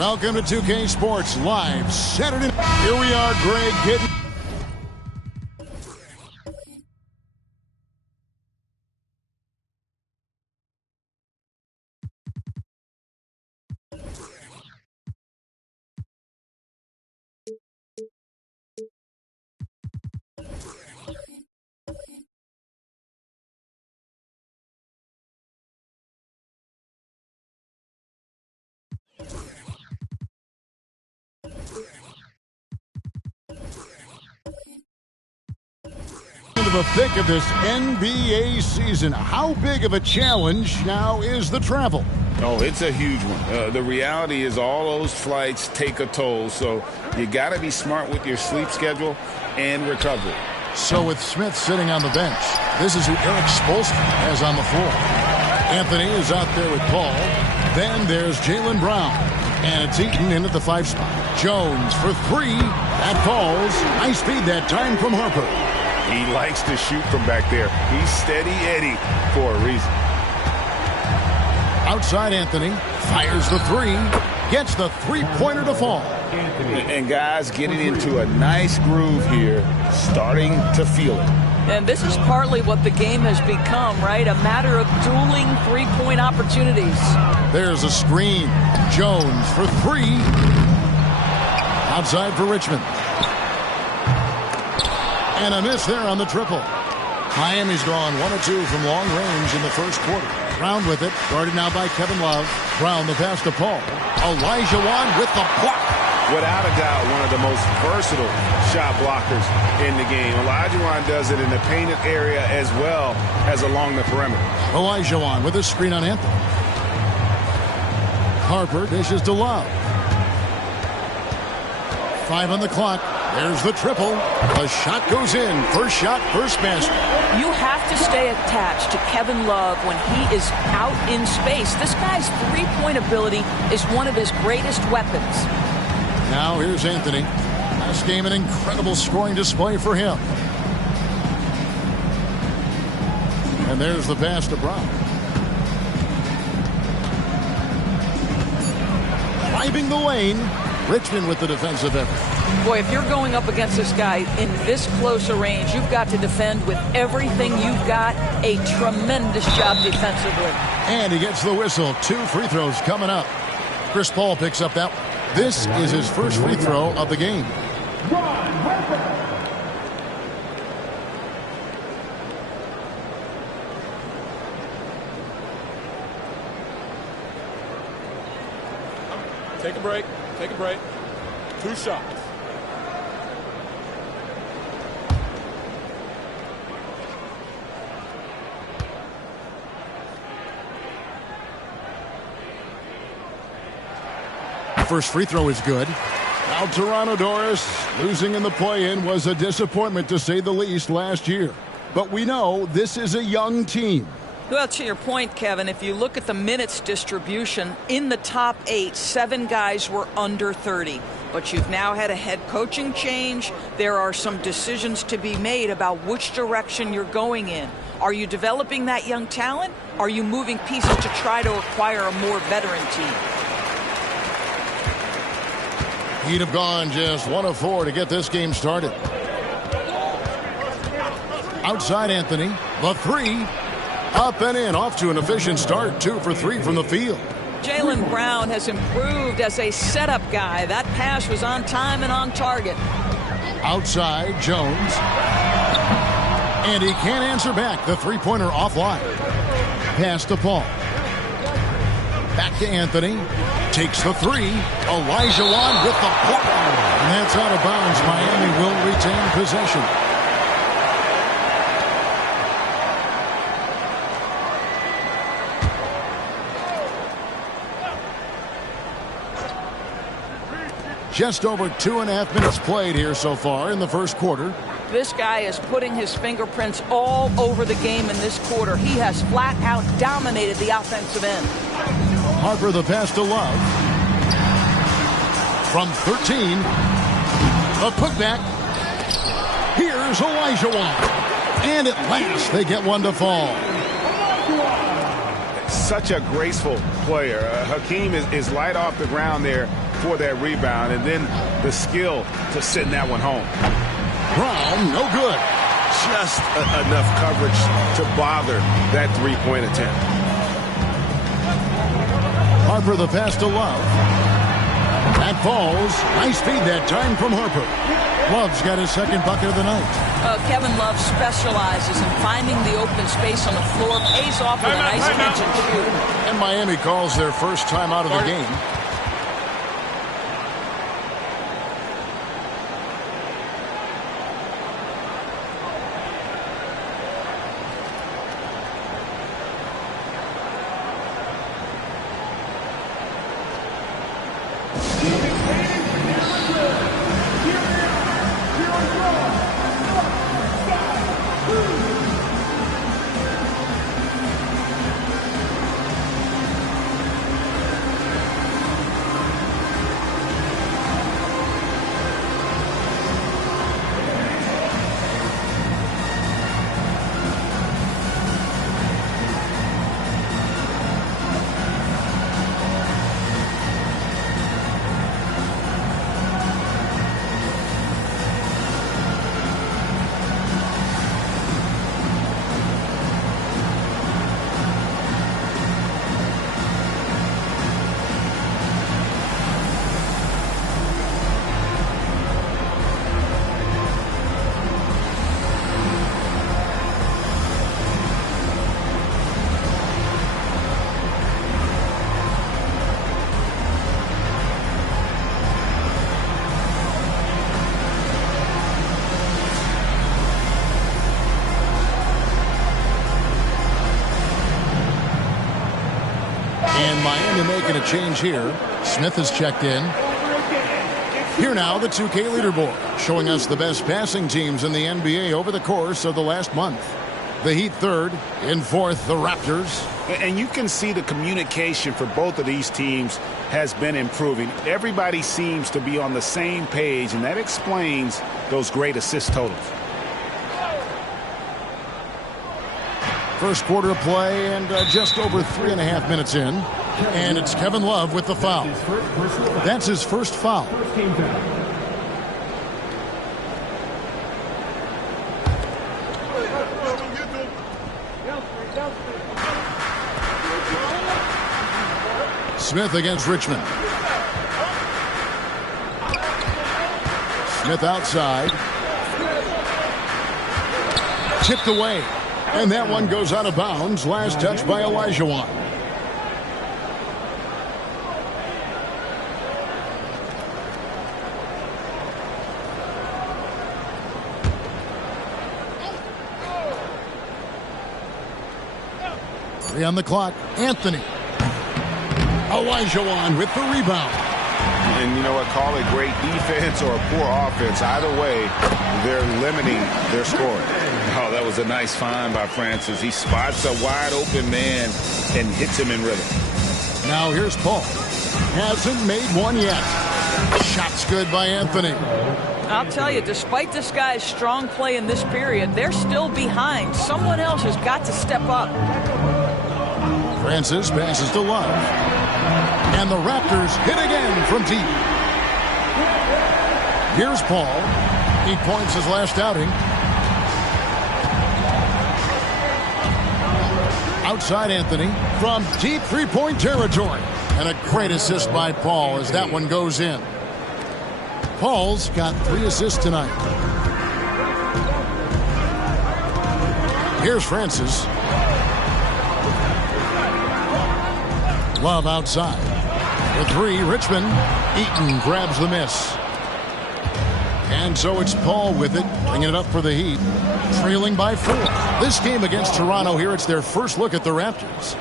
Welcome to 2K Sports Live Saturday. Here we are, Greg Kitten. Into the thick of this NBA season. How big of a challenge now is the travel? Oh, it's a huge one. The reality is all those flights take a toll, so you got to be smart with your sleep schedule and recovery. So with Smith sitting on the bench, this is who Eric Spoelstra has on the floor. Anthony is out there with Paul. Then there's Jaylen Brown. And it's Eaton in at the 5 spot. Jones for 3. That falls. Nice feed that time from Harper. He likes to shoot from back there. He's steady Eddie for a reason. Outside Anthony. Fires the 3. Gets the three-pointer to fall. And guys getting into a nice groove here. Starting to feel it. And this is partly what the game has become, right? A matter of dueling three-point opportunities. There's a screen. Jones for 3. Outside for Richmond. And a miss there on the triple. Miami's gone 1 of 2 from long range in the first quarter. Brown with it. Guarded now by Kevin Love. Brown the pass to Paul. Olajuwon with the block. Without a doubt, one of the most versatile shot blockers in the game. Olajuwon does it in the painted area as well as along the perimeter. Olajuwon with a screen on Anthony. Harper dishes to Love. 5 on the clock. There's the triple. The shot goes in. First shot, first basket. You have to stay attached to Kevin Love when he is out in space. This guy's three-point ability is one of his greatest weapons. Now here's Anthony. Last game, an incredible scoring display for him. And there's the pass to Brown. Driving the lane. Richmond with the defensive effort. Boy, if you're going up against this guy in this close a range, you've got to defend with everything you've got. A tremendous job defensively. And he gets the whistle. 2 free throws coming up. Chris Paul picks up that one. This is his first free throw of the game. Take a break. Take a break. 2 shots. First free throw is good. Now Toronto, Doris, losing in the play-in was a disappointment to say the least last year. But we know this is a young team. Well, to your point, Kevin, if you look at the minutes distribution, in the top 8, 7 guys were under 30. But you've now had a head coaching change. There are some decisions to be made about which direction you're going in. Are you developing that young talent? Are you moving pieces to try to acquire a more veteran team? He'd have gone just 1 of 4 to get this game started. Outside Anthony, the 3. Up and in, off to an efficient start. 2 for 3 from the field. Jaylen Brown has improved as a setup guy. That pass was on time and on target. Outside, Jones. And he can't answer back. The three-pointer offline. Pass to Paul. Back to Anthony. Takes the 3. Olajuwon with the block. And that's out of bounds. Miami will retain possession. Just over 2.5 minutes played here so far in the first quarter. This guy is putting his fingerprints all over the game in this quarter. He has flat out dominated the offensive end. Harper the pass to Love. From 13. A putback. Here's Olajuwon. And at last they get one to fall. Such a graceful player. Hakeem is light off the ground there, for that rebound, and then the skill to send that one home. Brown, no good. Just enough coverage to bother that three-point attempt. Harper the pass to Love. That falls. Nice feed that time from Harper. Love's got his second bucket of the night. Kevin Love specializes in finding the open space on the floor. Pays off with a nice catch and shoot. And Miami calls their first time out of the game. And Miami making a change here. Smith has checked in. Here now, the 2K leaderboard, showing us the best passing teams in the NBA over the course of the last month. The Heat third, in fourth, the Raptors. And you can see the communication for both of these teams has been improving. Everybody seems to be on the same page, and that explains those great assist totals. First quarter of play and just over 3.5 minutes in. And it's Kevin Love with the foul. That's his first foul. Smith against Richmond. Smith outside. Tipped away. And that one goes out of bounds. Last touch by Olajuwon. Three on the clock. Anthony. Olajuwon with the rebound. And you know what? Call it great defense or poor offense. Either way, they're limiting their scoring. Oh, that was a nice find by Francis. He spots a wide open man and hits him in rhythm. Now here's Paul. Hasn't made one yet. Shot's good by Anthony. I'll tell you, despite this guy's strong play in this period, they're still behind. Someone else has got to step up. Francis passes to Love. And the Raptors hit again from deep. Here's Paul. 8 points his last outing. Outside Anthony from deep three-point territory. And a great assist by Paul as that one goes in. Paul's got 3 assists tonight. Here's Francis. Love outside. The 3, Richmond. Eaton grabs the miss. And so it's Paul with it, bringing it up for the Heat, trailing by 4. This game against Toronto here, it's their first look at the Raptors.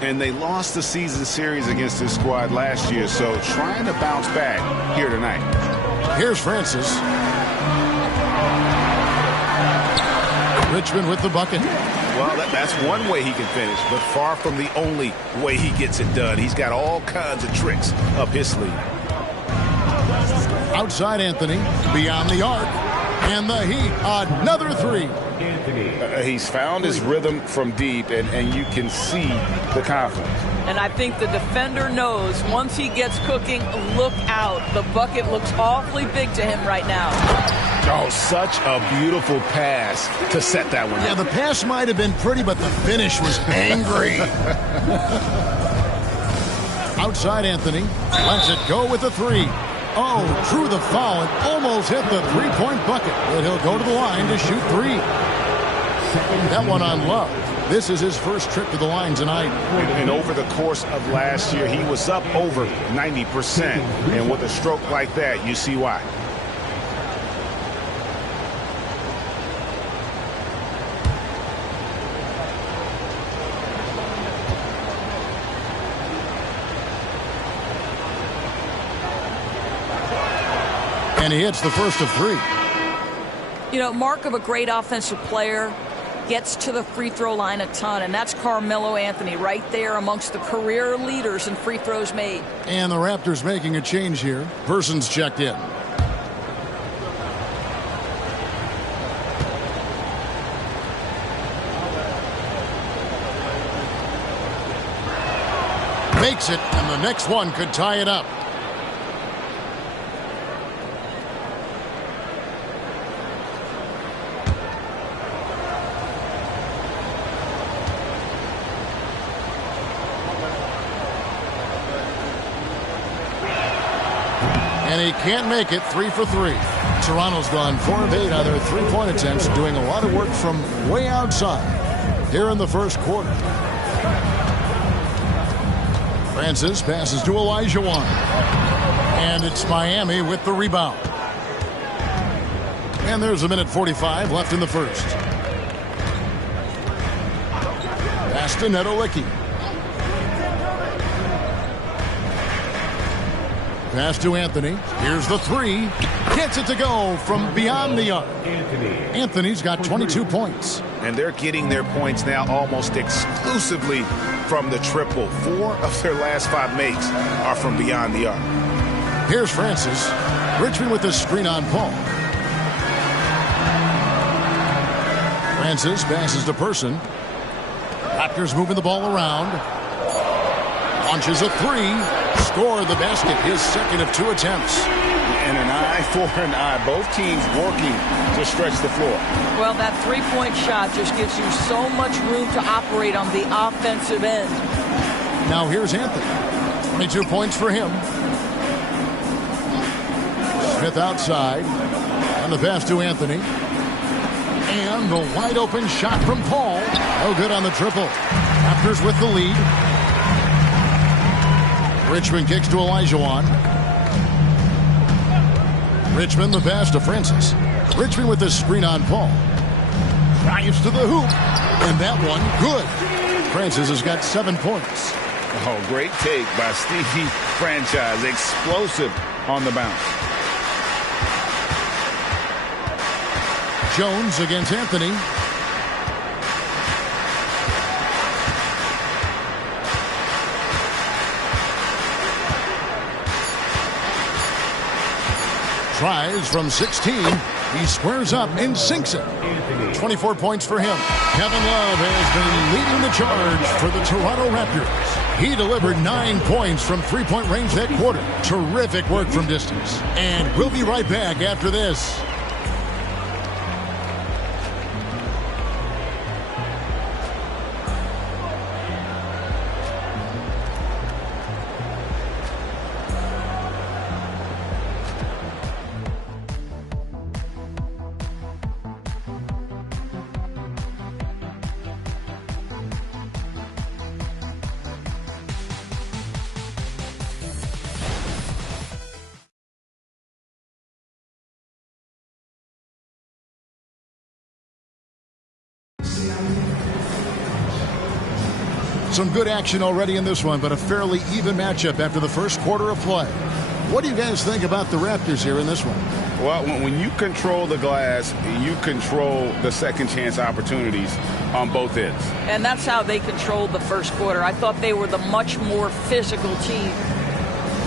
And they lost the season series against this squad last year, so trying to bounce back here tonight. Here's Francis. Richmond with the bucket. Well, that's one way he can finish, but far from the only way he gets it done. He's got all kinds of tricks up his sleeve. Outside Anthony, beyond the arc, And the Heat, another three. He's found his rhythm from deep, and you can see the confidence. And I think the defender knows once he gets cooking, look out. The bucket looks awfully big to him right now. Oh, such a beautiful pass to set that one. Yeah, the pass might have been pretty, but the finish was angry. Outside Anthony. Lets it go with the three. Oh, drew the foul and almost hit the three-point bucket. But he'll go to the line to shoot three. That one on Love. This is his first trip to the line tonight. And over the course of last year, he was up over 90%. And with a stroke like that, you see why. And he hits the first of three. You know, mark of a great offensive player, gets to the free throw line a ton, and that's Carmelo Anthony right there amongst the career leaders in free throws made. And the Raptors making a change here. Person's checked in. Makes it, and the next one could tie it up. And he can't make it. 3 for 3. Toronto's gone 4 of 8 on their three-point attempts, doing a lot of work from way outside here in the first quarter. Francis passes to Olajuwon. And it's Miami with the rebound. And there's a minute 45 left in the first. Pass to Neto Licky. Pass to Anthony. Here's the three. Gets it to go from beyond the arc. Anthony's got 22 points. And they're getting their points now almost exclusively from the triple. 4 of their last 5 makes are from beyond the arc. Here's Francis. Richmond with the screen on Paul. Francis passes to Person. Raptors moving the ball around. Launches a three. Scored the basket, his second of 2 attempts. And an eye for an eye. Both teams working to stretch the floor. Well, that three-point shot just gives you so much room to operate on the offensive end. Now here's Anthony. 22 points for him. Smith outside. On the pass to Anthony. And the wide open shot from Paul. No good on the triple. Raptors with the lead. Richmond kicks to Olajuwon. Richmond the pass to Francis. Richmond with the screen on Paul. Drives to the hoop. And that one good. Francis has got 7 points. Oh, great take by Stevie Franchise. Explosive on the bounce. Jones against Anthony. Tries from 16. He squares up and sinks it. 24 points for him. Kevin Love has been leading the charge for the Toronto Raptors. He delivered 9 points from three-point range that quarter. Terrific work from distance. And we'll be right back after this. Some good action already in this one, but a fairly even matchup after the first quarter of play. What do you guys think about the Raptors here in this one? Well, when you control the glass, you control the second chance opportunities on both ends. And that's how they controlled the first quarter. I thought they were the much more physical team.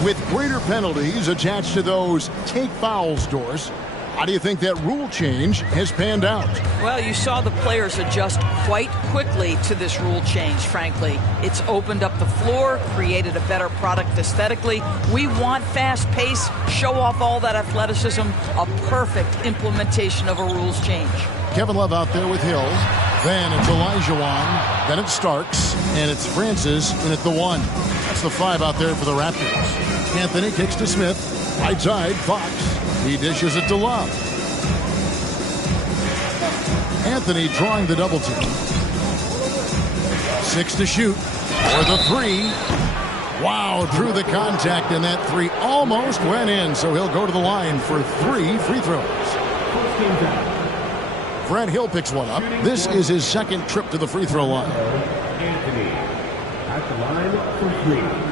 With greater penalties attached to those take fouls doors, How do you think that rule change has panned out? Well, you saw the players adjust quite quickly to this rule change, frankly. It's opened up the floor, created a better product aesthetically. We want fast pace, show off all that athleticism, a perfect implementation of a rules change. Kevin Love out there with Hill. Then it's Olajuwon. Then it's Starks. And it's Francis in at the 1. That's the 5 out there for the Raptors. Anthony kicks to Smith. Right side, Fox. He dishes it to Love. Anthony drawing the double team. 6 to shoot. For the 3. Wow, through the contact, and that 3 almost went in. So he'll go to the line for 3 free throws. Brad Hill picks one up. This is his second trip to the free throw line. Anthony at the line for 3.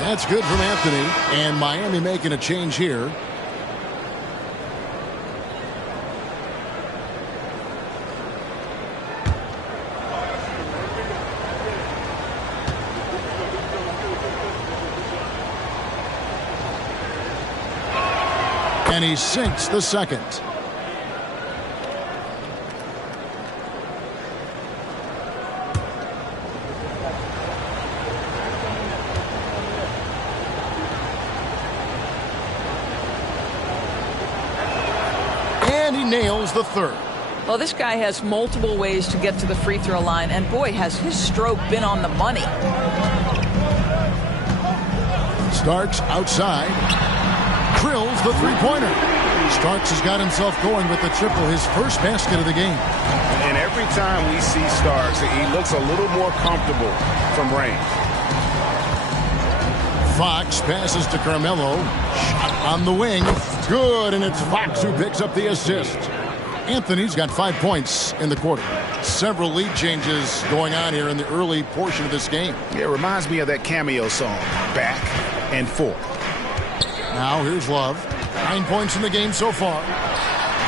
That's good from Anthony, and Miami making a change here. And he sinks the second. And he nails the third. Well, this guy has multiple ways to get to the free throw line, and boy, has his stroke been on the money. Starks outside. Drills the three-pointer. Starks has got himself going with the triple, his first basket of the game. And every time we see Starks, he looks a little more comfortable from range. Fox passes to Carmelo. Shot on the wing. Good, and it's Fox who picks up the assist. Anthony's got 5 points in the quarter. Several lead changes going on here in the early portion of this game. It reminds me of that Cameo song, Back and Forth. Now here's Love. 9 points in the game so far.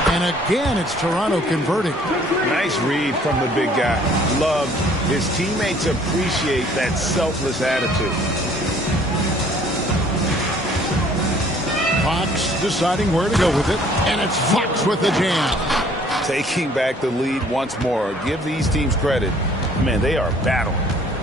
And again, it's Toronto converting. Nice read from the big guy. Love. His teammates appreciate that selfless attitude. Fox deciding where to go with it. And it's Fox with the jam. Taking back the lead once more. Give these teams credit. Man, they are battling.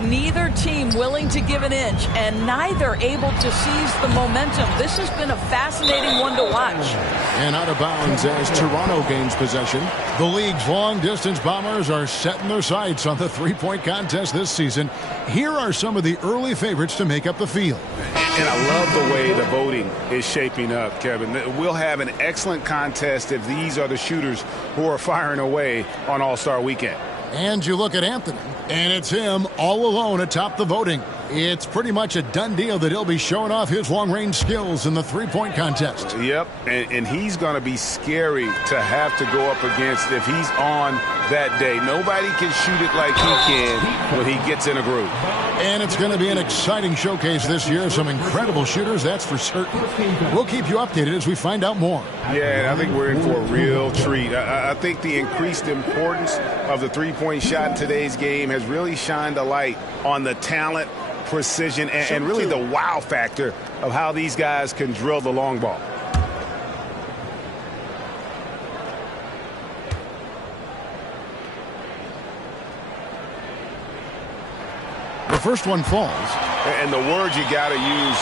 Neither team willing to give an inch, and neither able to seize the momentum. This has been a fascinating one to watch. And out of bounds as Toronto gains possession. The league's long-distance Bombers are setting their sights on the three-point contest this season. Here are some of the early favorites to make up the field. And I love the way the voting is shaping up, Kevin. We'll have an excellent contest if these are the shooters who are firing away on All-Star Weekend. And you look at Anthony, and it's him all alone atop the voting. It's pretty much a done deal that he'll be showing off his long-range skills in the three-point contest. Yep, and he's going to be scary to have to go up against if he's on that day. Nobody can shoot it like he can when he gets in a groove. And it's going to be an exciting showcase this year. Some incredible shooters, that's for certain. We'll keep you updated as we find out more. Yeah, I think we're in for a real treat. I think the increased importance of the three-point shot in today's game has really shined a light on the talent, precision, and really the wow factor of how these guys can drill the long ball. The first one falls. And the word you got to use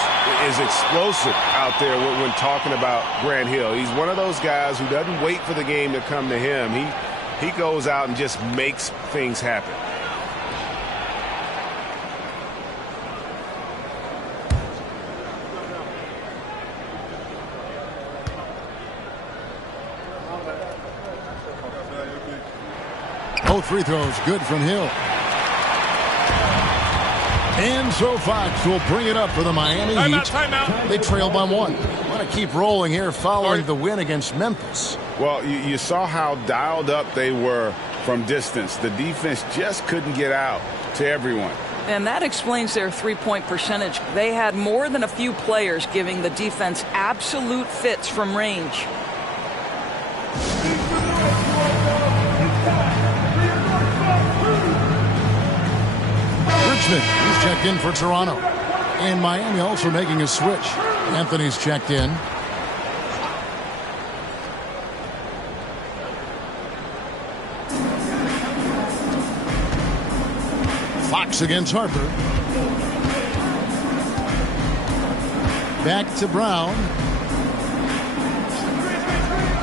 is explosive out there when talking about Grant Hill. He's one of those guys who doesn't wait for the game to come to him. He goes out and just makes things happen. Both free throws good from Hill. And so Fox will bring it up for the Miami Heat. Timeout. They trail by 1. Want to keep rolling here following the win against Memphis. Well, you saw how dialed up they were from distance. The defense just couldn't get out to everyone. And that explains their three-point percentage. They had more than a few players giving the defense absolute fits from range. Wiseman, he's checked in for Toronto. And Miami also making a switch. Anthony's checked in. Fox against Harper. Back to Brown.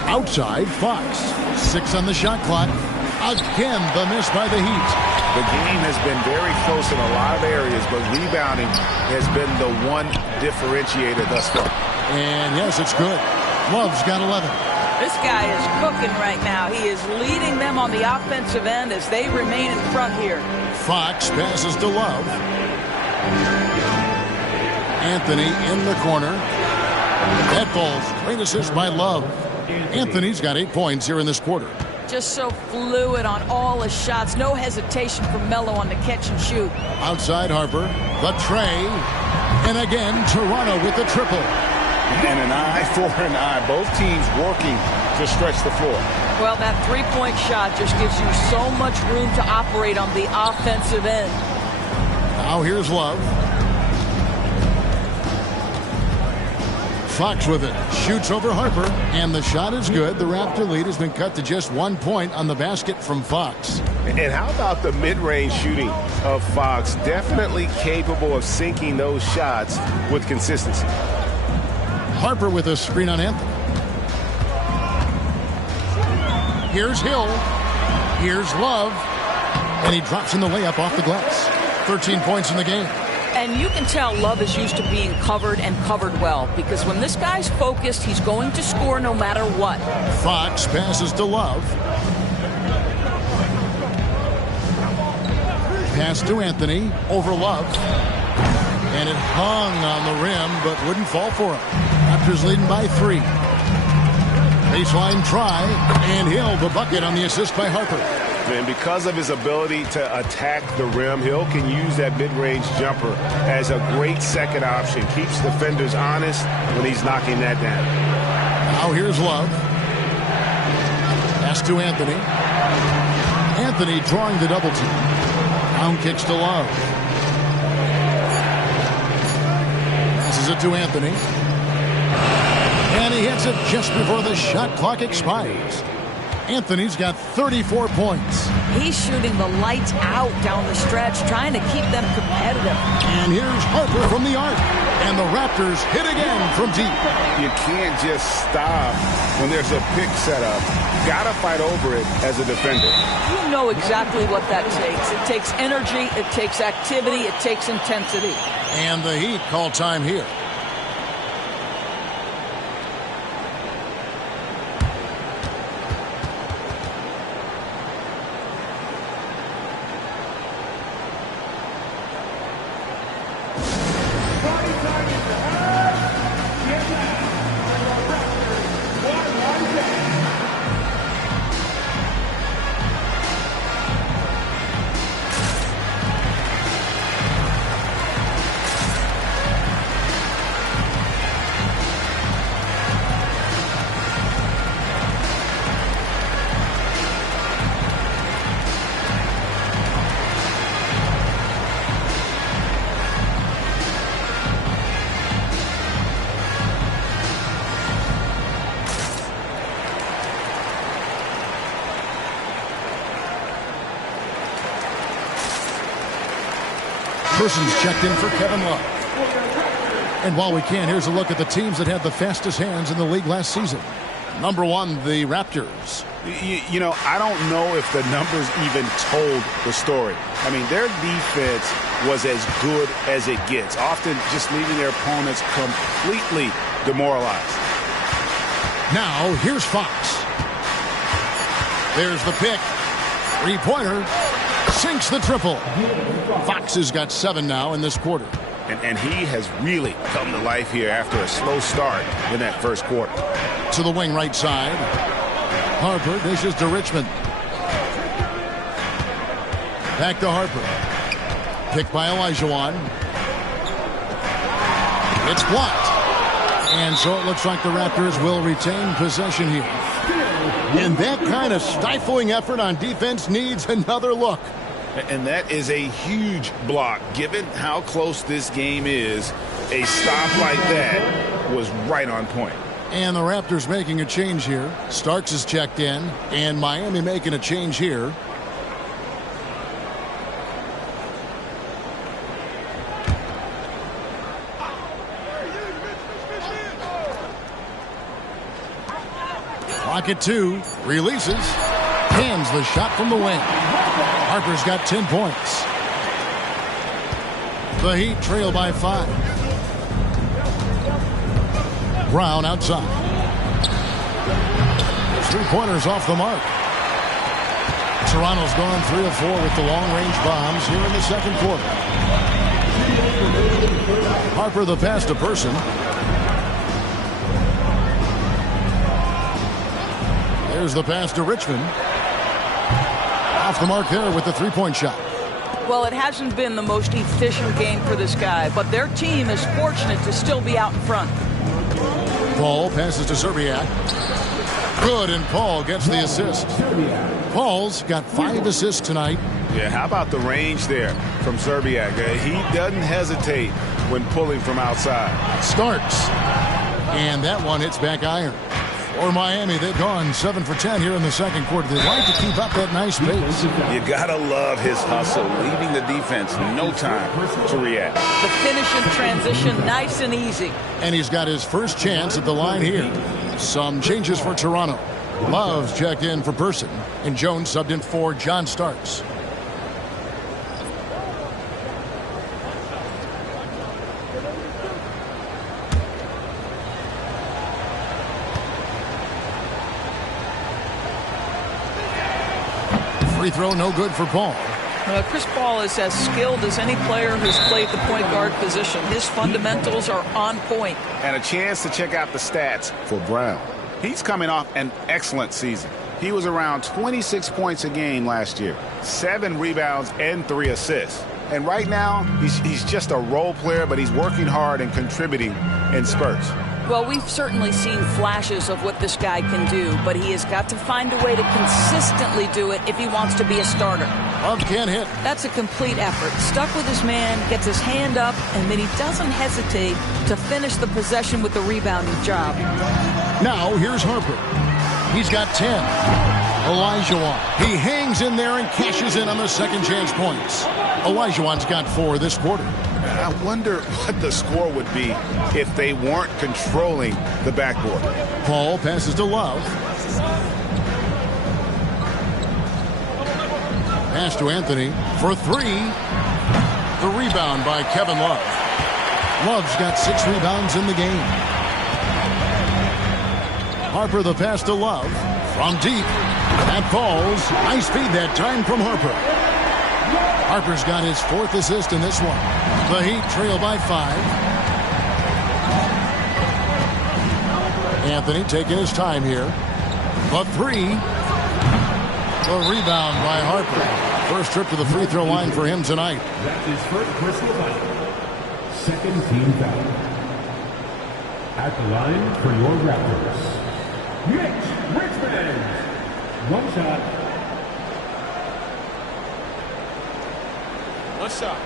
Outside, Fox. 6 on the shot clock. Again, the miss by the Heat. The game has been very close in a lot of areas, but rebounding has been the one differentiator thus far. And yes, it's good. Love's got 11. This guy is cooking right now. He is leading them on the offensive end as they remain in front here. Fox passes to Love. Anthony in the corner. That ball's great assist by Love. Anthony's got 8 points here in this quarter. Just so fluid on all his shots. No hesitation from Melo on the catch and shoot. Outside Harper. The tray. And again, Toronto with the triple. And an eye for an eye. Both teams working to stretch the floor. Well, that three-point shot just gives you so much room to operate on the offensive end. Now here's Love. Fox with it. Shoots over Harper. And the shot is good. The Raptor lead has been cut to just 1 point on the basket from Fox. And how about the mid-range shooting of Fox? Definitely capable of sinking those shots with consistency. Harper with a screen on Anthony. Here's Hill. Here's Love. And he drops in the layup off the glass. 13 points in the game. And you can tell Love is used to being covered and covered well, because when this guy's focused, he's going to score no matter what. Fox passes to Love. Pass to Anthony over Love. And it hung on the rim, but wouldn't fall for him. Raptors leading by 3. Baseline try, and Hill the bucket on the assist by Harper. And because of his ability to attack the rim, Hill can use that mid-range jumper as a great second option. Keeps defenders honest when he's knocking that down. Now here's Love. Pass to Anthony. Anthony drawing the double team. Brown kicks to Love. Passes it to Anthony. And he hits it just before the shot clock expires. Anthony's got 34 points. He's shooting the lights out down the stretch, trying to keep them competitive. And here's Harper from the arc. And the Raptors hit again from deep. You can't just stop when there's a pick set up. Got to fight over it as a defender. You know exactly what that takes. It takes energy, it takes activity, it takes intensity. And the Heat call time here. Persons checked in for Kevin Love. And while we can, here's a look at the teams that had the fastest hands in the league last season. Number 1, the Raptors. You know, I don't know if the numbers even told the story. I mean, their defense was as good as it gets, often just leaving their opponents completely demoralized. Now, here's Fox. There's the pick. 3-pointer. Sinks the triple. Fox has got 7 now in this quarter. And he has really come to life here after a slow start in that first quarter. To the wing right side. Harper dishes to Richmond. Back to Harper. Picked by Olajuwon. It's blocked. And so it looks like the Raptors will retain possession here. And that kind of stifling effort on defense needs another look. And that is a huge block. Given how close this game is, a stop like that was right on point. And the Raptors making a change here. Starks is checked in, and Miami making a change here. Clock at 2, releases, hands the shot from the wing. Harper's got 10 points. The Heat trail by 5. Brown outside. 3-pointers off the mark. Toronto's gone 3 of 4 with the long-range bombs here in the second quarter. Harper the pass to Person. There's the pass to Richmond. Off the mark there with the 3-point shot. Well, it hasn't been the most efficient game for this guy, but their team is fortunate to still be out in front. Paul passes to Serbiak. Good, and Paul gets the assist. Paul's got 5 assists tonight. Yeah, how about the range there from Serbiak? He doesn't hesitate when pulling from outside. Starks. And that one hits back iron. For Miami, they've gone 7 for 10 here in the second quarter. They'd like to keep up that nice pace. You gotta love his hustle, leaving the defense no time to react. The finish in transition, nice and easy. And he's got his first chance at the line here. Some changes for Toronto. Love's checked in for Person, and Jones subbed in for John Starks. Free throw, no good for Paul. Chris Paul is as skilled as any player who's played the point guard position. His fundamentals are on point. And a chance to check out the stats for Brown. He's coming off an excellent season. He was around 26 points a game last year, 7 rebounds and 3 assists. And right now, he's just a role player, but he's working hard and contributing in spurts. Well, we've certainly seen flashes of what this guy can do, but he has got to find a way to consistently do it if he wants to be a starter. Love can't hit. That's a complete effort. Stuck with his man, gets his hand up, and then he doesn't hesitate to finish the possession with the rebounding job. Now, here's Harper. He's got 10. Olajuwon. He hangs in there and cashes in on the second chance points. Olajuwon's got 4 this quarter. I wonder what the score would be if they weren't controlling the backboard. Paul passes to Love. Pass to Anthony for 3. The rebound by Kevin Love. Love's got 6 rebounds in the game. Harper the pass to Love. From deep. That falls. Nice feed that time from Harper. Harper's got his 4th assist in this one. The Heat trail by 5. Anthony taking his time here. The 3. The rebound by Harper. First trip to the free throw line for him tonight. That's his first personal foul. Second team foul. At the line for your Raptors, Mitch Richmond. 1 shot. 1 shot.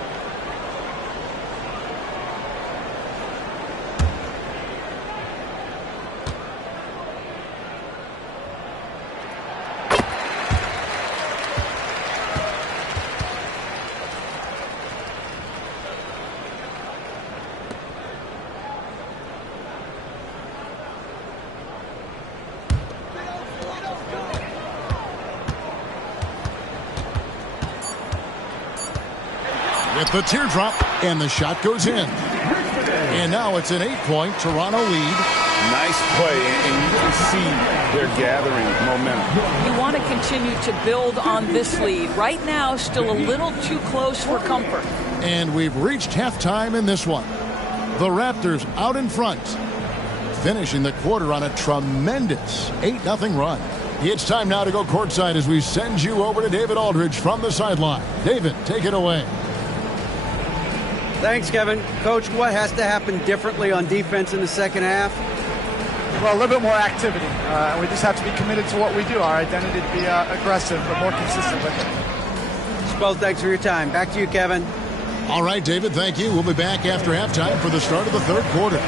With the teardrop, and the shot goes in. And now it's an 8-point Toronto lead. Nice play, and you can see they're gathering momentum. You want to continue to build on this lead. Right now, still a little too close for comfort. And we've reached halftime in this one. The Raptors out in front, finishing the quarter on a tremendous 8-0 run. It's time now to go courtside as we send you over to David Aldridge from the sideline. David, take it away. Thanks, Kevin. Coach, what has to happen differently on defense in the second half? Well, a little bit more activity. We just have to be committed to what we do. Our identity to be aggressive, but more consistent with it. Well, thanks for your time. Back to you, Kevin. All right, David, thank you. We'll be back after halftime for the start of the third quarter.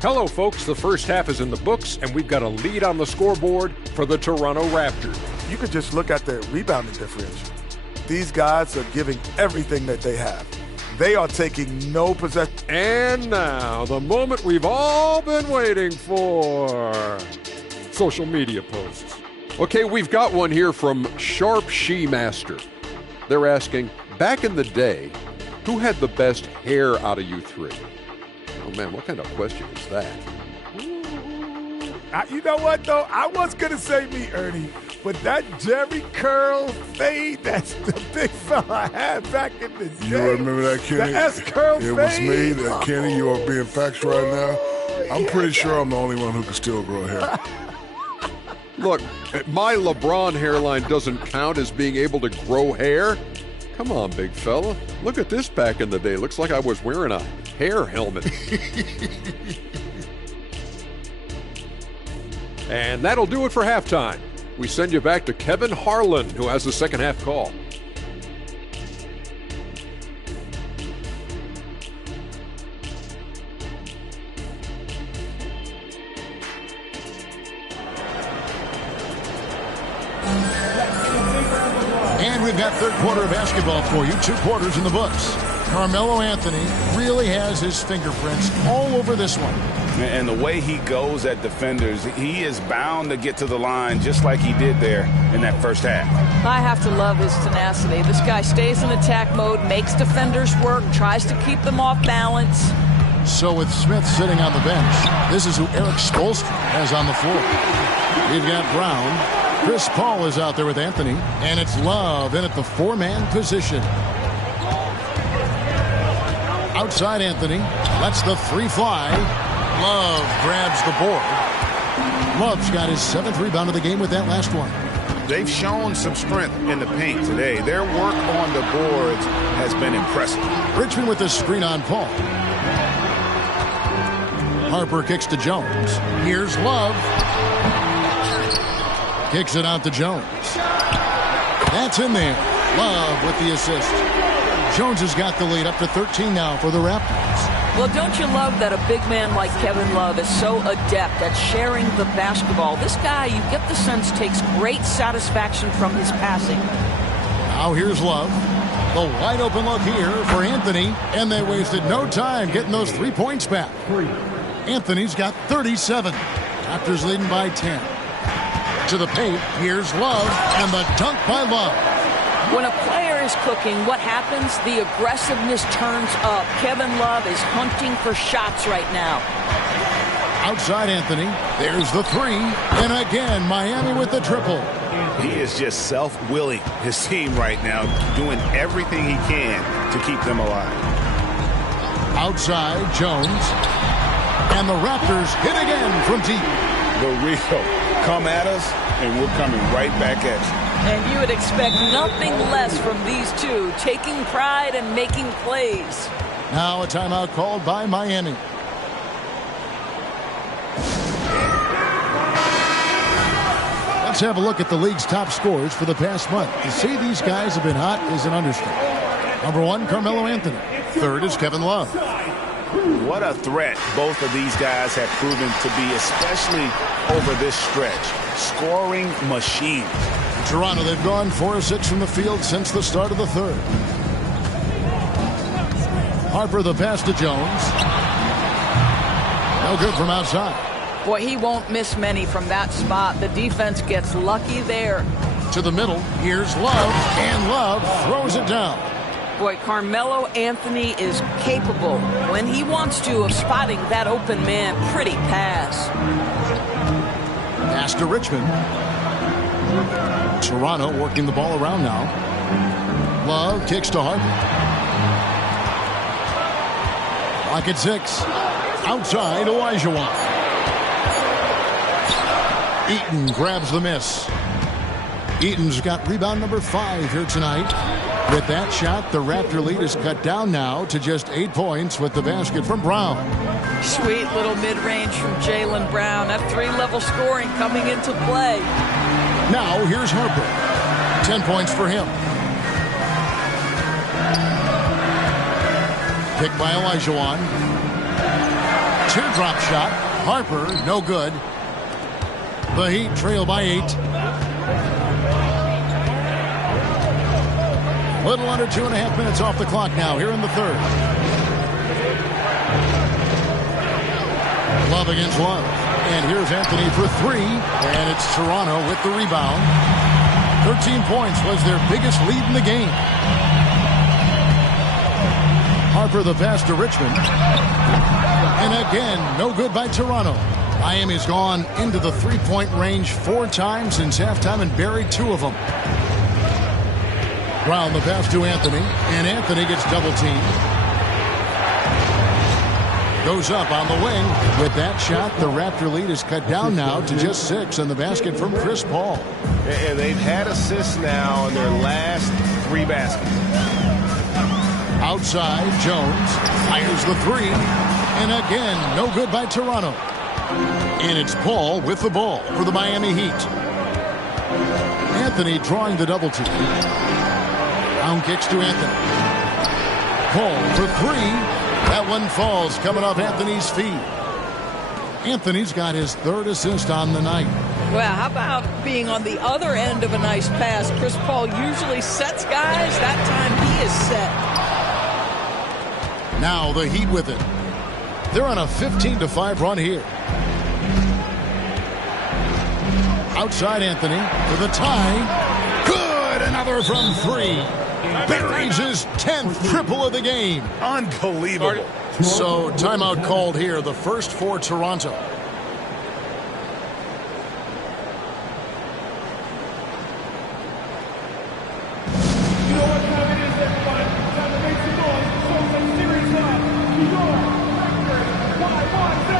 Hello, folks. The first half is in the books, and we've got a lead on the scoreboard for the Toronto Raptors. You could just look at the rebounding differential. These guys are giving everything that they have. They are taking no possession. And now, the moment we've all been waiting for. Social media posts. Okay, we've got one here from Sharp She Master. They're asking, back in the day, who had the best hair out of you three? Oh, man, what kind of question is that? You know what, though? I was going to say me, Ernie, but that Jerry curl fade, that's the big fella I had back in the day. You remember that, Kenny? The S-curl fade. It was me. That Kenny, you are being factual right now. I'm pretty sure I'm the only one who can still grow hair. Look, my LeBron hairline doesn't count as being able to grow hair. Come on, big fella. Look at this back in the day. Looks like I was wearing a hair helmet. And that'll do it for halftime. We send you back to Kevin Harlan, who has the second half call. And we've got third quarter of basketball for you. 2 quarters in the books. Carmelo Anthony really has his fingerprints all over this one. And the way he goes at defenders, he is bound to get to the line just like he did there in that first half. I have to love his tenacity. This guy stays in attack mode, makes defenders work, tries to keep them off balance. So with Smith sitting on the bench, this is who Eric Spoelstra has on the floor. We've got Brown. Chris Paul is out there with Anthony, and it's Love in at the 4-man position. Outside Anthony, lets the 3 fly. Love grabs the board. Love's got his 7th rebound of the game with that last one. They've shown some strength in the paint today. Their work on the boards has been impressive. Richmond with the screen on Paul. Harper kicks to Jones. Here's Love. Kicks it out to Jones. That's in there. Love with the assist. Jones has got the lead up to 13 now for the Raptors. Well, don't you love that a big man like Kevin Love is so adept at sharing the basketball? This guy, you get the sense, takes great satisfaction from his passing. Now here's Love. The wide open look here for Anthony, and they wasted no time getting those 3 points back. Anthony's got 37. Raptors leading by 10. To the paint, here's Love, and the dunk by Love. When a player is cooking, what happens? The aggressiveness turns up. Kevin Love is hunting for shots right now. Outside Anthony, there's the 3, and again Miami with the triple. He is just self-willing his team right now, doing everything he can to keep them alive. Outside, Jones. And the Raptors hit again from deep. The Rio, come at us, and we're coming right back at you. And you would expect nothing less from these two, taking pride and making plays. Now a timeout called by Miami. Let's have a look at the league's top scorers for the past month. To say these guys have been hot is an understatement. Number 1, Carmelo Anthony. Third is Kevin Love. What a threat both of these guys have proven to be, especially over this stretch. Scoring machines. Toronto, they've gone 4 of 6 from the field since the start of the third. Harper, the pass to Jones. No good from outside. Boy, he won't miss many from that spot. The defense gets lucky there. To the middle, here's Love, and Love throws it down. Boy, Carmelo Anthony is capable, when he wants to, of spotting that open man. Pretty pass. Pass to Richmond. Toronto working the ball around now. Love kicks to Harper. Clock at 6. Outside, Olajuwon. Eaton grabs the miss. Eaton's got rebound number 5 here tonight. With that shot, the Raptor lead is cut down now to just 8 points with the basket from Brown. Sweet little mid-range from Jaylen Brown. That 3-level scoring coming into play. Now here's Harper. 10 points for him. Picked by Olajuwon. Teardrop shot. Harper, no good. The Heat trail by 8. Little under 2.5 minutes off the clock now here in the third. Love against Love. And here's Anthony for 3. And it's Toronto with the rebound. 13 points was their biggest lead in the game. Harper the pass to Richmond. And again, no good by Toronto. Miami's gone into the 3-point range 4 times since halftime and buried 2 of them. Brown the pass to Anthony, and Anthony gets double-teamed. Goes up on the wing. With that shot, the Raptor lead is cut down now to just 6, and the basket from Chris Paul. And they've had assists now in their last 3 baskets. Outside, Jones fires the 3, and again, no good by Toronto. And it's Paul with the ball for the Miami Heat. Anthony drawing the double team. Brown kicks to Anthony. Paul for 3. That one falls coming off Anthony's feet. Anthony's got his 3rd assist on the night. Well, how about being on the other end of a nice pass? Chris Paul usually sets guys. That time he is set. Now the Heat with it. They're on a 15-5 run here. Outside Anthony for the tie. Good! Another from 3. Buries his 10th triple of the game. Unbelievable. So timeout called here, the first for Toronto. You know what time it is, everybody? Time to make some noise. Show some serious love. Your record, YYZ.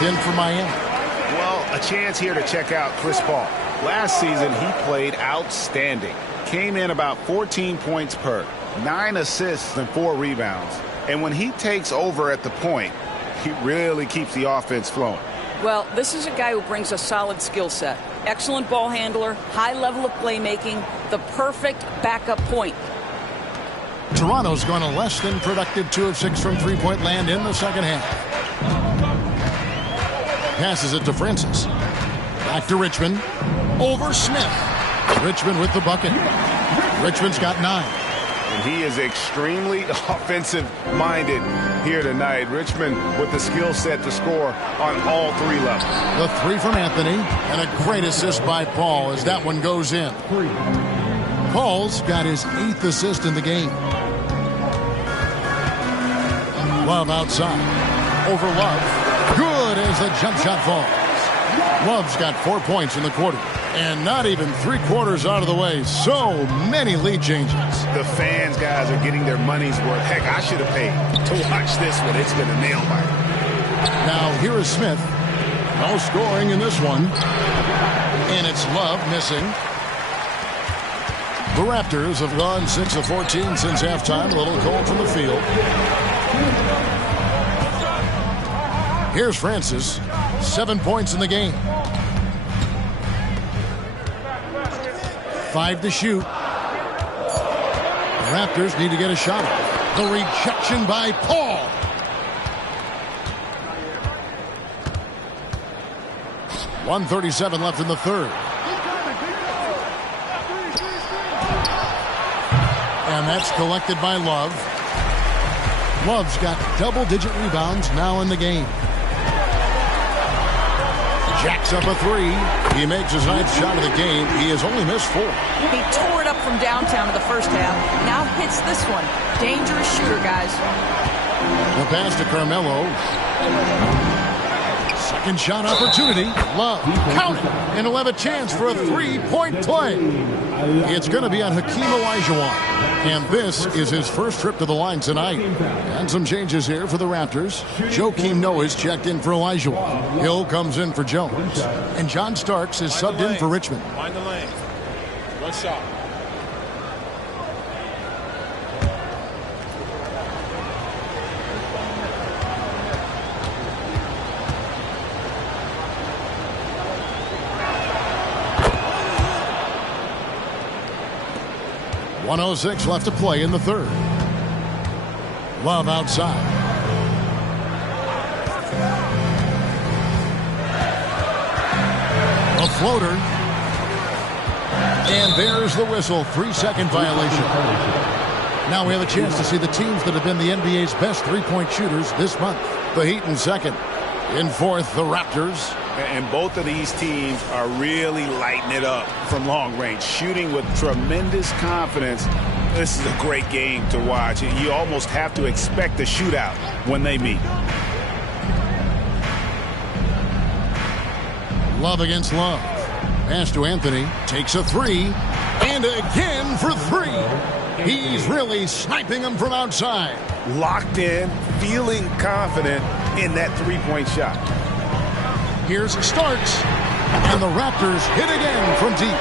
checked in for Miami. Well, a chance here to check out Chris Paul. Last season, he played outstanding. Came in about 14 points per, 9 assists and 4 rebounds. And when he takes over at the point, he really keeps the offense flowing. Well, this is a guy who brings a solid skill set. Excellent ball handler, high level of playmaking, the perfect backup point. Toronto's gone a less than productive 2 of 6 from three-point land in the second half. Passes it to Francis. Back to Richmond. Over Smith. Richmond with the bucket. Richmond's got 9. And he is extremely offensive-minded here tonight. Richmond with the skill set to score on all 3 levels. The 3 from Anthony, and a great assist by Paul as that one goes in. Paul's got his 8th assist in the game. Love outside. Over Love. Good as the jump shot falls. Love's got 4 points in the quarter. And not even 3/4 out of the way. So many lead changes. The fans, guys, are getting their money's worth. Heck, I should have paid to watch this one. It's been a nail biter. Now here is Smith. No scoring in this one. And it's Love missing. The Raptors have gone 6 of 14 since halftime. A little cold from the field. Here's Francis. 7 points in the game. 5 to shoot. The Raptors need to get a shot off. The rejection by Paul. .137 left in the third. And that's collected by Love. Love's got double-digit rebounds now in the game. Jacks up a 3. He makes his 9th shot of the game. He has only missed 4. He tore it up from downtown in the first half. Now hits this one. Dangerous shooter, guys. The pass to Carmelo. Second shot opportunity. Love. Count it. And he'll have a chance for a 3-point play. It's going to be on Hakeem Olajuwon. And this is his first trip to the line tonight. And some changes here for the Raptors. Joakim Noah is checked in for Olajuwon. Hill comes in for Jones. And John Starks is subbed in for Richmond. Find the lane. One shot. .106 left to play in the third. Love outside. A floater. And there's the whistle. 3-second violation. Now we have a chance to see the teams that have been the NBA's best three-point shooters this month. The Heat in second. In fourth, the Raptors. And both of these teams are really lighting it up from long range, shooting with tremendous confidence. This is a great game to watch. You almost have to expect a shootout when they meet. Love against Love. Pass to Anthony. Takes a 3. And again for 3. He's really sniping them from outside. Locked in, feeling confident in that 3-point shot. Here's Starks. And the Raptors hit again from deep.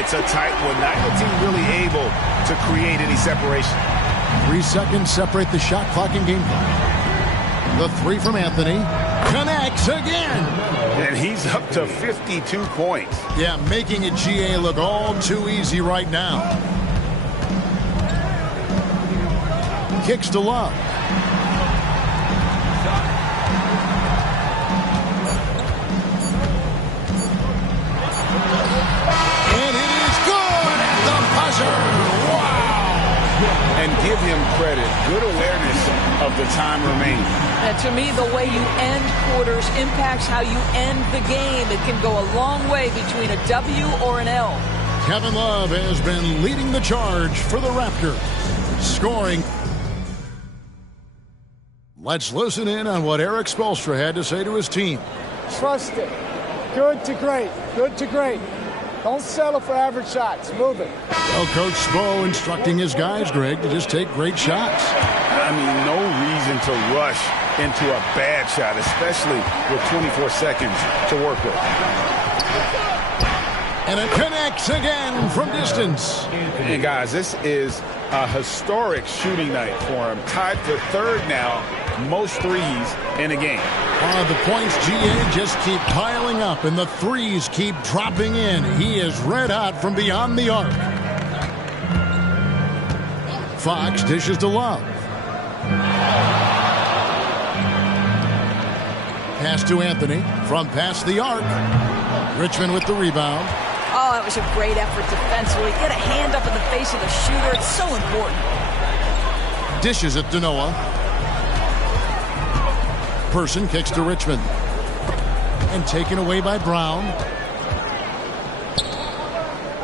It's a tight one. Neither team really able to create any separation. 3 seconds separate the shot clock and game clock. The 3 from Anthony. Connects again. And he's up to 52 points. Yeah, making it GA look all too easy right now. Kicks to Love. And it is good at the buzzer. Wow. And give him credit. Good awareness of the time remaining. And to me, the way you end quarters impacts how you end the game. It can go a long way between a W or an L. Kevin Love has been leading the charge for the Raptors. Scoring. Let's listen in on what Eric Spoelstra had to say to his team. Trust it. Good to great. Good to great. Don't settle for average shots. Move it. Well, Coach Spo instructing his guys, Greg, to just take great shots. I mean, no reason to rush into a bad shot, especially with 24 seconds to work with. And it connects again from distance. And guys, this is a historic shooting night for him. Tied for third now, most threes in a game. The points, GA, just keep piling up, and the threes keep dropping in. He is red hot from beyond the arc. Fox dishes to Love. Pass to Anthony from past the arc. Richmond with the rebound. Oh, that was a great effort defensively. Get a hand up in the face of the shooter. It's so important. Dishes it to Noah. Person kicks to Richmond. And taken away by Brown.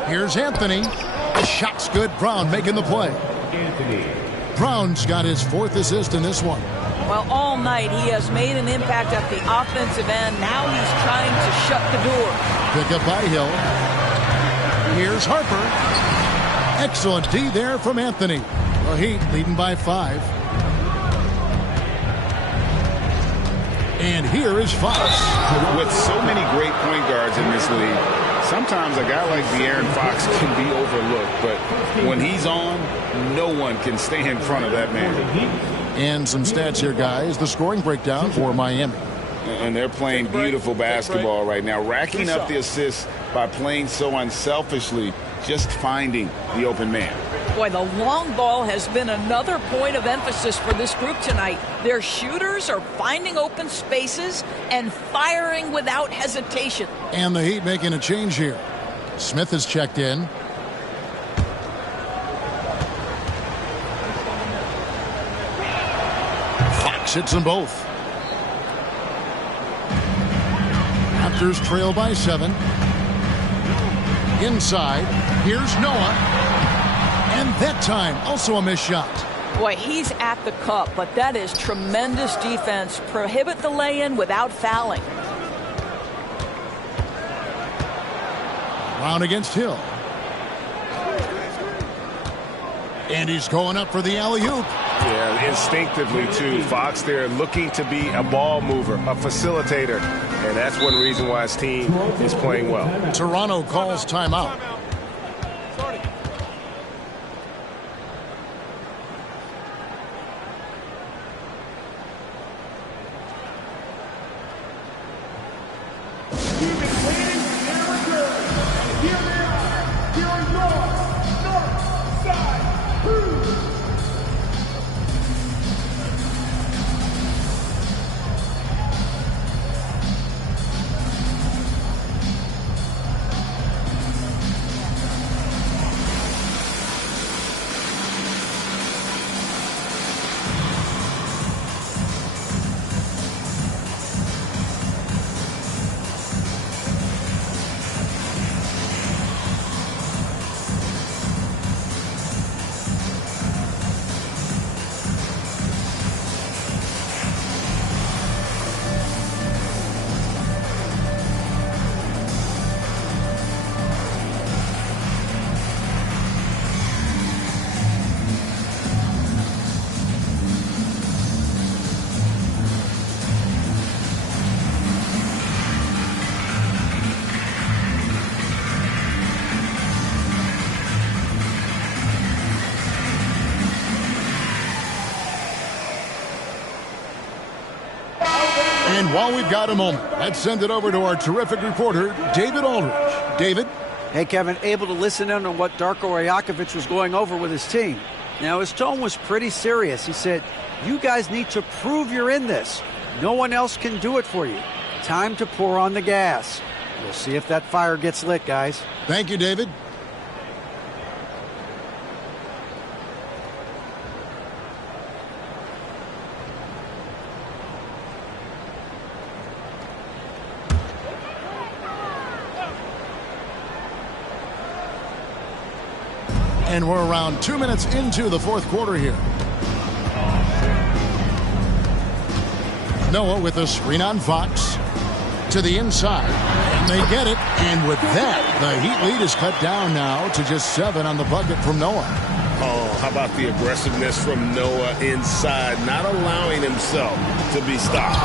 Here's Anthony. The shot's good. Brown making the play. Anthony. Brown's got his 4th assist in this one. Well, all night he has made an impact at the offensive end. Now he's trying to shut the door. Pick up by Hill. Here's Harper. Excellent D there from Anthony. The Heat leading by 5. And here is Fox. With so many great point guards in this league, sometimes a guy like De'Aaron Fox can be overlooked. But when he's on, no one can stay in front of that man. And some stats here, guys. The scoring breakdown for Miami. And they're playing beautiful basketball right now, racking up the assists by playing so unselfishly, just finding the open man. Boy, the long ball has been another point of emphasis for this group tonight. Their shooters are finding open spaces and firing without hesitation. And the Heat making a change here. Smith has checked in. Fox hits them both. Raptors trail by 7. Inside, here's Noah. And that time, also a missed shot. Boy, he's at the cup, but that is tremendous defense. Prohibit the lay-in without fouling. Brown against Hill. And he's going up for the alley-oop. Yeah, instinctively, too. Fox there looking to be a ball mover, a facilitator. And that's one reason why his team is playing well. Toronto calls timeout. And while we've got a moment, let's send it over to our terrific reporter, David Aldridge. David? Hey, Kevin, able to listen in on what Darko Rajakovic was going over with his team. Now, his tone was pretty serious. He said, you guys need to prove you're in this. No one else can do it for you. Time to pour on the gas. We'll see if that fire gets lit, guys. Thank you, David. And we're around 2 minutes into the 4th quarter here. Noah with a screen on Fox. To the inside. And they get it. And with that, the Heat lead is cut down now to just 7 on the bucket from Noah. Oh, how about the aggressiveness from Noah inside, not allowing himself to be stopped.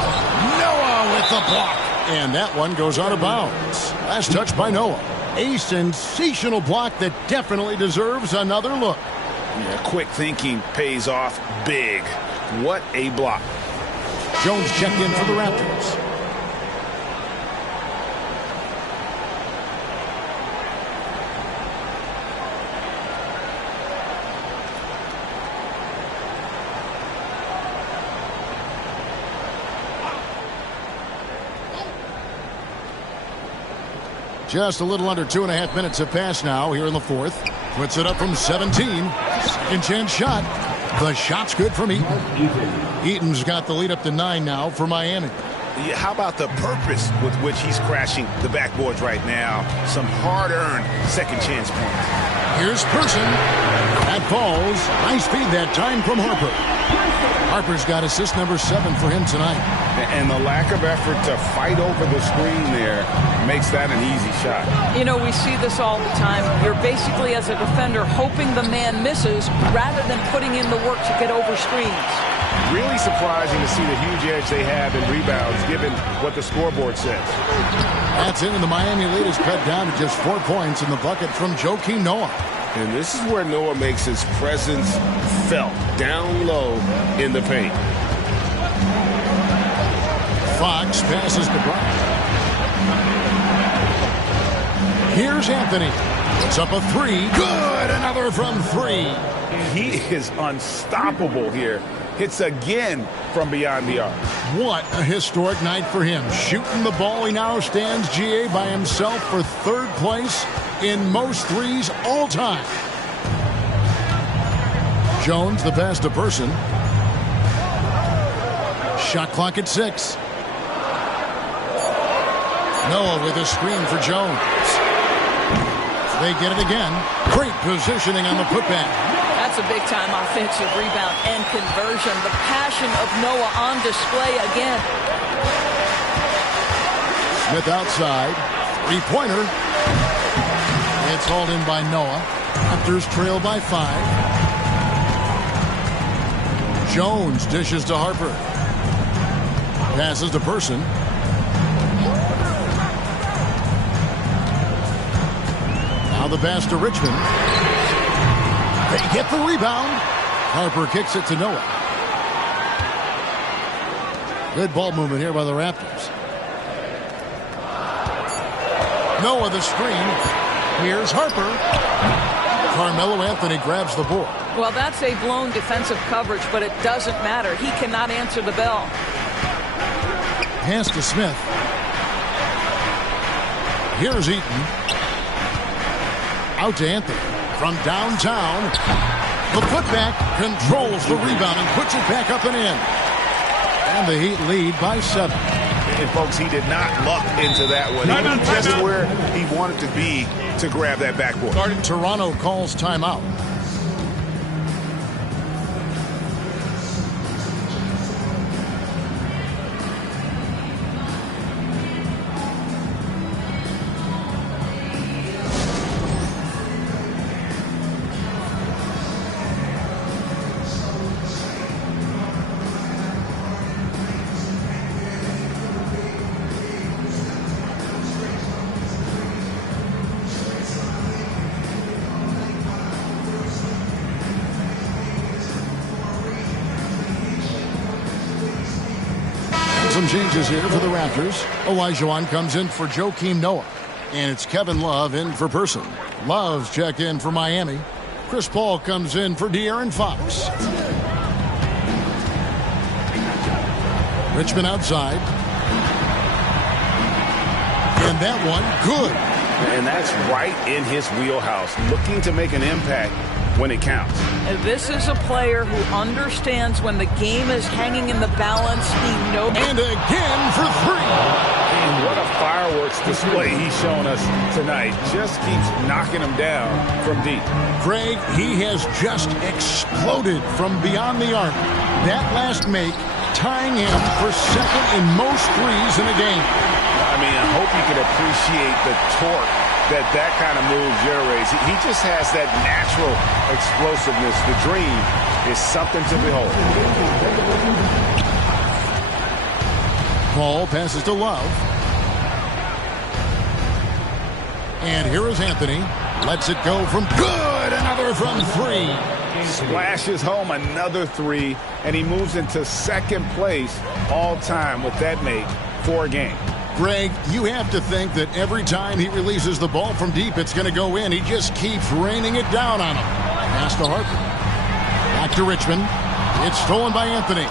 Noah with the block. And that one goes out of bounds. Last touch by Noah. A sensational block that definitely deserves another look. Yeah, quick thinking pays off big. What a block. Jones checked in for the Raptors. Just a little under 2.5 minutes have passed now here in the fourth. Puts it up from 17. Second chance shot. The shot's good from Eaton. Eaton's got the lead up to 9 now for Miami. Yeah, how about the purpose with which he's crashing the backboards right now? Some hard-earned second chance points. Here's Person. That falls. Nice feed that time from Harper. Harper's got assist number 7 for him tonight. And the lack of effort to fight over the screen there makes that an easy shot. You know, we see this all the time. You're basically, as a defender, hoping the man misses rather than putting in the work to get over screens. Really surprising to see the huge edge they have in rebounds, given what the scoreboard says. That's it, and the Miami lead is cut down to just 4 points in the bucket from Joakim Noah. And this is where Noah makes his presence felt, down low in the paint. Fox passes to Bryant. Here's Anthony. It's up a 3. Good! Another from 3. He is unstoppable here. Hits again from beyond the arc. What a historic night for him. Shooting the ball, he now stands GA by himself for 3rd place in most threes all time. Jones, the pass to Person. Shot clock at 6. Noah with a screen for Jones. They get it again. Great positioning on the putback. That's a big-time offensive rebound and conversion. The passion of Noah on display again. Smith outside. 3-pointer. It's hauled in by Noah. Raptors trail by 5. Jones dishes to Harper. Passes to Person. Now the pass to Richmond. They get the rebound. Harper kicks it to Noah. Good ball movement here by the Raptors. Noah the screen. Here's Harper. Carmelo Anthony grabs the board. Well, that's a blown defensive coverage, but it doesn't matter. He cannot answer the bell. Pass to Smith. Here's Eaton. Out to Anthony. From downtown. The putback controls the rebound and puts it back up and in. And the Heat lead by 7. And, folks, he did not luck into that one. He was just where he wanted to be to grab that backboard. Toronto calls timeout. Some changes here for the Raptors. Olajuwon comes in for Joakim Noah. And it's Kevin Love in for Person. Love's checked in for Miami. Chris Paul comes in for De'Aaron Fox. Richmond outside. And that one, good. And that's right in his wheelhouse. Looking to make an impact when it counts. This is a player who understands when the game is hanging in the balance. He knows. And again for 3. And what a fireworks display he's shown us tonight. Just keeps knocking him down from deep. Greg, he has just exploded from beyond the arc. That last make tying him for 2nd in most threes in a game. I mean, I hope you can appreciate the torque that kind of move generates. He just has that natural explosiveness. The dream is something to behold. Paul passes to Love. And here is Anthony. Lets it go from good. Another from 3. Splashes home another 3, and he moves into second place all time with that make for a game. Greg, you have to think that every time he releases the ball from deep, it's going to go in. He just keeps raining it down on him. Pass to Harper. Back to Richmond. It's stolen by Anthony.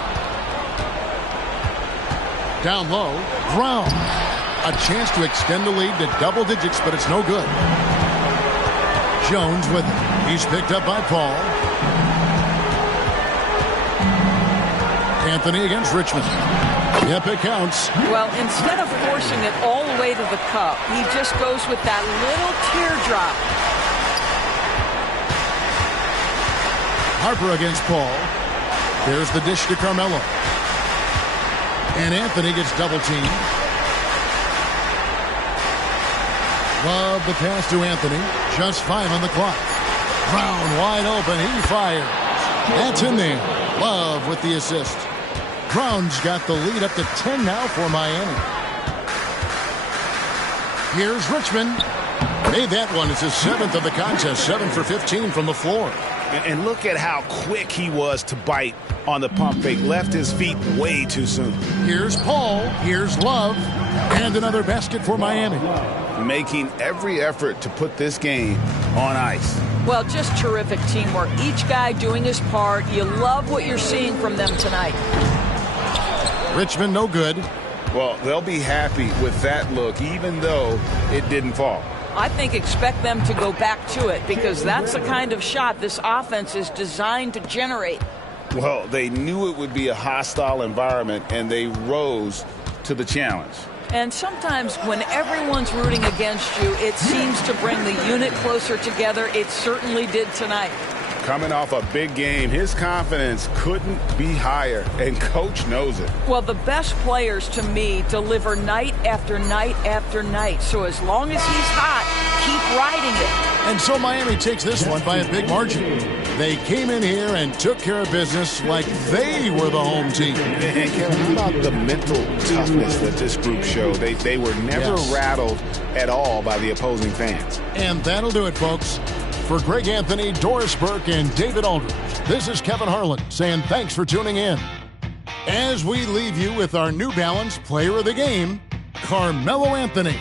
Down low. Brown. A chance to extend the lead to double digits, but it's no good. Jones with it. He's picked up by Paul. Anthony against Richmond. Yep, it counts. Well, instead of forcing it all the way to the cup, he just goes with that little teardrop. Harper against Paul. There's the dish to Carmelo. And Anthony gets double teamed. Love the pass to Anthony. Just 5 on the clock. Brown wide open. He fires. That's in there. Love with the assist. Brown's got the lead up to 10 now for Miami. Here's Richmond. Made that one. It's his 7th of the contest. 7 for 15 from the floor. And look at how quick he was to bite on the pump fake. Left his feet way too soon. Here's Paul. Here's Love. And another basket for Miami. Making every effort to put this game on ice. Well, just terrific teamwork. Each guy doing his part. You love what you're seeing from them tonight. Richmond, no good. Well, they'll be happy with that look, even though it didn't fall. I think expect them to go back to it because that's the kind of shot this offense is designed to generate. Well, they knew it would be a hostile environment, and they rose to the challenge. And sometimes when everyone's rooting against you, it seems to bring the unit closer together. It certainly did tonight. Coming off a big game, his confidence couldn't be higher, and Coach knows it. Well, the best players, to me, deliver night after night after night. So as long as he's hot, keep riding it. And so Miami takes this one by a big margin. They came in here and took care of business like they were the home team. And Kevin, how about the mental toughness that this group showed? They were never rattled at all by the opposing fans. And that'll do it, folks. For Greg Anthony, Doris Burke, and David Aldridge, this is Kevin Harlan saying thanks for tuning in. As we leave you with our New Balance Player of the Game, Carmelo Anthony.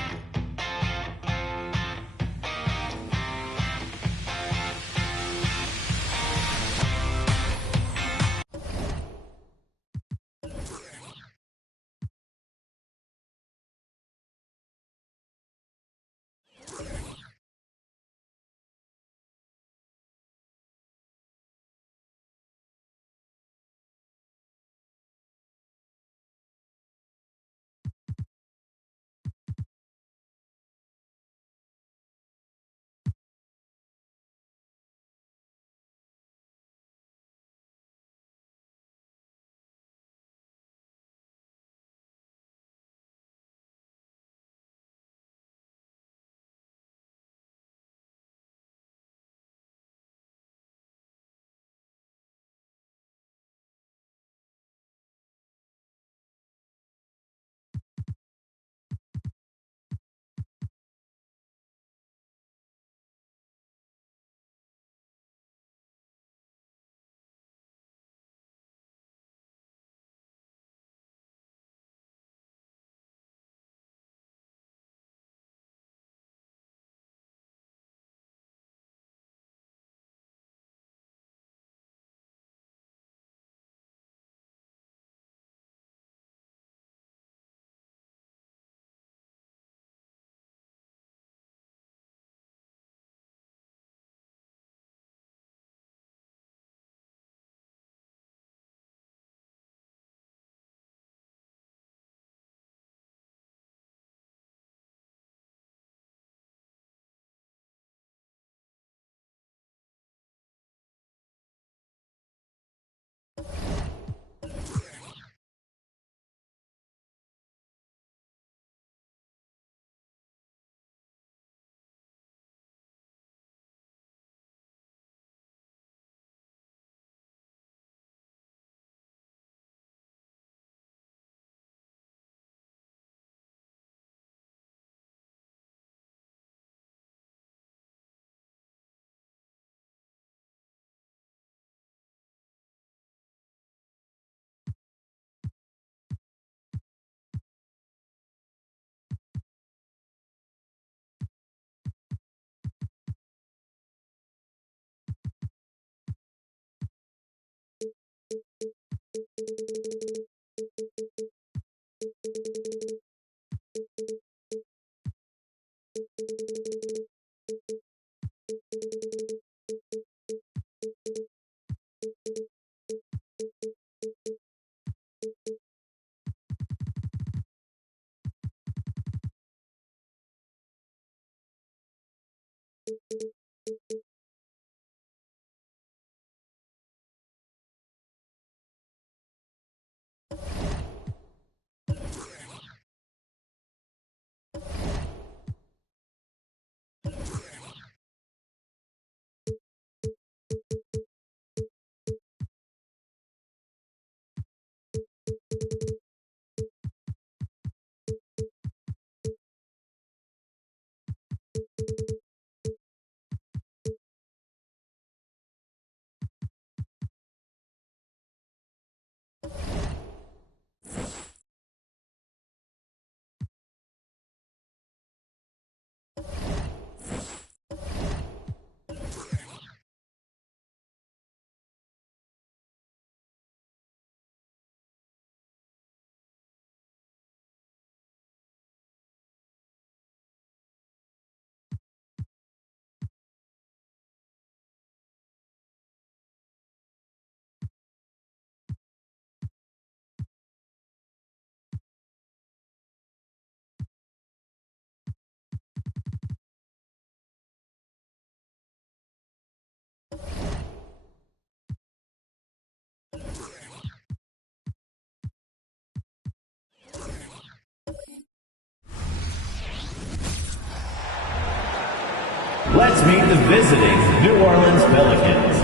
Let's meet the visiting New Orleans Pelicans.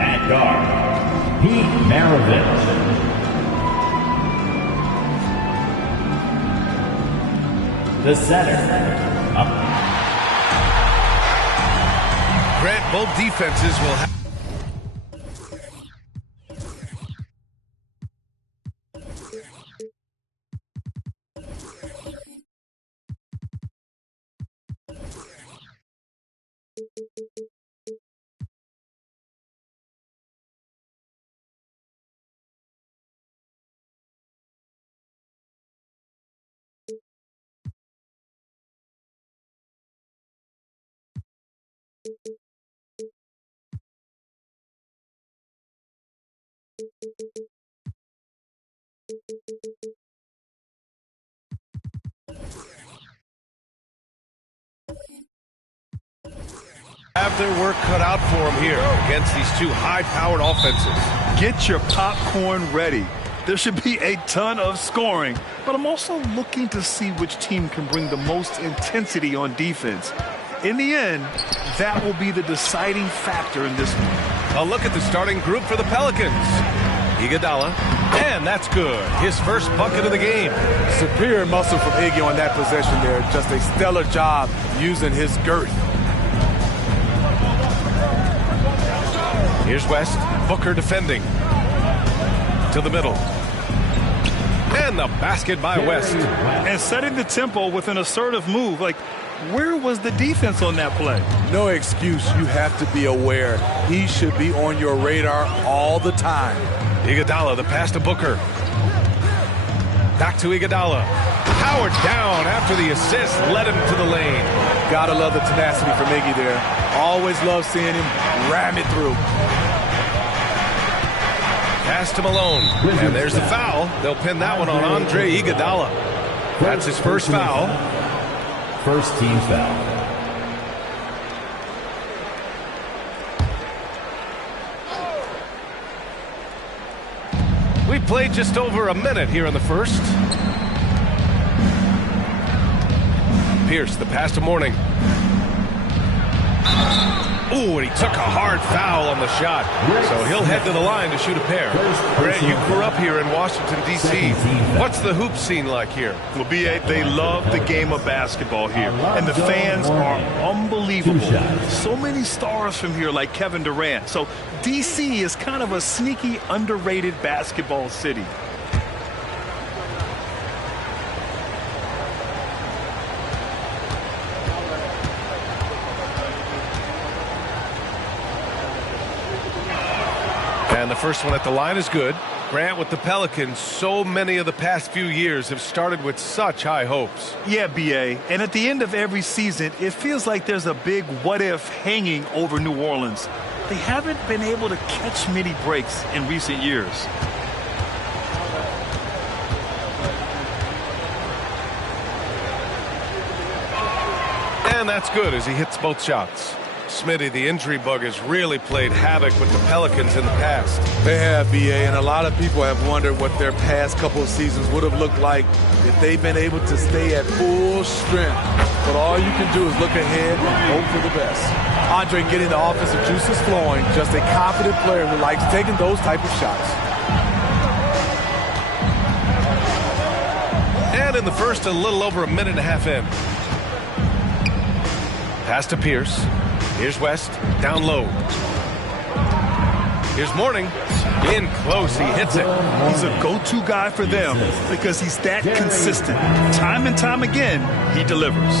At guard, Pete Maravich. The center. Grant, both defenses will have. Have their work cut out for them here against these two high-powered offenses. Get your popcorn ready. There should be a ton of scoring, but I'm also looking to see which team can bring the most intensity on defense. In the end, that will be the deciding factor in this one. A look at the starting group for the Pelicans. Iguodala, and that's good. His first bucket of the game. Superior muscle from Iggy on that possession there. Just a stellar job using his girth. Here's West. Booker defending. To the middle. And the basket by West. And setting the tempo with an assertive move. Like, where was the defense on that play? No excuse. You have to be aware. He should be on your radar all the time. Iguodala, the pass to Booker. Back to Iguodala. Powered down after the assist. Led him to the lane. Gotta love the tenacity from Iggy there. Always love seeing him ram it through. Pass to Malone. And there's the foul. They'll pin that one on Andre Iguodala. That's his first foul. First team foul. We played just over a minute here in the first. Pierce, the pass to Mourning. Ooh, and he took a hard foul on the shot. So he'll head to the line to shoot a pair. Grant, you grew up here in Washington, D.C. What's the hoop scene like here? Well, B.A., they love the game of basketball here. And the fans are unbelievable. So many stars from here like Kevin Durant. So D.C. is kind of a sneaky, underrated basketball city. And And the first one at the line is good. Grant, with the Pelicans, so many of the past few years have started with such high hopes. Yeah, B.A. And at the end of every season, it feels like there's a big what-if hanging over New Orleans. They haven't been able to catch many breaks in recent years. And that's good as he hits both shots. Smitty, the injury bug has really played havoc with the Pelicans in the past. They have, B.A., and a lot of people have wondered what their past couple of seasons would have looked like if they've been able to stay at full strength. But all you can do is look ahead and hope for the best. Andre getting the offensive juices flowing, just a confident player who likes taking those type of shots. And in the first, a little over a minute and a half in. Pass to Pierce. Here's West, down low. Here's Mourning, in close, he hits it. He's a go-to guy for them because he's that consistent. Time and time again, he delivers.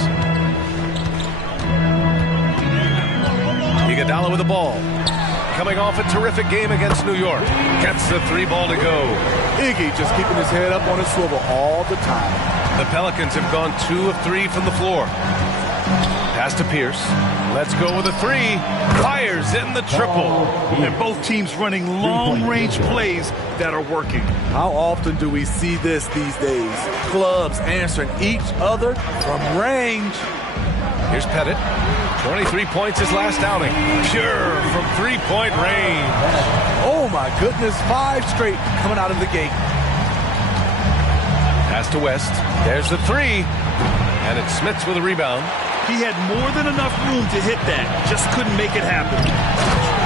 Iguodala with the ball. Coming off a terrific game against New York. Gets the 3 ball to go. Iggy just keeping his head up on his swivel all the time. The Pelicans have gone 2 of 3 from the floor. Pass to Pierce. Let's go with a 3. Fires in the triple. And both teams running long-range plays that are working. How often do we see this these days? Clubs answering each other from range. Here's Pettit. 23 points his last outing. Pure from 3-point range. Oh, my goodness. 5 straight coming out of the gate. Pass to West. There's the 3. And it's Smits with a rebound. He had more than enough room to hit that. Just couldn't make it happen.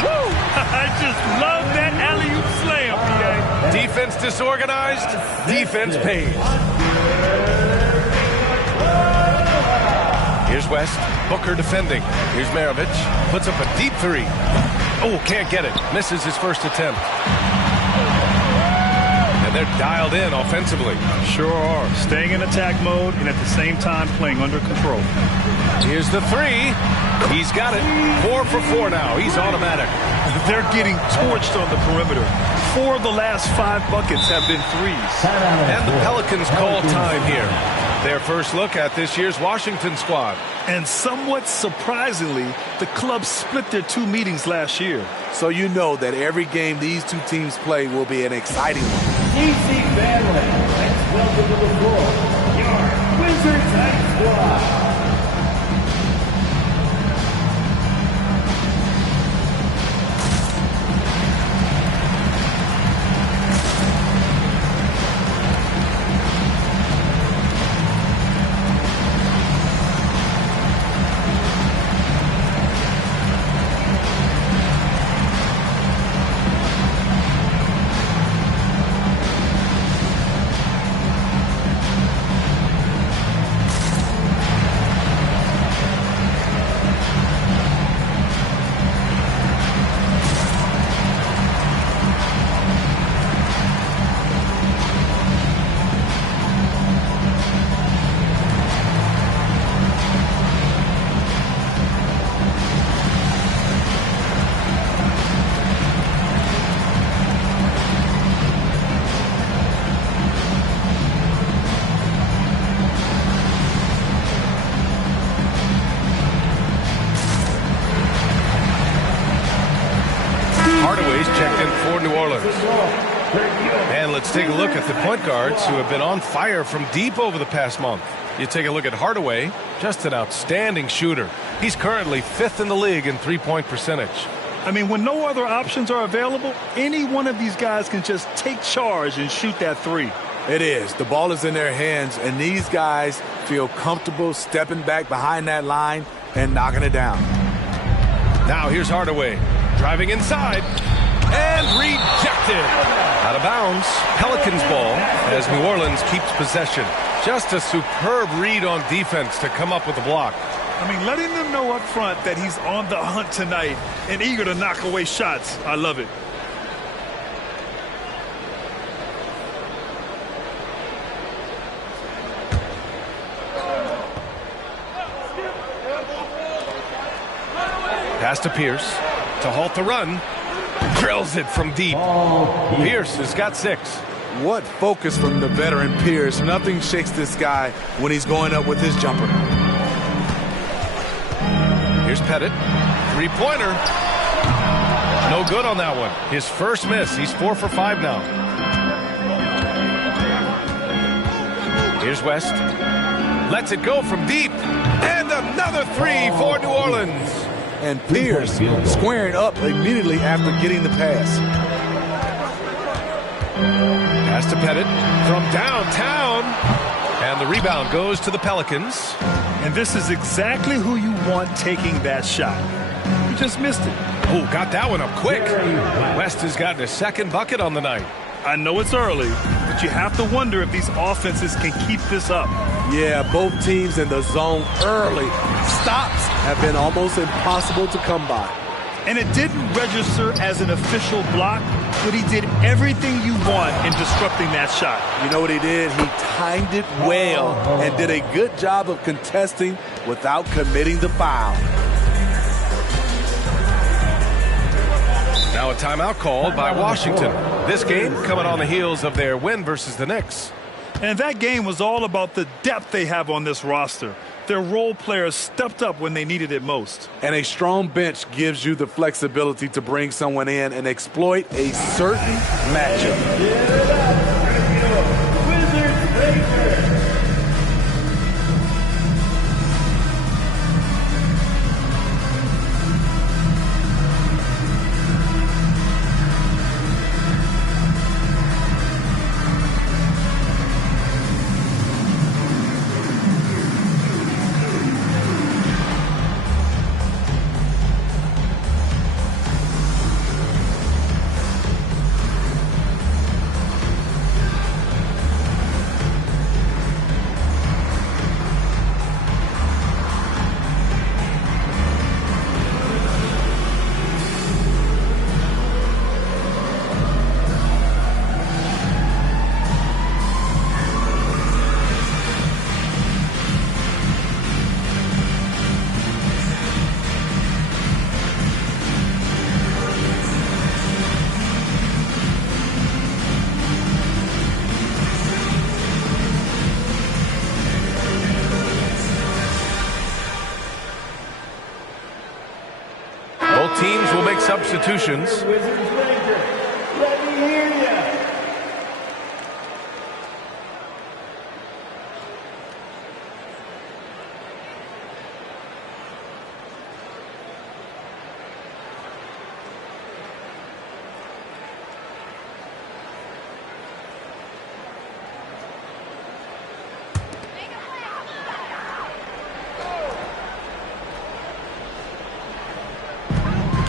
Woo! I just love that alley-oop slam, B.A. Defense disorganized. Defense pays. Here's West. Booker defending. Here's Maravich. Puts up a deep 3. Oh, can't get it. Misses his first attempt. And they're dialed in offensively. Sure are. Staying in attack mode and at the same time playing under control. Here's the 3. He's got it. 4 for 4 now. He's automatic. They're getting torched on the perimeter. 4 of the last 5 buckets have been 3s. And the Pelicans call time here. Their first look at this year's Washington squad. And somewhat surprisingly, the club split their 2 meetings last year. So you know that every game these 2 teams play will be an exciting one. DC family, let's welcome to the floor your Wizards Night Squad. And let's take a look at the point guards who have been on fire from deep over the past month. You take a look at Hardaway, just an outstanding shooter. He's currently 5th in the league in 3-point percentage. I mean, when no other options are available, any one of these guys can just take charge and shoot that 3. It is. The ball is in their hands, and these guys feel comfortable stepping back behind that line and knocking it down. Now here's Hardaway, driving inside, and rejected. Out of bounds, Pelicans ball as New Orleans keeps possession. Just a superb read on defense to come up with the block. I mean, letting them know up front that he's on the hunt tonight and eager to knock away shots. I love it. Pass to Pierce to halt the run. Drills it from deep. Pierce has got 6. What focus from the veteran Pierce. Nothing shakes this guy when he's going up with his jumper. Here's Pettit. 3-pointer. No good on that one. His first miss. He's 4 for 5 now. Here's West. Lets it go from deep. And another 3 for New Orleans. And Pierce squaring up immediately after getting the pass. Pass to Pettit from downtown. And the rebound goes to the Pelicans. And this is exactly who you want taking that shot. You just missed it. Oh, got that one up quick. West has gotten his second bucket on the night. I know it's early, but you have to wonder if these offenses can keep this up. Yeah, both teams in the zone early. Stops have been almost impossible to come by. And it didn't register as an official block, but he did everything you want in disrupting that shot. You know what he did? He timed it well and did a good job of contesting without committing the foul. Now a timeout called by Washington. This game coming on the heels of their win versus the Knicks. And that game was all about the depth they have on this roster. Their role players stepped up when they needed it most. And a strong bench gives you the flexibility to bring someone in and exploit a certain matchup. Teams will make substitutions.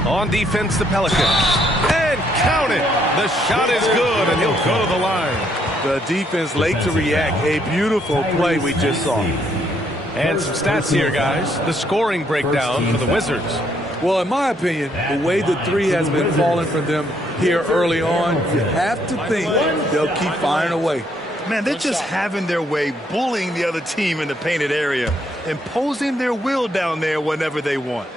On defense, the Pelicans. And count it. The shot is good, and he'll go to the line. The defense late to react. A beautiful play we just saw. And some stats here, guys. The scoring breakdown for the Wizards. Well, in my opinion, the way the three has been falling for them here early on, you have to think they'll keep firing away. Man, they're just having their way, bullying the other team in the painted area, imposing their will down there whenever they want.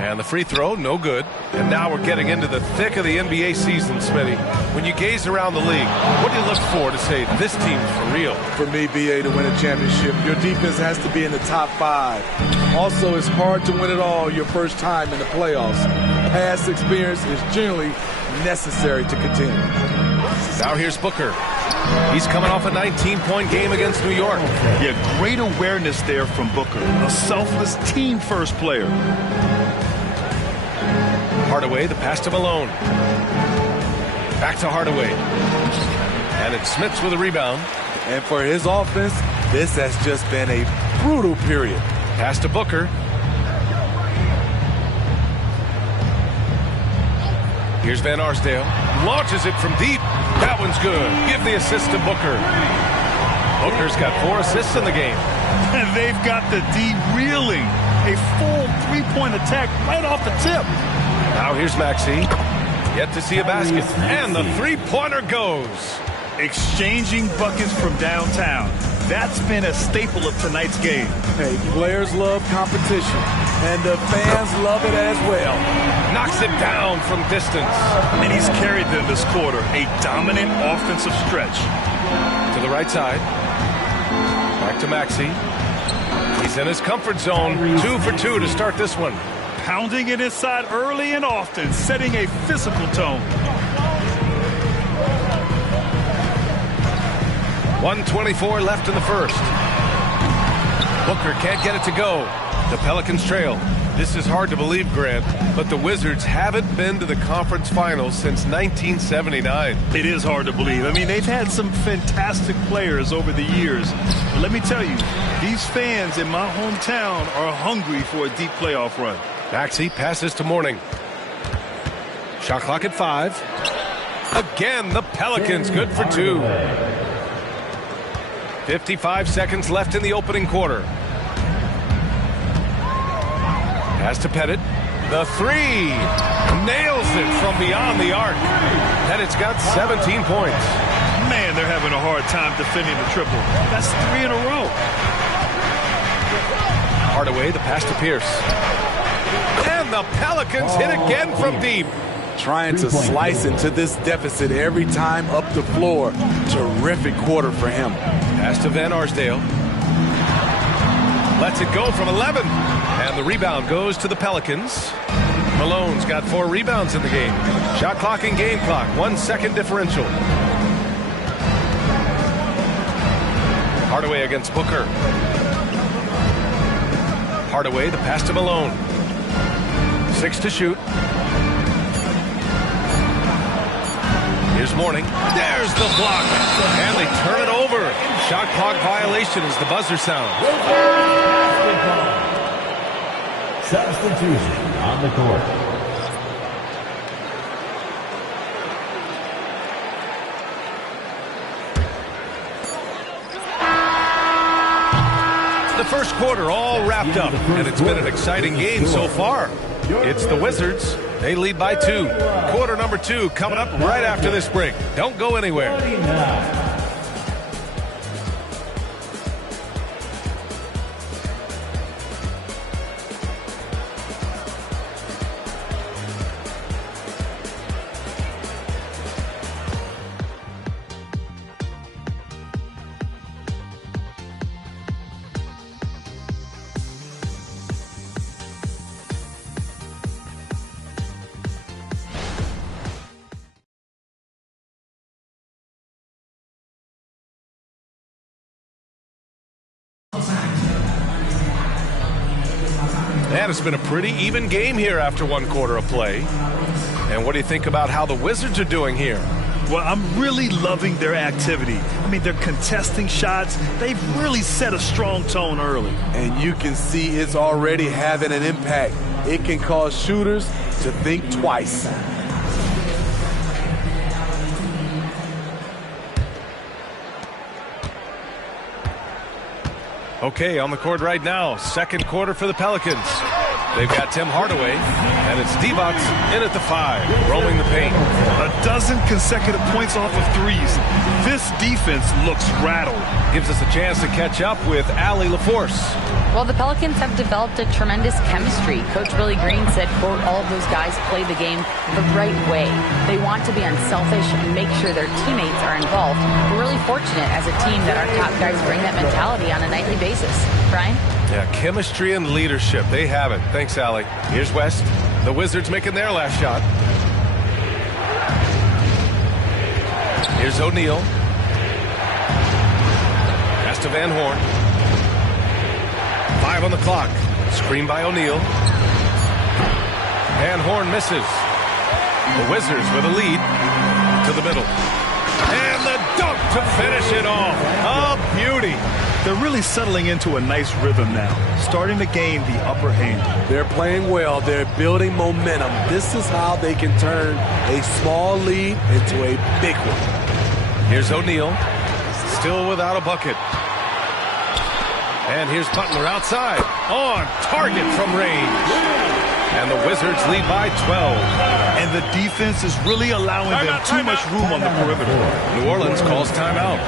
And the free throw, no good. And now we're getting into the thick of the NBA season, Smitty. When you gaze around the league, what do you look for to say this team's for real? For me, BA, to win a championship, your defense has to be in the top 5. Also, it's hard to win it all your first time in the playoffs. Past experience is generally necessary to continue. Now here's Booker. He's coming off a 19-point game against New York. Yeah, great awareness there from Booker. A selfless team-first player. Hardaway, the pass to Malone. Back to Hardaway. And it's Smits with a rebound. And for his offense, this has just been a brutal period. Pass to Booker. Here's Van Arsdale. Launches it from deep. That one's good. Give the assist to Booker. Booker's got 4 assists in the game. And they've got the D reeling. A full three-point attack right off the tip. Now here's Maxey. Yet to see a basket. And the three-pointer goes. Exchanging buckets from downtown. That's been a staple of tonight's game. Hey, players love competition. and the fans love it as well. Knocks it down from distance. And he's carried them this quarter. A dominant offensive stretch. To the right side. Back to Maxey. He's in his comfort zone. 2 for 2 to start this one. Pounding it inside early and often, setting a physical tone. 1:24 left in the first. Booker can't get it to go. The Pelicans trail. This is hard to believe, Grant, but the Wizards haven't been to the conference finals since 1979. It is hard to believe. I mean, they've had some fantastic players over the years. But let me tell you, these fans in my hometown are hungry for a deep playoff run. Maxey passes to Mourning. Shot clock at 5. Again, the Pelicans good for 2. 55 seconds left in the opening quarter. Pass to Pettit. The 3. Nails it from beyond the arc. Pettit's got 17 points. Man, they're having a hard time defending the triple. That's 3 in a row. Hardaway, the pass to Pierce. And the Pelicans hit again from deep. Trying to slice into this deficit every time up the floor. Terrific quarter for him. Pass to Van Arsdale. Lets it go from 11. And the rebound goes to the Pelicans. Malone's got 4 rebounds in the game. Shot clock and game clock. 1 second differential. Hardaway against Booker. Hardaway, the pass to Malone. 6 to shoot. Here's Mourning. There's the block. And they turn it over. Shot clock violation as the buzzer sounds. Substitution on the court. The first quarter all wrapped up, and it's been an exciting game so far. It's the Wizards. They lead by 2. Quarter number 2 coming up right after this break. Don't go anywhere. And it's been a pretty even game here after 1 quarter of play. And what do you think about how the Wizards are doing here? Well, I'm really loving their activity. I mean, they're contesting shots. They've really set a strong tone early. And you can see it's already having an impact. It can cause shooters to think twice. Okay, on the court right now, second quarter for the Pelicans. They've got Tim Hardaway, and it's Divac in at the 5, roaming the paint. A dozen consecutive points off of threes. This defense looks rattled. Gives us a chance to catch up with Allie LaForce. Well, the Pelicans have developed a tremendous chemistry. Coach Willie Green said, quote, all of those guys play the game the right way. They want to be unselfish and make sure their teammates are involved. We're really fortunate as a team that our top guys bring that mentality on a nightly basis. Brian? Yeah, chemistry and leadership. They have it. Thanks, Allie. Here's West. The Wizards making their last shot. Here's O'Neal. Pass to Van Horn. 5 on the clock. Screen by O'Neal. Van Horn misses. The Wizards with a lead to the middle. And the dunk to finish it off. A beauty. They're really settling into a nice rhythm now, starting to gain the upper hand. They're playing well. They're building momentum. This is how they can turn a small lead into a big one. Here's O'Neal, still without a bucket. And here's Butler outside, on target from range. And the Wizards lead by 12. And the defense is really allowing them too much room on the perimeter. New Orleans calls timeout.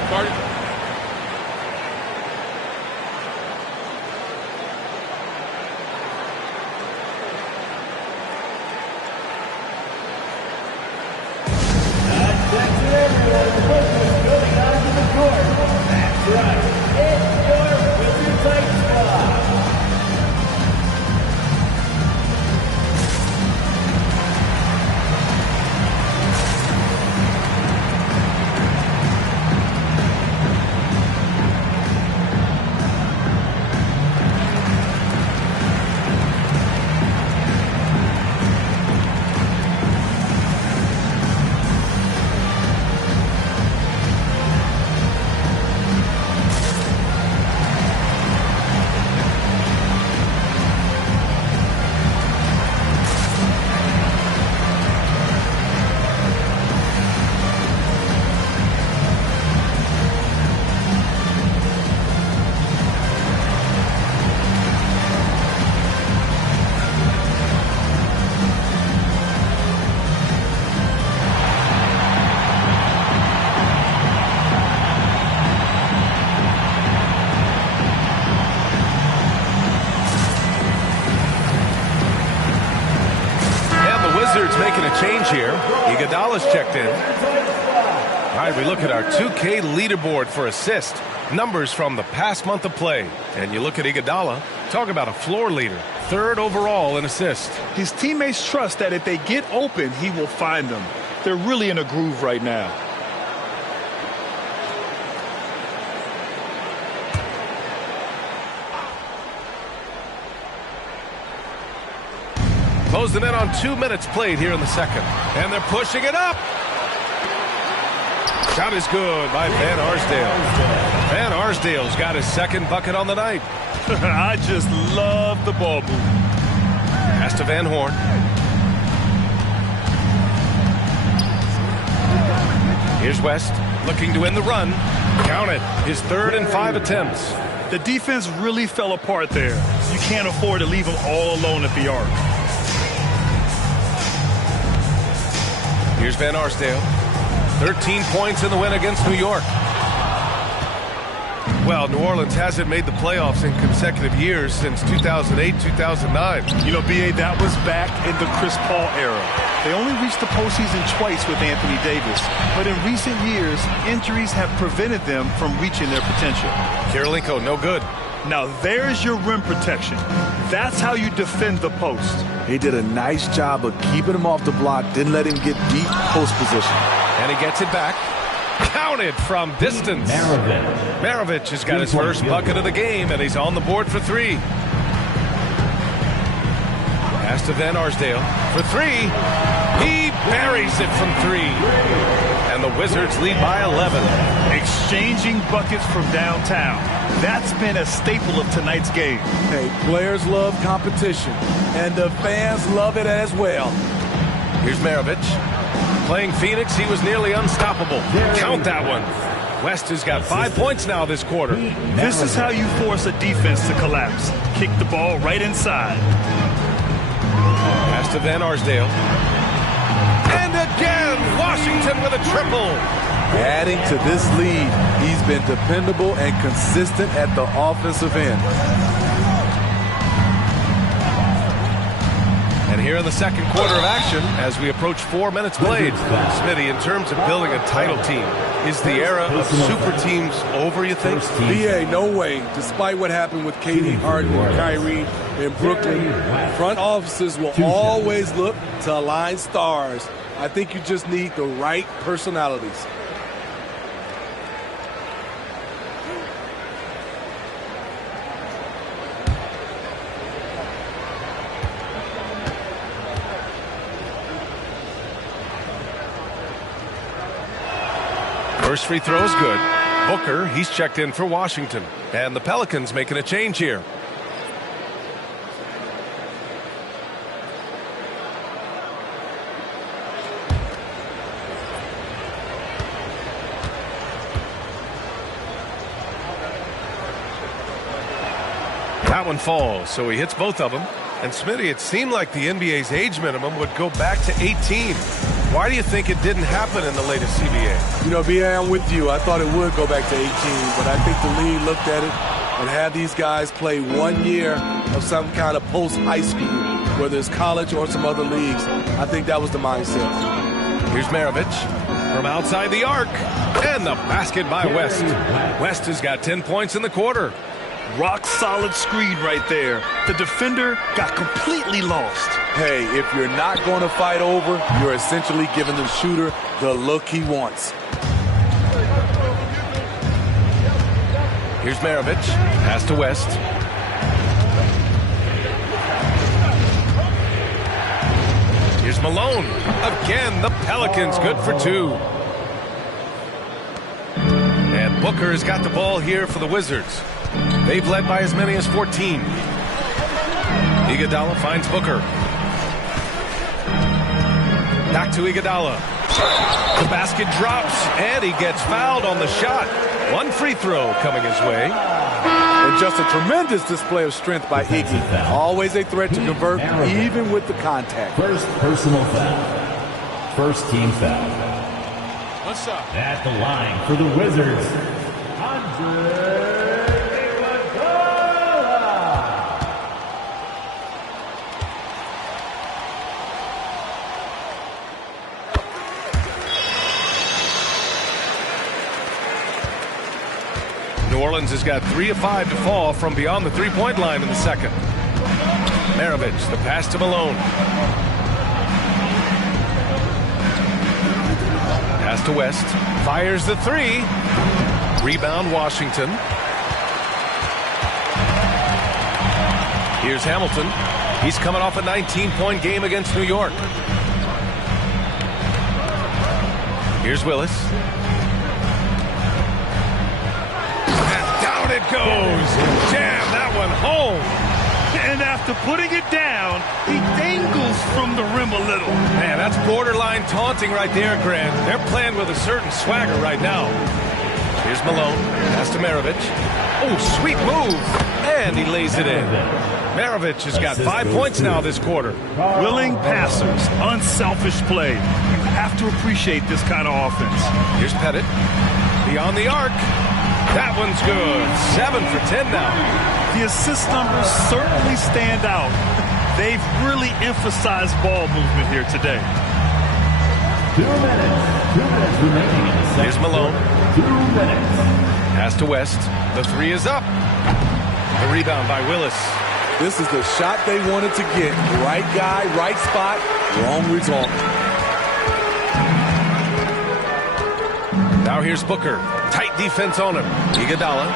a change here. Iguodala's checked in. All right, we look at our 2K leaderboard for assist. Numbers from the past month of play. And you look at Iguodala, talk about a floor leader. 3rd overall in assist. His teammates trust that if they get open, he will find them. They're really in a groove right now. Closing in on 2 minutes played here in the second. And they're pushing it up. Shot is good by Van Arsdale. Van Arsdale's got his 2nd bucket on the night. I just love the ball move. Pass to Van Horn. Here's West looking to win the run. Count it. His 3rd and 5 attempts. The defense really fell apart there. You can't afford to leave them all alone at the arc. Here's Van Arsdale. 13 points in the win against New York. Well, New Orleans hasn't made the playoffs in consecutive years since 2008, 2009. You know, B.A., that was back in the Chris Paul era. They only reached the postseason twice with Anthony Davis. But in recent years, injuries have prevented them from reaching their potential. Kirilenko, no good. Now, there's your rim protection. That's how you defend the post. He did a nice job of keeping him off the block, didn't let him get deep post position. And he gets it back. Counted from distance. Maravich has got his first bucket of the game, and he's on the board for 3. Pass to Van Arsdale for 3. He buries it from 3. And the Wizards lead by 11. Exchanging buckets from downtown. That's been a staple of tonight's game. Hey, players love competition, and the fans love it as well. Here's Maravich. Playing Phoenix, he was nearly unstoppable. Count that one. West has got 5 points now this quarter. This is how you force a defense to collapse. Kick the ball right inside. Pass to Van Arsdale. And again, Washington with a triple. Adding to this lead, he's been dependable and consistent at the offensive end. And here in the second quarter of action, as we approach 4 minutes played, Smitty, in terms of building a title team, is the era of super teams over, you think? BA, no way. Despite what happened with KD, Harden, and Kyrie in Brooklyn, front offices will always look to align stars. I think you just need the right personalities. First free throw is good. Booker, he's checked in for Washington. And the Pelicans making a change here. That one falls, so he hits both of them. And Smitty, it seemed like the NBA's age minimum would go back to 18. Why do you think it didn't happen in the latest CBA? You know, B.A., I'm with you. I thought it would go back to 18, but I think the league looked at it and had these guys play 1 year of some kind of post-high school, whether it's college or some other leagues. I think that was the mindset. Here's Maravich from outside the arc, and the basket by West. West has got 10 points in the quarter. Rock solid screen right there. The defender got completely lost. Hey, if you're not going to fight over, you're essentially giving the shooter the look he wants. Here's Maravich. Pass to West. Here's Malone. Again, the Pelicans good for 2. And Booker has got the ball here for the Wizards. They've led by as many as 14. Iguodala finds Booker. Back to Iguodala. The basket drops, and he gets fouled on the shot. 1 free throw coming his way. And just a tremendous display of strength by Iggy. Always a threat to convert, even with the contact. First personal foul. First team foul. What's up? At the line for the Wizards, Andre. Orleans has got 3 of 5 to fall from beyond the three-point line in the second. Maravich, the pass to Malone. Pass to West. Fires the three. Rebound, Washington. Here's Hamilton. He's coming off a 19-point game against New York. Here's Willis. And down it goes. Jam that one home. And after putting it down, he dangles from the rim a little. Man, that's borderline taunting right there, Grant. They're playing with a certain swagger right now. Here's Malone. Pass to Maravich. Oh, sweet move. And he lays it in. Maravich has got 5 points now this quarter. Willing passers, unselfish play. You have to appreciate this kind of offense. Here's Pettit. Beyond the arc. That one's good. 7 for 10 now. The assist numbers certainly stand out. They've really emphasized ball movement here today. 2 minutes. 2 minutes remaining in the second. Here's Malone. 2 minutes. Pass to West. The three is up. The rebound by Willis. This is the shot they wanted to get. Right guy, right spot, wrong result. Now here's Booker. Tight defense on him. Iguodala.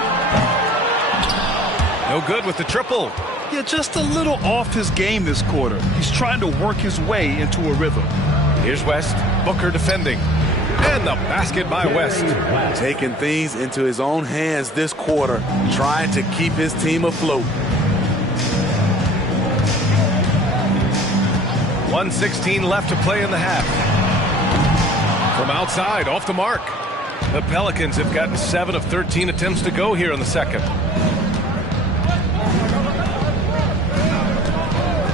No good with the triple. Yeah, just a little off his game this quarter. He's trying to work his way into a rhythm. Here's West. Booker defending. And the basket by West. Taking things into his own hands this quarter, trying to keep his team afloat. 1:16 left to play in the half. From outside, off the mark. The Pelicans have gotten 7 of 13 attempts to go here in the second.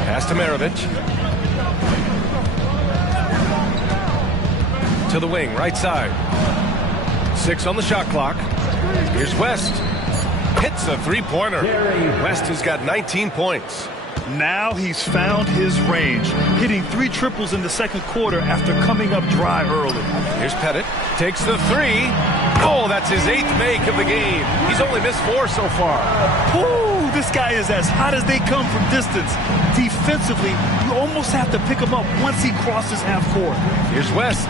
Pass to Maravich. To the wing, right side. 6 on the shot clock. Here's West. Hits a three-pointer. West has got 19 points. Now he's found his range, hitting 3 triples in the second quarter after coming up dry early. Here's Pettit. Takes the three. Oh, that's his 8th make of the game. He's only missed 4 so far. Ooh, this guy is as hot as they come from distance. Defensively, you almost have to pick him up once he crosses half court. Here's West.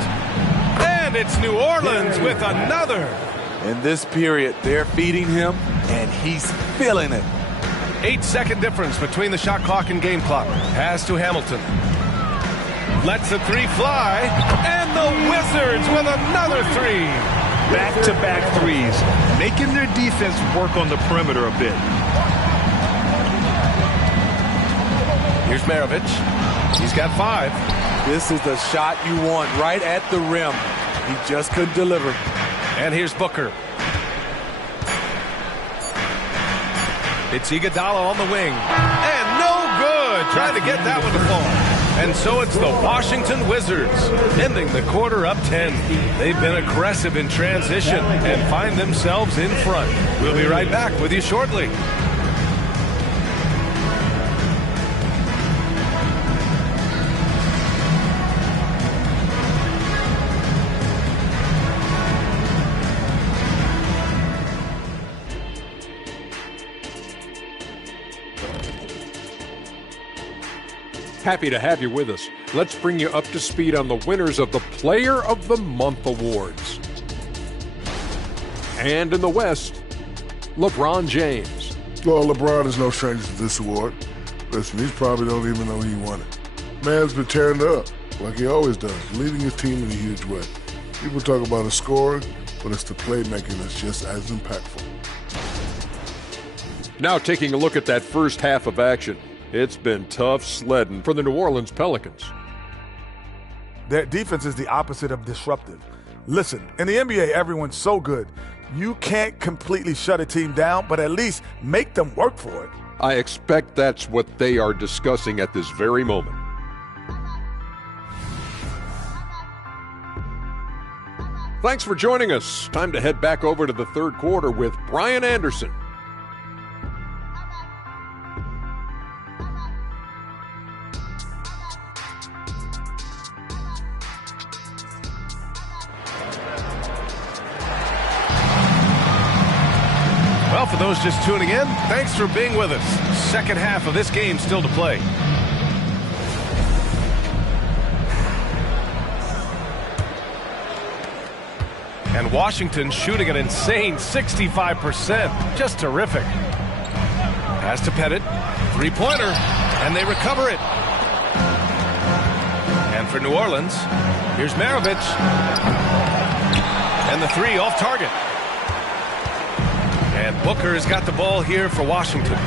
And it's New Orleans with another. In this period, they're feeding him, and he's feeling it. 8-second difference between the shot clock and game clock. Pass to Hamilton. Lets the three fly. And the Wizards with another three. Back-to-back threes, making their defense work on the perimeter a bit. Here's Maravich. He's got 5. This is the shot you want right at the rim. He just couldn't deliver. And here's Booker. It's Iguodala on the wing. And no good. Trying to get that one to fall. And so it's the Washington Wizards ending the quarter up 10. They've been aggressive in transition and find themselves in front. We'll be right back with you shortly. Happy to have you with us. Let's bring you up to speed on the winners of the Player of the Month awards. And in the West, LeBron James. Well, LeBron is no stranger to this award. Listen, he probably don't even know he won it. Man's been tearing it up, like he always does, leading his team in a huge way. People talk about his scoring, but it's the playmaking that's just as impactful. Now taking a look at that first half of action. It's been tough sledding for the New Orleans Pelicans. Their defense is the opposite of disruptive. Listen, in the NBA, everyone's so good. You can't completely shut a team down, but at least make them work for it. I expect that's what they are discussing at this very moment. Thanks for joining us. Time to head back over to the third quarter with Brian Anderson. those just tuning in, thanks for being with us. Second half of this game still to play. And Washington shooting an insane 65%. Just terrific. Pass to Pettit. Three-pointer. And they recover it. And for New Orleans, here's Maravich. And the three off target. And Booker has got the ball here for Washington.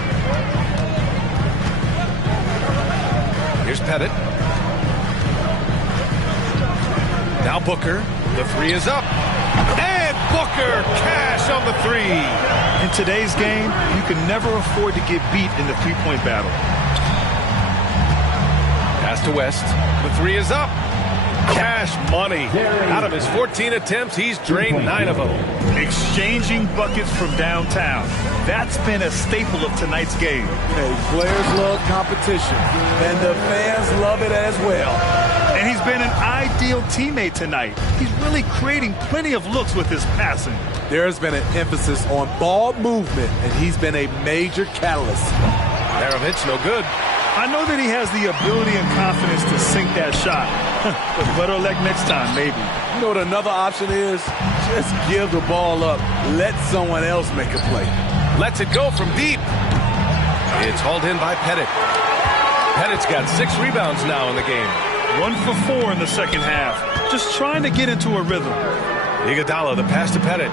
Here's Pettit. Now Booker. The three is up. And Booker cash on the three. In today's game, you can never afford to get beat in the three-point battle. Pass to West. The three is up. Cash money. Out of his 14 attempts, he's drained 9 of them. Exchanging buckets from downtown. That's been a staple of tonight's game. Hey, players love competition, and the fans love it as well. And he's been an ideal teammate tonight. He's really creating plenty of looks with his passing. There's been an emphasis on ball movement, and he's been a major catalyst. Maravich, no good. I know that he has the ability and confidence to sink that shot. But better luck next time, maybe. You know what another option is? Just give the ball up. Let someone else make a play. Lets it go from deep. It's hauled in by Pettit. Pettit's got 6 rebounds now in the game. 1 for 4 in the second half. Just trying to get into a rhythm. Iguodala, the pass to Pettit.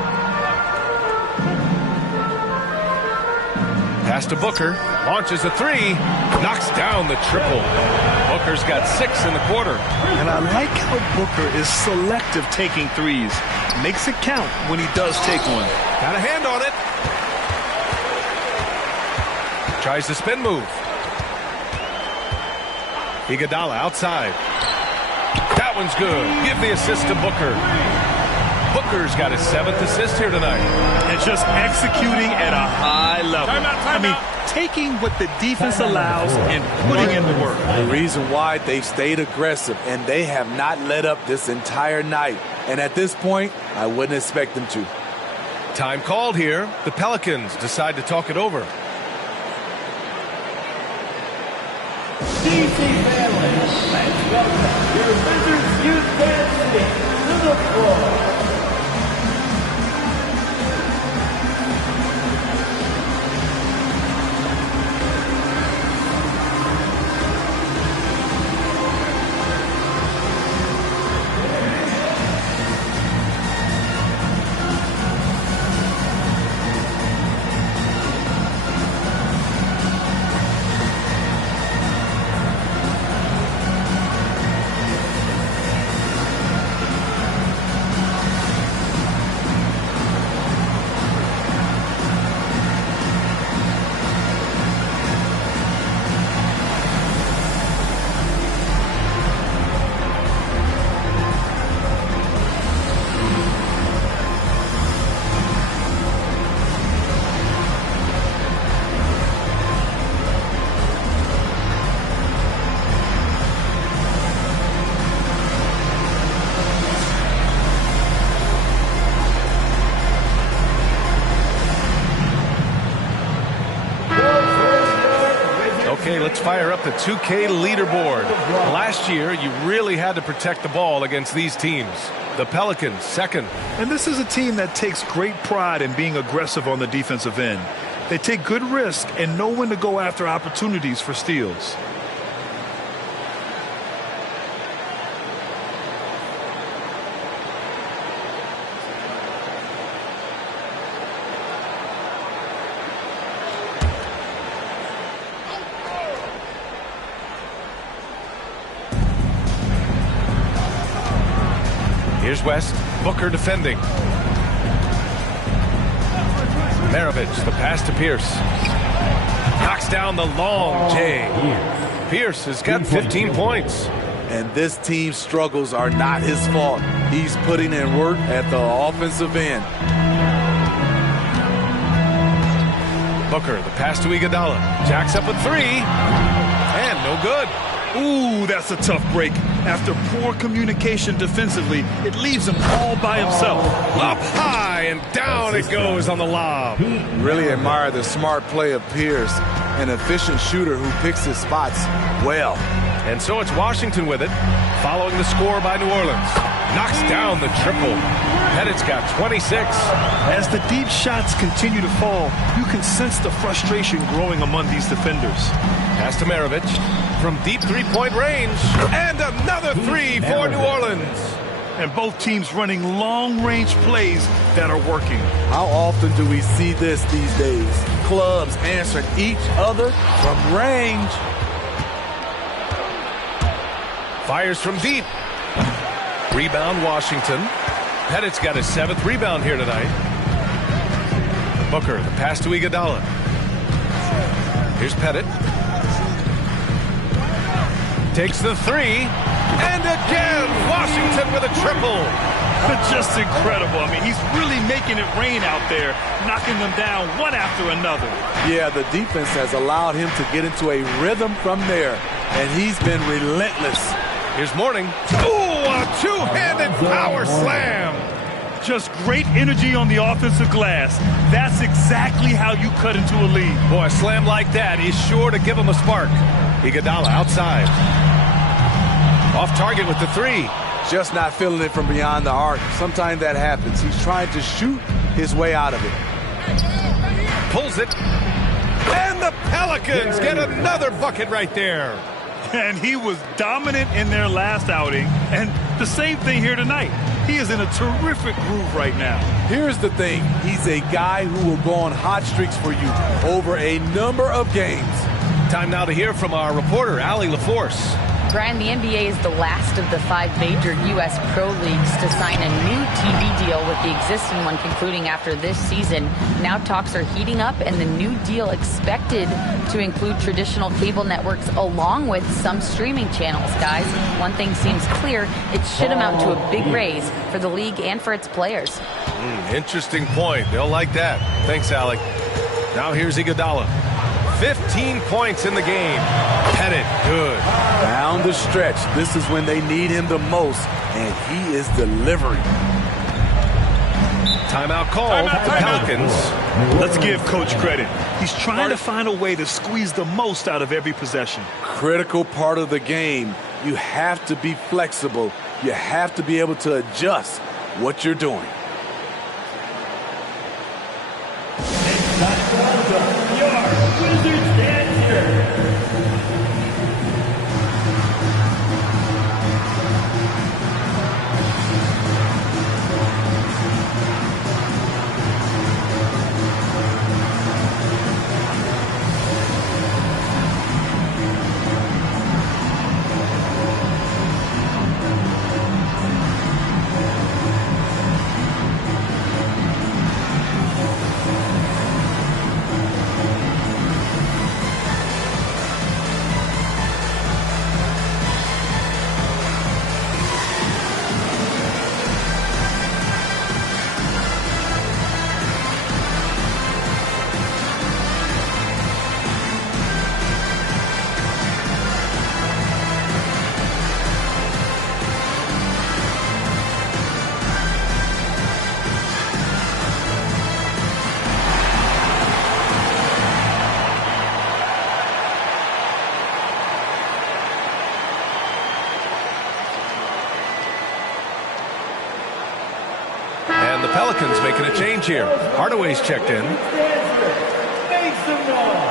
Pass to Booker. Launches a three. Knocks down the triple. Booker's got 6 in the quarter. And I like how Booker is selective taking threes. Makes it count when he does take one. Got a hand on it. Tries the spin move. Iguodala outside. That one's good. Give the assist to Booker. Booker's got his 7th assist here tonight. And just executing at a high level. Time out. Taking what the defense allows and putting in the work. The reason why they've stayed aggressive, and they have not let up this entire night. And at this point, I wouldn't expect them to. Time called here. The Pelicans decide to talk it over. DC family, let's welcome your Wizards Youth Dance Team to the floor. Okay, let's fire up the 2K leaderboard. Last year, you really had to protect the ball against these teams. The Pelicans, 2nd. And this is a team that takes great pride in being aggressive on the defensive end. They take good risk and know when to go after opportunities for steals. Here's West. Booker defending. Maravich, the pass to Pierce. Knocks down the long J. Pierce has got 15 points. And this team's struggles are not his fault. He's putting in work at the offensive end. Booker, the pass to Iguodala. Jacks up a three. And no good. Ooh, that's a tough break. After poor communication defensively, it leaves him all by himself. Up high and down it goes on the lob. Really admire the smart play of Pierce, an efficient shooter who picks his spots well. And so it's Washington with it, following the score by New Orleans. Knocks down the triple. Pettit's got 26. As the deep shots continue to fall, you can sense the frustration growing among these defenders. Pass to Maravich from deep three-point range. And another three for New Orleans. And both teams running long-range plays that are working. How often do we see this these days? Clubs answering each other from range. Fires from deep. Rebound Washington. Pettit's got his 7th rebound here tonight. Booker, the pass to Iguodala. Here's Pettit. Takes the three. And again, Washington with a triple. Just incredible. I mean, he's really making it rain out there, knocking them down one after another. Yeah, the defense has allowed him to get into a rhythm from there, and he's been relentless. Here's Mourning. Ooh, a two-handed power slam. Just great energy on the offensive glass. That's exactly how you cut into a lead. Boy, a slam like that is sure to give him a spark. Iguodala outside. Off target with the three. Just not feeling it from beyond the arc. Sometimes that happens. He's trying to shoot his way out of it. Pulls it. And the Pelicans get another bucket right there. And he was dominant in their last outing. And the same thing here tonight. He is in a terrific groove right now. Here's the thing. He's a guy who will go on hot streaks for you over a number of games. Time now to hear from our reporter, Allie LaForce. Brian, the NBA is the last of the 5 major U.S. pro leagues to sign a new TV deal, with the existing one concluding after this season. Now talks are heating up, and the new deal expected to include traditional cable networks along with some streaming channels. Guys, one thing seems clear. It should amount to a big raise for the league and for its players. Interesting point. They'll like that. Thanks, Alec. Now here's Iguodala. 15 points in the game. Pettit, good. Down the stretch. This is when they need him the most, and he is delivering. Timeout called. Pelicans. Let's give Coach credit. He's trying to find a way to squeeze the most out of every possession. Critical part of the game. You have to be flexible. You have to be able to adjust what you're doing. Wizards dancer. And the Pelicans making a change here. Hardaway's checked in. Make some noise.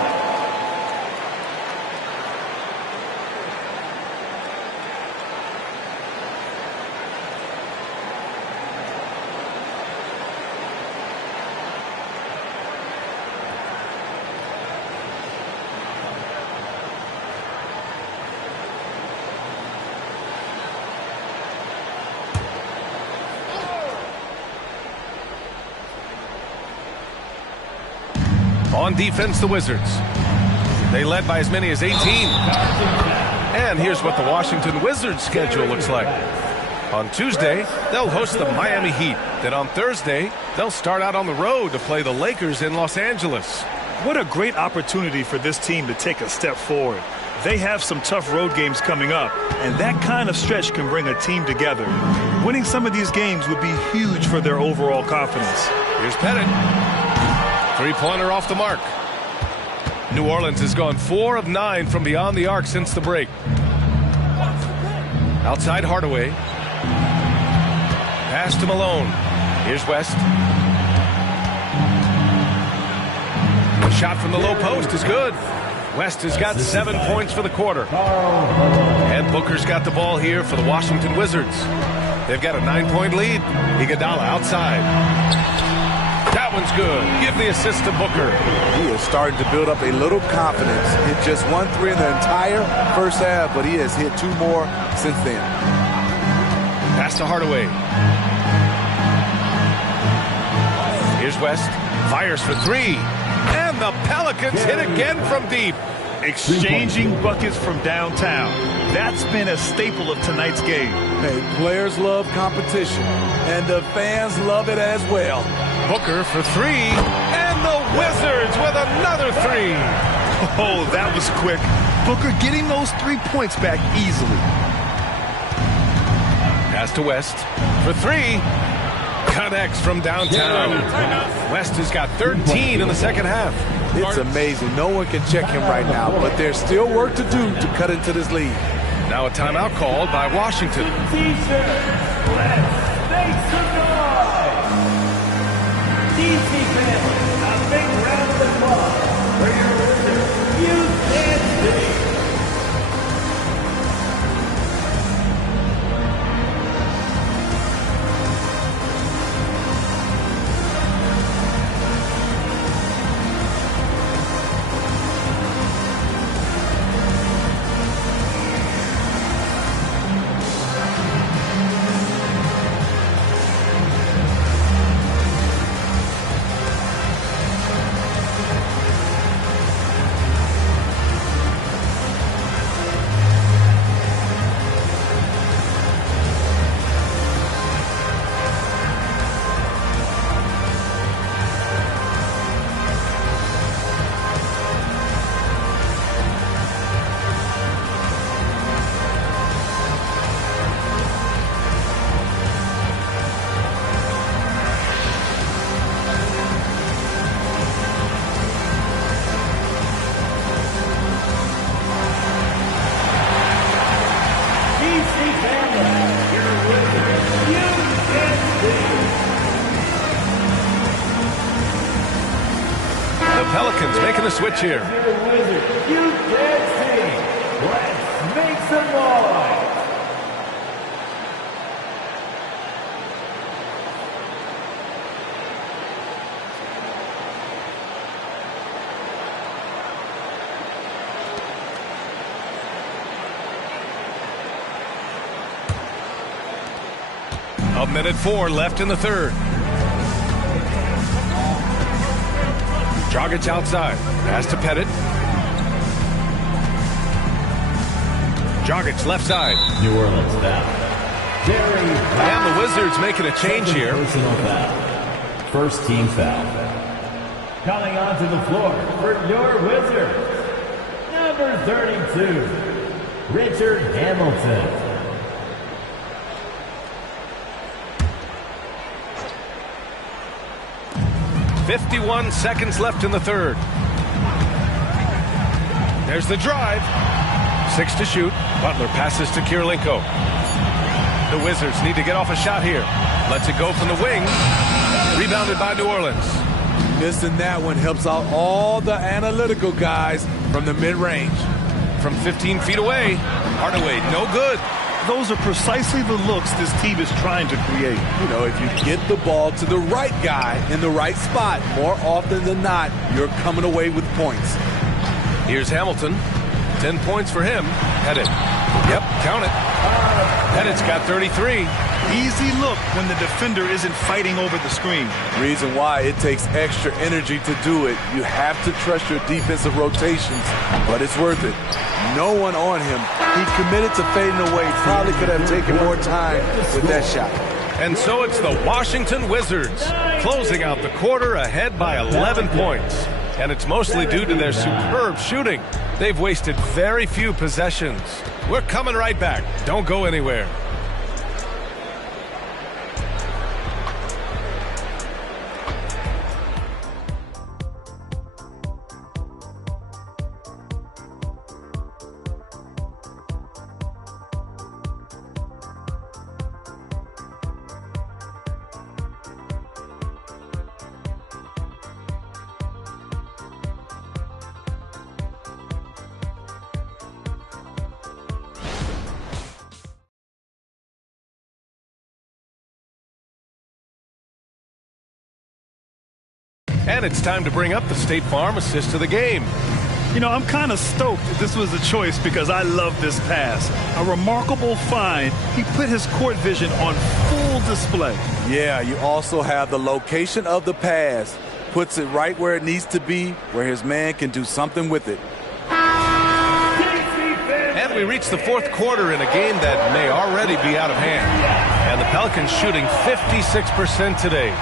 On defense, the Wizards. They led by as many as 18. And here's what the Washington Wizards schedule looks like. On Tuesday, they'll host the Miami Heat. Then on Thursday, they'll start out on the road to play the Lakers in Los Angeles. What a great opportunity for this team to take a step forward. They have some tough road games coming up, and that kind of stretch can bring a team together. Winning some of these games would be huge for their overall confidence. Here's Pettit. Three-pointer off the mark. New Orleans has gone 4 of 9 from beyond the arc since the break. Outside Hardaway. Pass to Malone. Here's West. The shot from the low post is good. West has got 7 points for the quarter. And Booker's got the ball here for the Washington Wizards. They've got a 9-point lead. Iguodala outside. That one's good. Give the assist to Booker. He is starting to build up a little confidence. Hit just 1 3 in the entire first half, but he has hit 2 more since then. Pass to Hardaway. Here's West. Fires for 3. And the Pelicans hit again from deep. Exchanging buckets from downtown. That's been a staple of tonight's game. Hey, players love competition, and the fans love it as well. Booker for 3. And the Wizards with another 3. Oh, that was quick. Booker getting those 3 points back easily. Pass to West for 3. Connects from downtown. West has got 13 in the second half. It's amazing. No one can check him right now, but there's still work to do to cut into this lead. Now a timeout called by Washington. Let's make some noise. DC family, a big round of applause for your Wizards. You can't see. Pelicans making a switch here. You can't see. Let's make some noise. A minute 4 left in the third. Dragic outside. Pass to Pettit. Dragic left side. New Orleans foul. And the Wizards making a change here. Personal foul. First team foul. Coming onto the floor for your Wizards. Number 32, Richard Hamilton. 51 seconds left in the third. There's the drive. 6 to shoot. Butler passes to Kirilenko. The Wizards need to get off a shot here. Lets it go from the wing. Rebounded by New Orleans. Missing that one helps out all the analytical guys from the mid-range. From 15 feet away, Hardaway, no good. Those are precisely the looks this team is trying to create. You know, if you get the ball to the right guy in the right spot, more often than not, you're coming away with points. Here's Hamilton. 10 points for him. Pettit. Yep, count it. Pettit's got 33. Easy look when the defender isn't fighting over the screen. Reason why it takes extra energy to do it. You have to trust your defensive rotations, but it's worth it. No one on him. He committed to fading away. Probably could have taken more time with that shot. And so it's the Washington Wizards closing out the quarter ahead by 11 points. and it's mostly due to their superb shooting. They've wasted very few possessions. We're coming right back. Don't go anywhere. And it's time to bring up the State Farm assist of the game. You know, I'm kind of stoked that this was a choice because I love this pass. A remarkable find. He put his court vision on full display. Yeah, you also have the location of the pass. Puts it right where it needs to be, where his man can do something with it. And we reach the fourth quarter in a game that may already be out of hand. And the Pelicans shooting 56% today.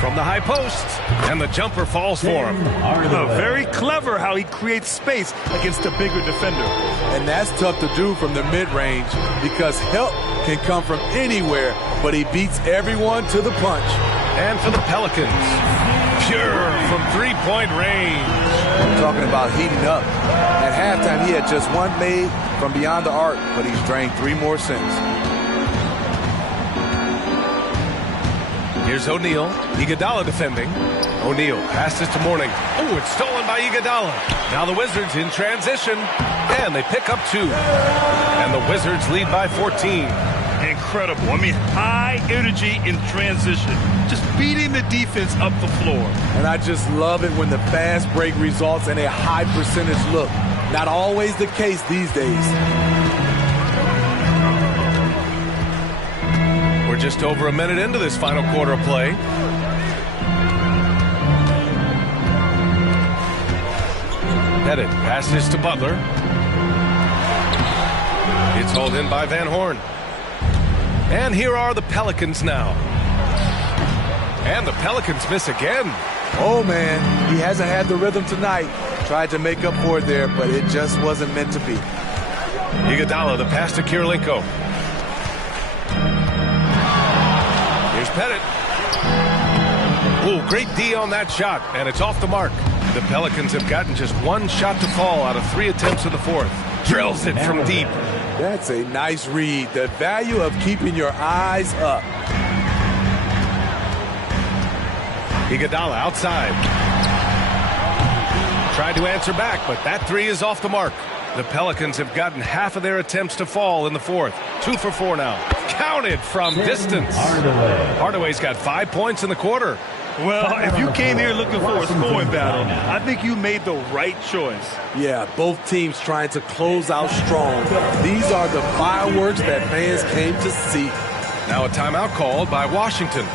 From the high post, and the jumper falls for him. Very clever how he creates space against a bigger defender. And that's tough to do from the mid-range because help can come from anywhere, but he beats everyone to the punch. And for the Pelicans, pure from three-point range. I'm talking about heating up. At halftime, he had just one made from beyond the arc, but he's drained 3 more since. Here's O'Neal. Iguodala defending. O'Neal passes to Mourning. Oh, it's stolen by Iguodala. Now the Wizards in transition. And they pick up 2. And the Wizards lead by 14. Incredible. I mean, high energy in transition. Just beating the defense up the floor. And I just love it when the fast break results in a high percentage look. Not always the case these days. We're just over a minute into this final quarter of play. Pettit passes to Butler. It's hauled in by Van Horn. And here are the Pelicans now. And the Pelicans miss again. Oh, man, he hasn't had the rhythm tonight. Tried to make up for it there, but it just wasn't meant to be. Iguodala, the pass to Kirilenko. Here's Pettit. Ooh, great D on that shot, and it's off the mark. The Pelicans have gotten just 1 shot to fall out of 3 attempts in the fourth. Drills it from deep. That's a nice read. The value of keeping your eyes up. Iguodala outside. Tried to answer back, but that 3 is off the mark. The Pelicans have gotten half of their attempts to fall in the fourth. 2 for 4 now. Counted from distance. Hardaway's got 5 points in the quarter. Well, if you came here looking for a scoring battle, I think you made the right choice. Yeah, both teams trying to close out strong. These are the fireworks that fans came to see. Now a timeout called by Washington.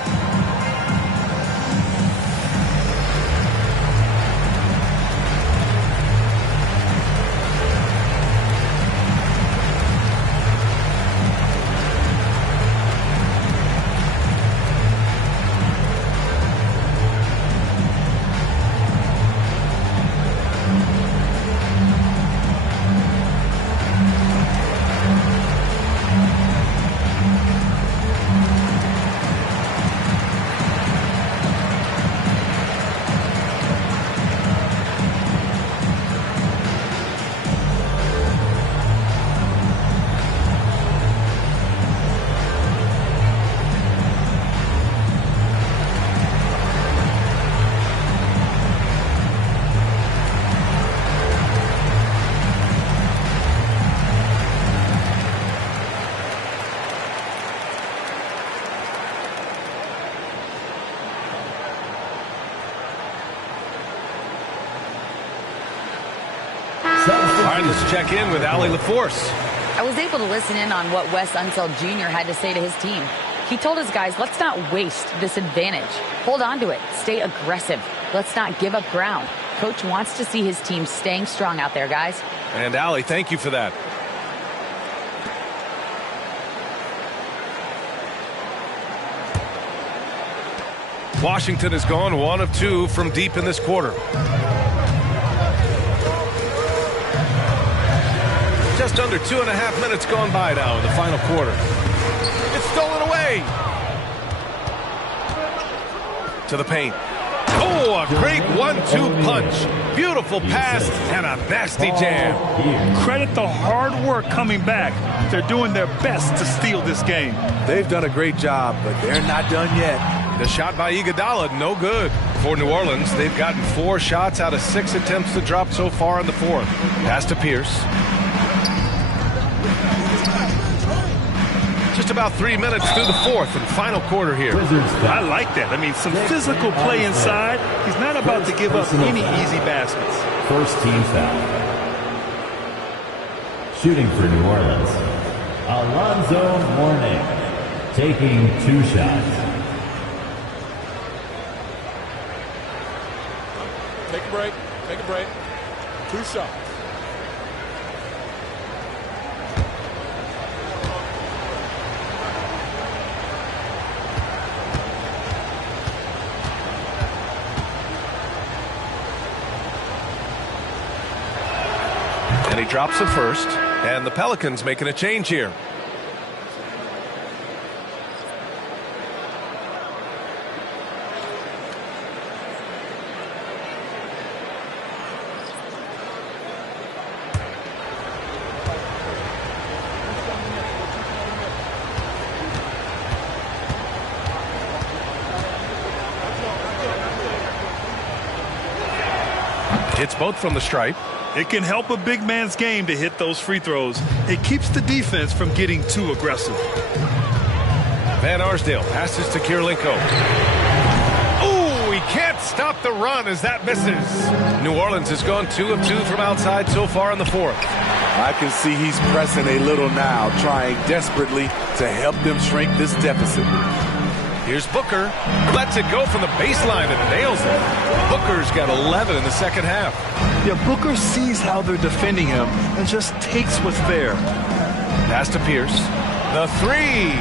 All right, let's check in with Allie LaForce. I was able to listen in on what Wes Unseld Jr. had to say to his team. He told his guys, let's not waste this advantage. Hold on to it. Stay aggressive. Let's not give up ground. Coach wants to see his team staying strong out there, guys. And Allie, thank you for that. Washington has gone 1 of 2 from deep in this quarter. Just under 2.5 minutes gone by now in the final quarter. It's stolen away. To the paint. Oh, a great 1-2 punch. Beautiful pass and a nasty jam. Credit the hard work coming back. They're doing their best to steal this game. They've done a great job, but they're not done yet. The shot by Iguodala, no good. For New Orleans, they've gotten 4 shots out of 6 attempts to drop so far in the fourth. Pass to Pierce. Just about 3 minutes through the fourth and final quarter here. I like that. I mean, some physical play inside. He's not about to give up any easy baskets. First team foul. Shooting for New Orleans, Alonzo Mourning, taking 2 shots. Take a break. Take a break. 2 shots. And he drops it first. And the Pelicans making a change here. It's both from the stripe. It can help a big man's game to hit those free throws. It keeps the defense from getting too aggressive. Van Arsdale passes to Kirilenko. Oh, he can't stop the run as that misses. New Orleans has gone 2 of 2 from outside so far in the fourth. I can see he's pressing a little now, trying desperately to help them shrink this deficit. Here's Booker. Lets it go from the baseline and nails it. Booker's got 11 in the second half. Yeah, Booker sees how they're defending him and just takes what's there. Pass to Pierce. The 3.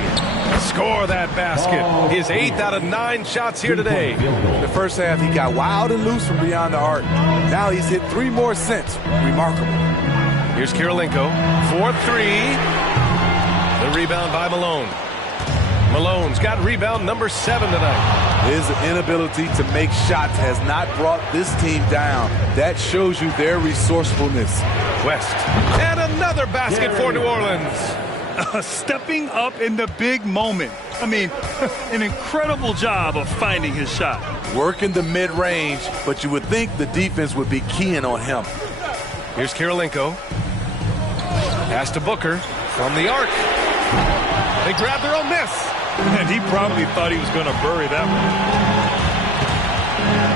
Score that basket. His 8th out of 9 shots here today. In the first half, he got wild and loose from beyond the arc. Now he's hit 3 more since. Remarkable. Here's Kirilenko. 4-3. The rebound by Malone. Malone's got rebound number 7 tonight. His inability to make shots has not brought this team down. That shows you their resourcefulness. West. And another basket for New Orleans. Stepping up in the big moment. I mean, an incredible job of finding his shot. Working the mid-range, but you would think the defense would be keying on him. Here's Kirilenko. Pass to Booker from the arc. They grab their own miss. And he probably thought he was going to bury that one.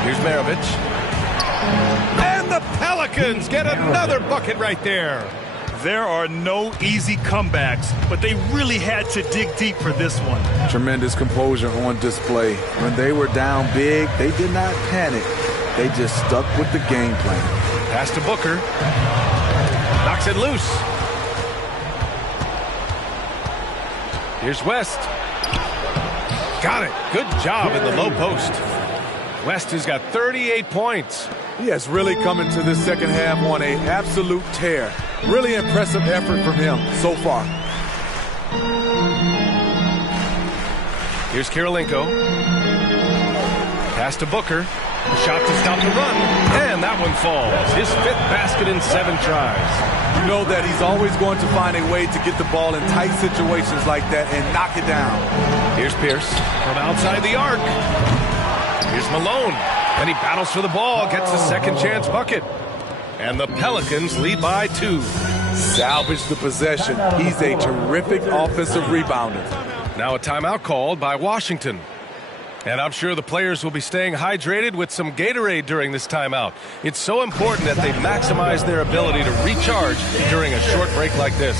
Here's Maravich. And the Pelicans get another bucket right there. There are no easy comebacks, but they really had to dig deep for this one. Tremendous composure on display. When they were down big, they did not panic. They just stuck with the game plan. Pass to Booker. Knocks it loose. Here's West. Got it. Good job in the low post. West has got 38 points. He has really come into this second half on an absolute tear. Really impressive effort from him so far. Here's Kirilenko. Pass to Booker. Shot to stop the run. And that one falls. His 5th basket in 7 tries. You know that he's always going to find a way to get the ball in tight situations like that and knock it down. Here's Pierce from outside the arc. Here's Malone. And he battles for the ball, gets a second chance bucket. And the Pelicans lead by 2. Salvage the possession. He's a terrific offensive rebounder. Now a timeout called by Washington. And I'm sure the players will be staying hydrated with some Gatorade during this timeout. It's so important that they maximize their ability to recharge during a short break like this.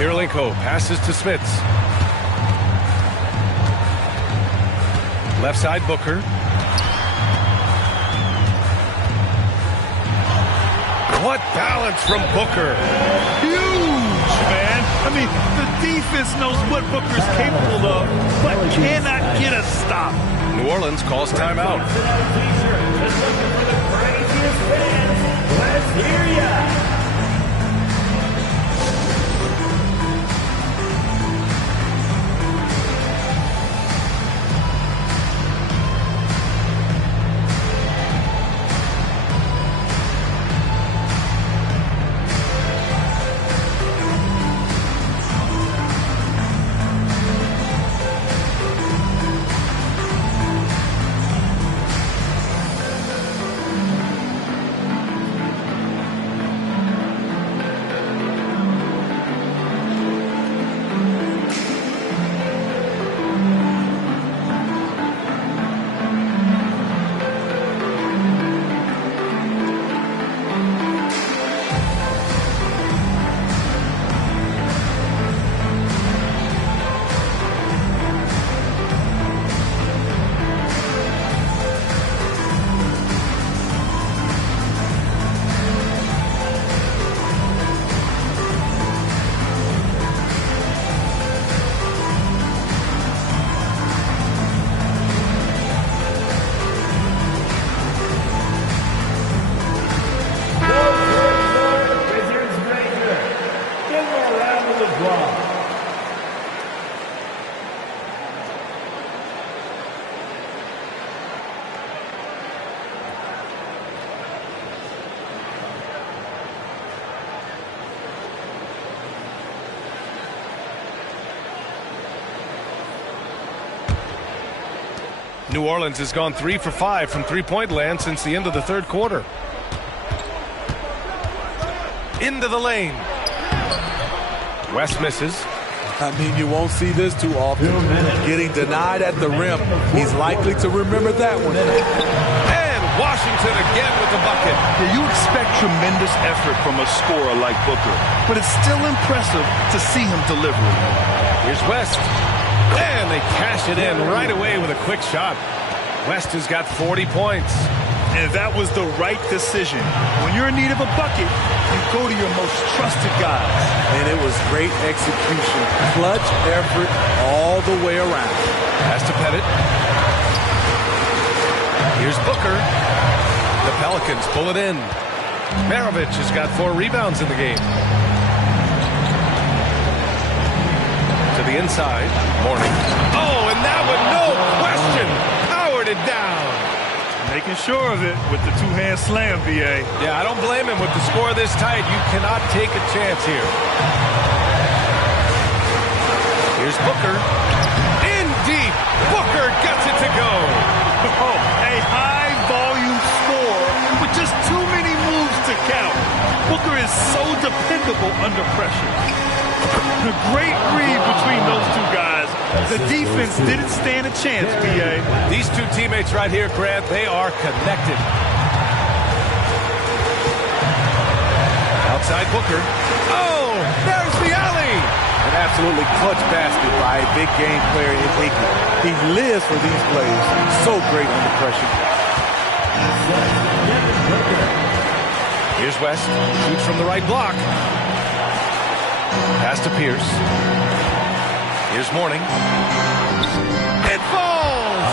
Kirilenko passes to Smits. Left side, Booker. What balance from Booker. Huge, man. I mean, the defense knows what Booker's capable of, but cannot get a stop. New Orleans calls timeout. Let's hear ya. New Orleans has gone 3 for 5 from three-point land since the end of the third quarter. Into the lane. West misses. I mean, you won't see this too often. Getting denied at the rim. He's likely to remember that one. And Washington again with the bucket. You expect tremendous effort from a scorer like Booker, but it's still impressive to see him deliver. Here's West. And they cash it in right away with a quick shot. West has got 40 points. And that was the right decision. When you're in need of a bucket, you go to your most trusted guys. And it was great execution. Clutch effort all the way around. Pass to Pettit. Here's Booker. The Pelicans pull it in. Maravich has got 4 rebounds in the game. To the inside. Mourning. Oh, and that one, no question, powered it down. Making sure of it with the two-hand slam, B.A. Yeah, I don't blame him with the score this tight. You cannot take a chance here. Here's Booker. In deep. Booker gets it to go. Oh, a high-volume score with just too many moves to count. Booker is so dependable under pressure. A great read between those two guys. The defense didn't stand a chance, B.A. These two teammates right here, Grant, they are connected. Outside Booker. Oh, there's the alley. An absolutely clutch basket by a big game player in Iggy. He lives for these plays. So great under pressure. Here's West. Shoots from the right block. Pass to Pierce. Here's Mourning. It falls!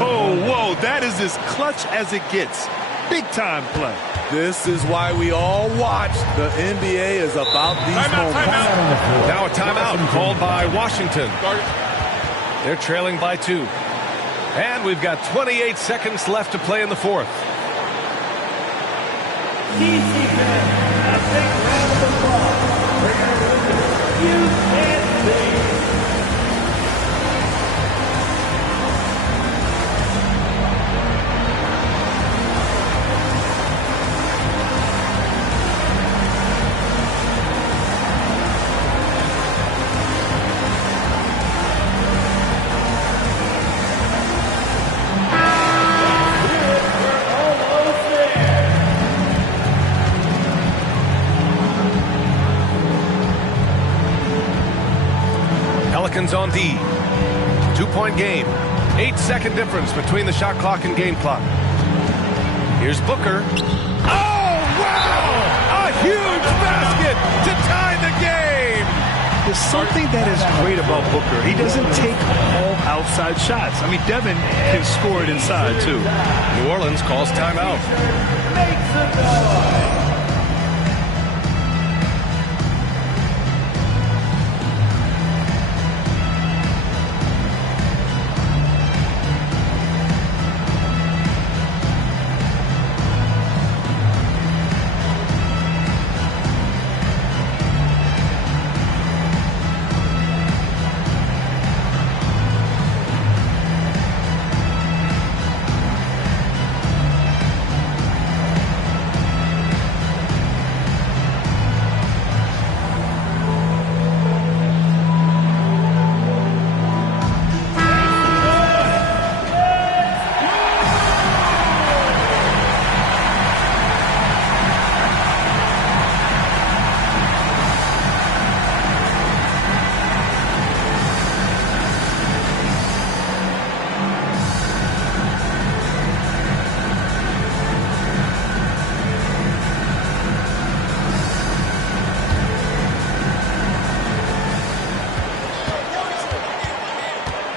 Oh, whoa, that is as clutch as it gets. Big-time play. This is why we all watch. The NBA is about these moments. Now a timeout called by Washington. They're trailing by 2. And we've got 28 seconds left to play in the fourth. A big round of applause for your UNC. Pelicans on D. 2-point game. 8-second difference between the shot clock and game clock. Here's Booker. Oh, wow! A huge basket to tie the game! There's something that is great about Booker. He doesn't take all outside shots. I mean, Devin can score it inside, too. New Orleans calls timeout. Makes the noise.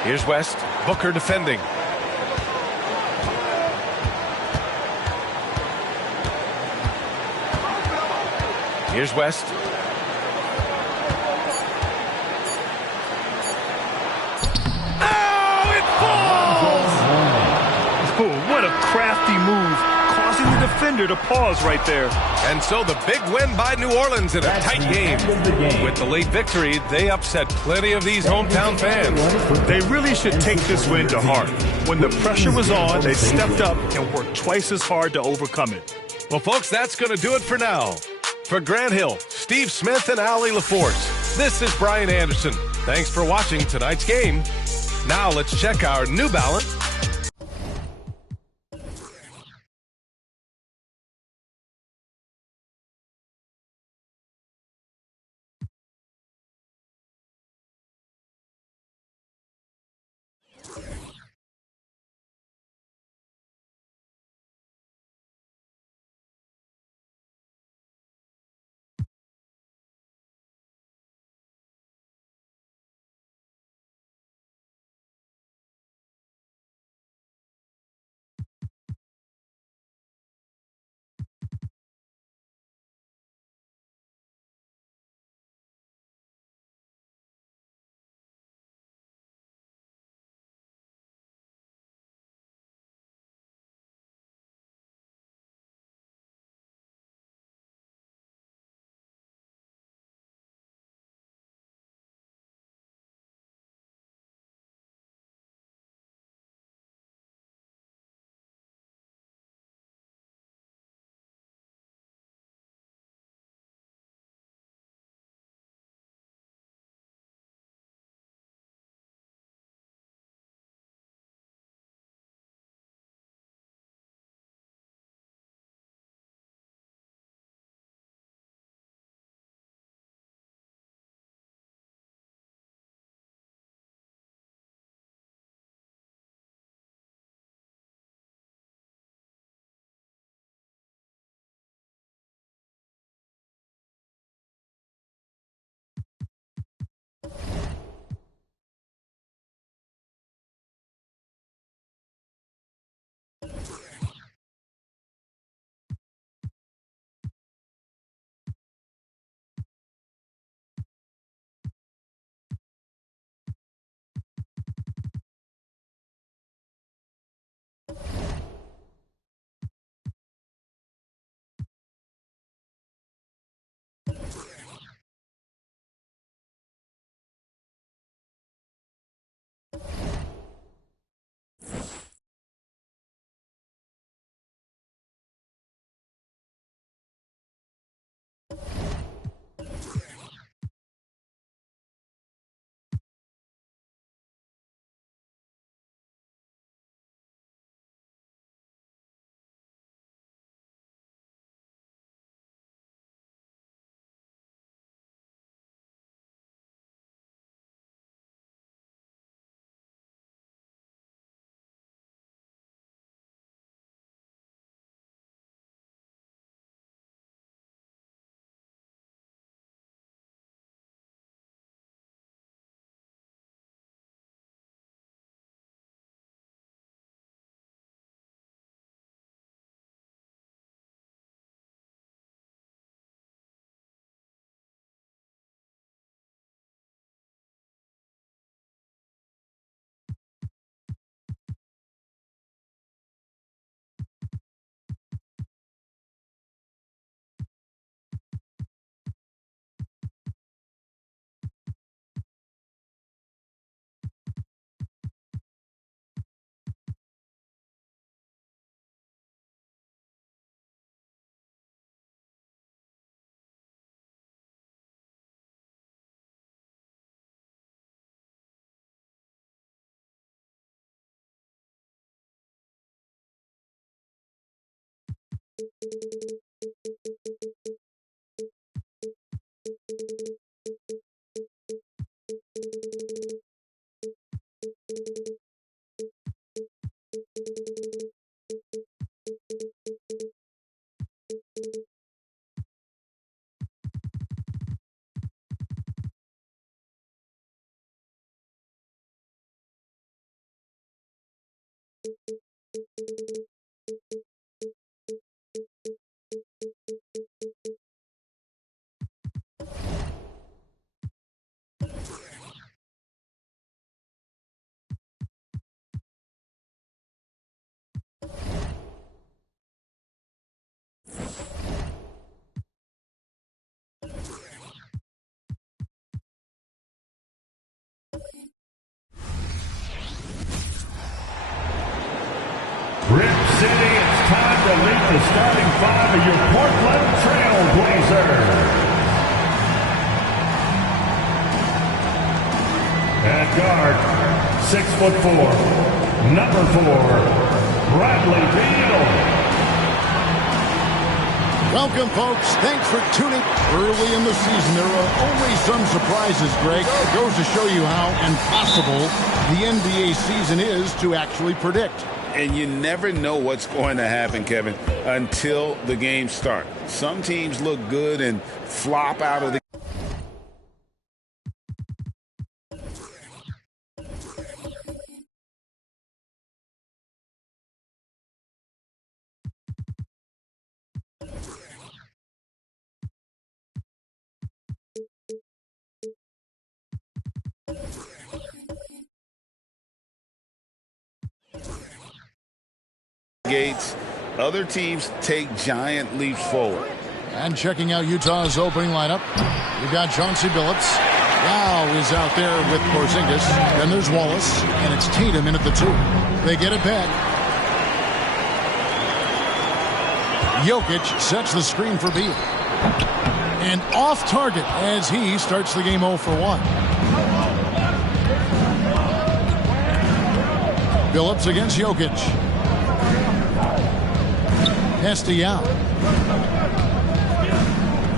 Here's West. Booker defending. Here's West. Oh, it falls! Oh, what a crafty move, causing the defender to pause right there. And so the big win by New Orleans in a tight game. With the late victory, they upset plenty of these hometown fans. They really should take this win to heart. When the pressure was on, they stepped up and worked twice as hard to overcome it. Well, folks, that's going to do it for now. For Grant Hill, Steve Smith, and Allie LaForce, this is Brian Anderson. Thanks for watching tonight's game. Now let's check our New Balance Rip City, it's time to meet the starting five of your Portland Trail Blazers. At guard, 6'4", number 4, Bradley Beal. Welcome, folks. Thanks for tuning. Early in the season, there are always some surprises, Greg. It goes to show you how impossible the NBA season is to actually predict. And you never know what's going to happen, Kevin, until the games start. Some teams look good and flop out of the gates. Other teams take giant leaps forward. And checking out Utah's opening lineup, we've got Chauncey Billups. Yao is out there with Porzingis. Then there's Wallace, and it's Tatum in at the 2. They get it back. Jokic sets the screen for Beal. And off target as he starts the game 0 for 1. Billups against Jokic. Pass to Yao.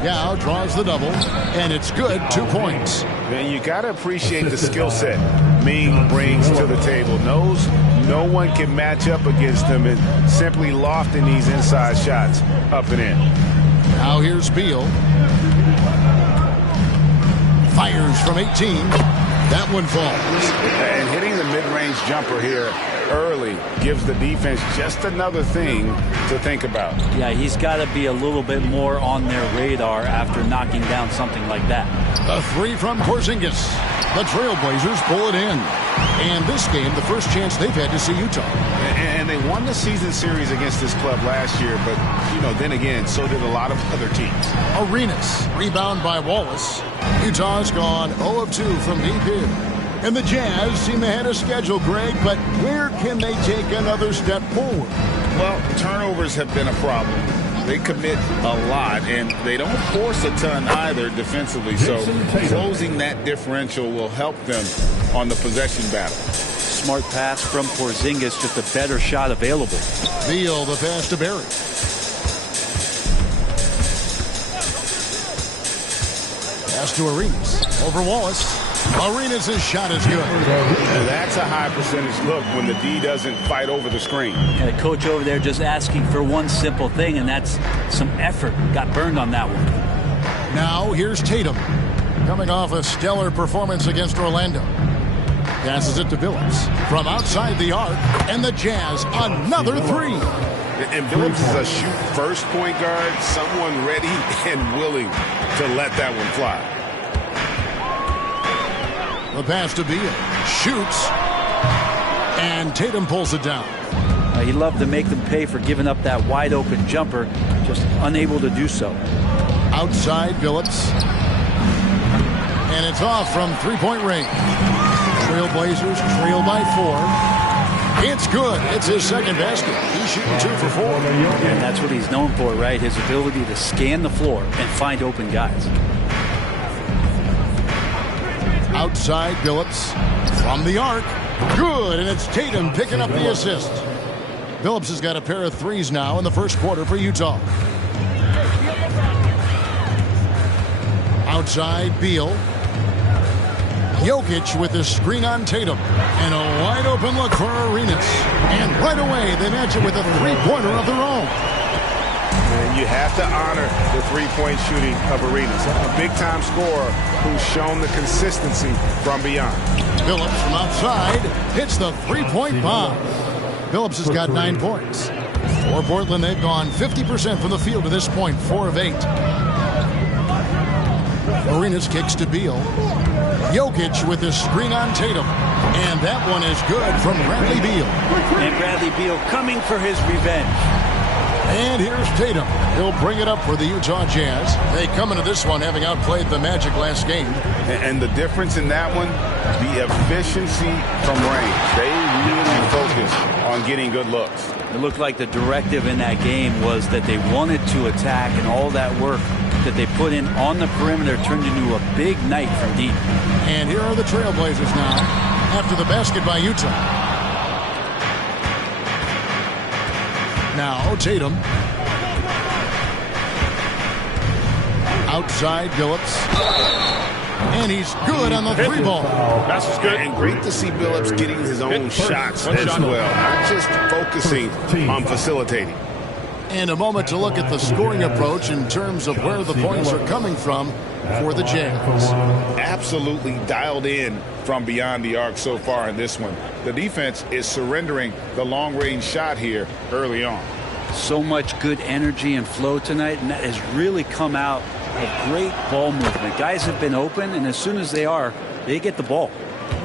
Yao draws the double, and it's good. 2 points. Man, you got to appreciate the skill set Ming brings to the table. Knows no one can match up against him and simply lofting these inside shots up and in. Now here's Beal. Fires from 18. That one falls. And hitting the mid-range jumper here early gives the defense just another thing to think about. Yeah, he's got to be a little bit more on their radar after knocking down something like that. The 3 from Porzingis. The Trailblazers pull it in. And this game, the first chance they've had to see Utah. And they won the season series against this club last year, but, you know, then again, so did a lot of other teams. Arenas, rebound by Wallace. Utah's gone 0 of 2 from deep here. And the Jazz seem ahead of schedule, Greg, but where can they take another step forward? Well, turnovers have been a problem. They commit a lot, and they don't force a ton either defensively, so closing that differential will help them on the possession battle. Smart pass from Porzingis, just a better shot available. Beal, the pass to Barry. Pass to Arenas. Over Wallace. Arenas' shot is good. And that's a high percentage look when the D doesn't fight over the screen. And the coach over there just asking for one simple thing, and that's some effort. Got burned on that one. Now here's Tatum. Coming off a stellar performance against Orlando. Passes it to Billups. From outside the arc, and the Jazz, another 3. And Billups is a shoot-first point guard, someone ready and willing to let that one fly. The pass to Beal. Shoots. And Tatum pulls it down. He loved to make them pay for giving up that wide-open jumper, just unable to do so. Outside Billups. And it's off from three-point range. Trailblazers trail by 4. It's good. It's his second basket. He's shooting 2 for 4. And that's what he's known for, right? His ability to scan the floor and find open guys. Outside Billups from the arc. Good, and it's Tatum picking up the assist. Billups has got a pair of threes now in the first quarter for Utah. Outside, Beal. Jokic with the screen on Tatum. And a wide open look for Arenas. And right away, they match it with a three-pointer of their own. And you have to honor the three-point shooting of Arenas. A big-time scorer who's shown the consistency from beyond. Billups from outside hits the three-point bomb. Billups has got 9 points. For Portland, they've gone 50% from the field to this point, 4 of 8. Arenas kicks to Beal. Jokic with the screen on Tatum. And that one is good from Bradley Beal. And Bradley Beal coming for his revenge. And here's Tatum. He'll bring it up for the Utah Jazz. They come into this one having outplayed the Magic last game. And the difference in that one, the efficiency from range. They really focus on getting good looks. It looked like the directive in that game was that they wanted to attack, and all that work that they put in on the perimeter turned into a big night from deep. And here are the Trailblazers now after the basket by Utah. Now Tatum. Outside Billups. And he's good on the three ball. That's good. And great to see Billups getting his own shots as well. Not just focusing on facilitating. And a moment to look at the scoring approach in terms of where the points are coming from for the Jazz. Absolutely dialed in from beyond the arc so far in this one. The defense is surrendering the long-range shot here early on. So much good energy and flow tonight, and that has really come out of great ball movement. Guys have been open, and as soon as they get the ball.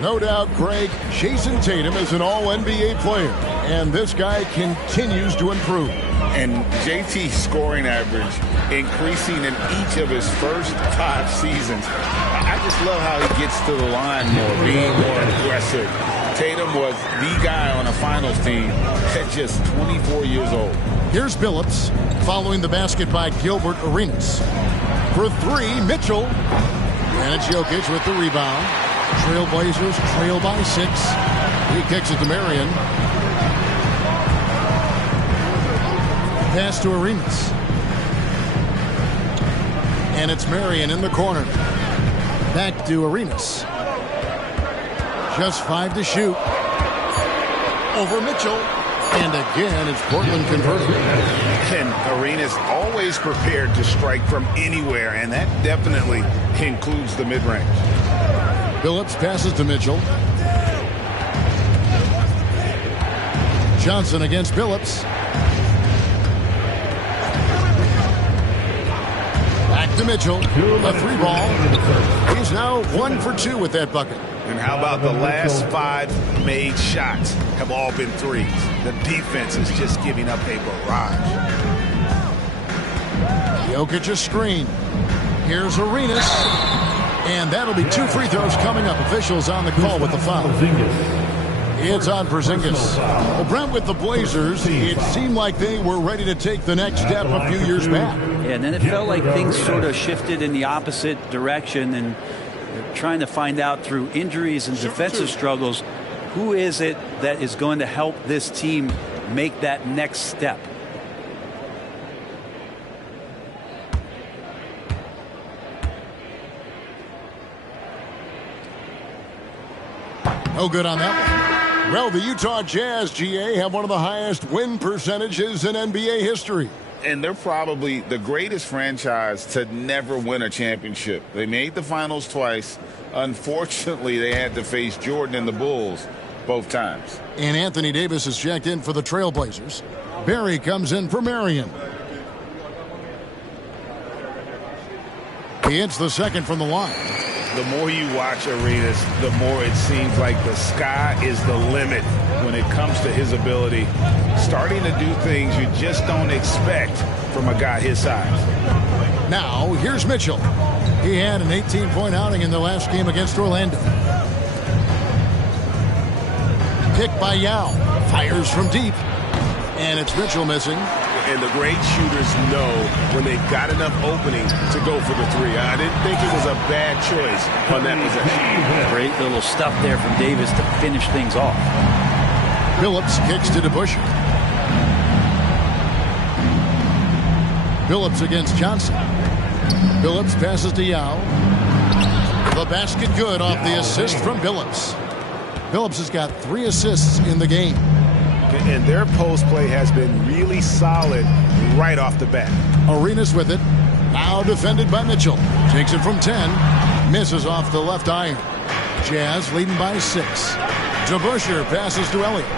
No doubt, Greg, Jason Tatum is an all-NBA player, and this guy continues to improve. And JT's scoring average increasing in each of his first 5 seasons. I just love how he gets to the line more, being more aggressive. Tatum was the guy on a finals team at just 24 years old. Here's Billups following the basket by Gilbert Arenas. For 3, Mitchell. And it's Jokic with the rebound. Trailblazers trail by 6. He kicks it to Marion. Pass to Arenas. And it's Marion in the corner. Back to Arenas. Just 5 to shoot. Over Mitchell. And again, it's Portland converted. And Arenas always prepared to strike from anywhere, and that definitely includes the mid-range. Billups passes to Mitchell. Johnson against Billups. Back to Mitchell. A 3 ball. He's now 1 for 2 with that bucket. And how about the last 5 made shots have all been threes? The defense is just giving up a barrage. Jokic a screen. Here's Arenas. And that'll be 2 free throws coming up. Officials on the call with the foul. It's on Porzingis. Well, Brent, with the Blazers, it seemed like they were ready to take the next step a few years back. Yeah, and then it felt like things sort of shifted in the opposite direction, and they're trying to find out through injuries and defensive struggles, who is it that is going to help this team make that next step? No good on that one. Well, the Utah Jazz, GA, have one of the highest win percentages in NBA history. And they're probably the greatest franchise to never win a championship. They made the finals twice. Unfortunately, they had to face Jordan and the Bulls both times. And Anthony Davis is checked in for the Trailblazers. Barry comes in for Marion. He hits the second from the line. The more you watch Arenas, the more it seems like the sky is the limit when it comes to his ability. Starting to do things you just don't expect from a guy his size. Now, here's Mitchell. He had an 18-point outing in the last game against Orlando. Pick by Yao. Fires from deep. And it's Mitchell missing. And the great shooters know when they've got enough opening to go for the 3. I didn't think it was a bad choice on that possession. Great little stuff there from Davis to finish things off. Billups kicks to DeBusschere. Billups against Johnson. Billups passes to Yao. The basket good off the assist from Billups. Billups has got 3 assists in the game. And their post play has been really solid right off the bat. Arenas with it. Now defended by Mitchell. Takes it from 10. Misses off the left iron. Jazz leading by 6. DeBusschere passes to Elliott.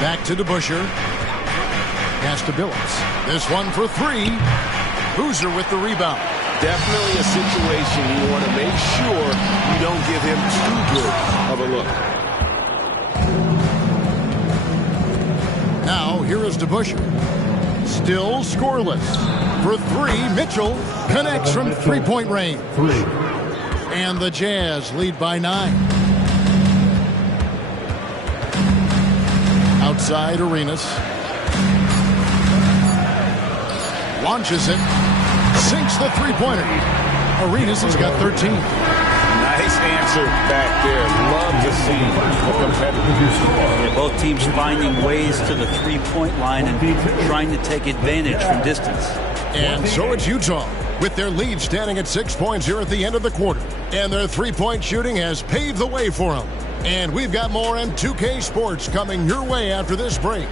Back to DeBusschere. Pass to Billups. This one for 3. Boozer with the rebound. Definitely a situation you want to make sure you don't give him too good of a look. Now here is DeBusschere. Still scoreless. For 3, Mitchell connects from three-point range. And the Jazz lead by 9. Outside Arenas. Launches it. Sinks the three-pointer. Arenas has got 13. Nice answer back there. Love to see the competitors. Yeah, both teams finding ways to the three-point line and trying to take advantage from distance. And so it's Utah, with their lead standing at 6 points here at the end of the quarter. And their three-point shooting has paved the way for them. And we've got more M2K Sports coming your way after this break.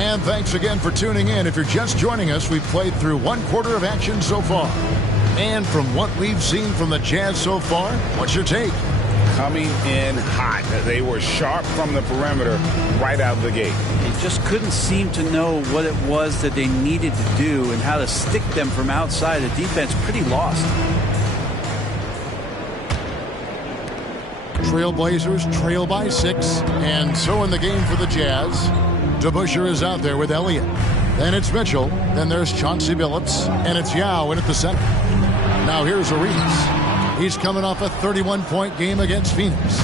And thanks again for tuning in. If you're just joining us, we've played through 1 quarter of action so far. And from what we've seen from the Jazz so far, what's your take? Coming in hot. They were sharp from the perimeter right out of the gate. They just couldn't seem to know what it was that they needed to do and how to stick them from outside. The defense pretty lost. Trailblazers trail by 6. And so in the game for the Jazz, DeBusschere is out there with Elliott. Then it's Mitchell. Then there's Chauncey Billups. And it's Yao in at the center. Now here's Arenas. He's coming off a 31-point game against Phoenix.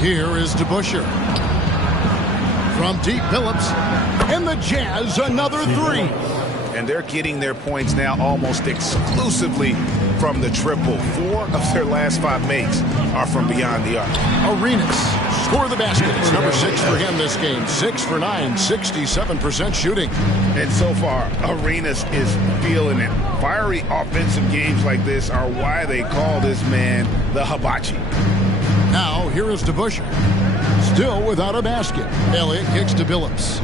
Here is DeBusschere. From deep, Billups. And the Jazz, another 3. And they're getting their points now almost exclusively from the triple. 4 of their last 5 makes are from beyond the arc. Arenas score the basket. It's number 6 for him this game. 6 for 9, 67% shooting. And so far, Arenas is feeling it. Fiery offensive games like this are why they call this man the Hibachi. Now, here is DeBusschere. Still without a basket. Elliott kicks to Billups.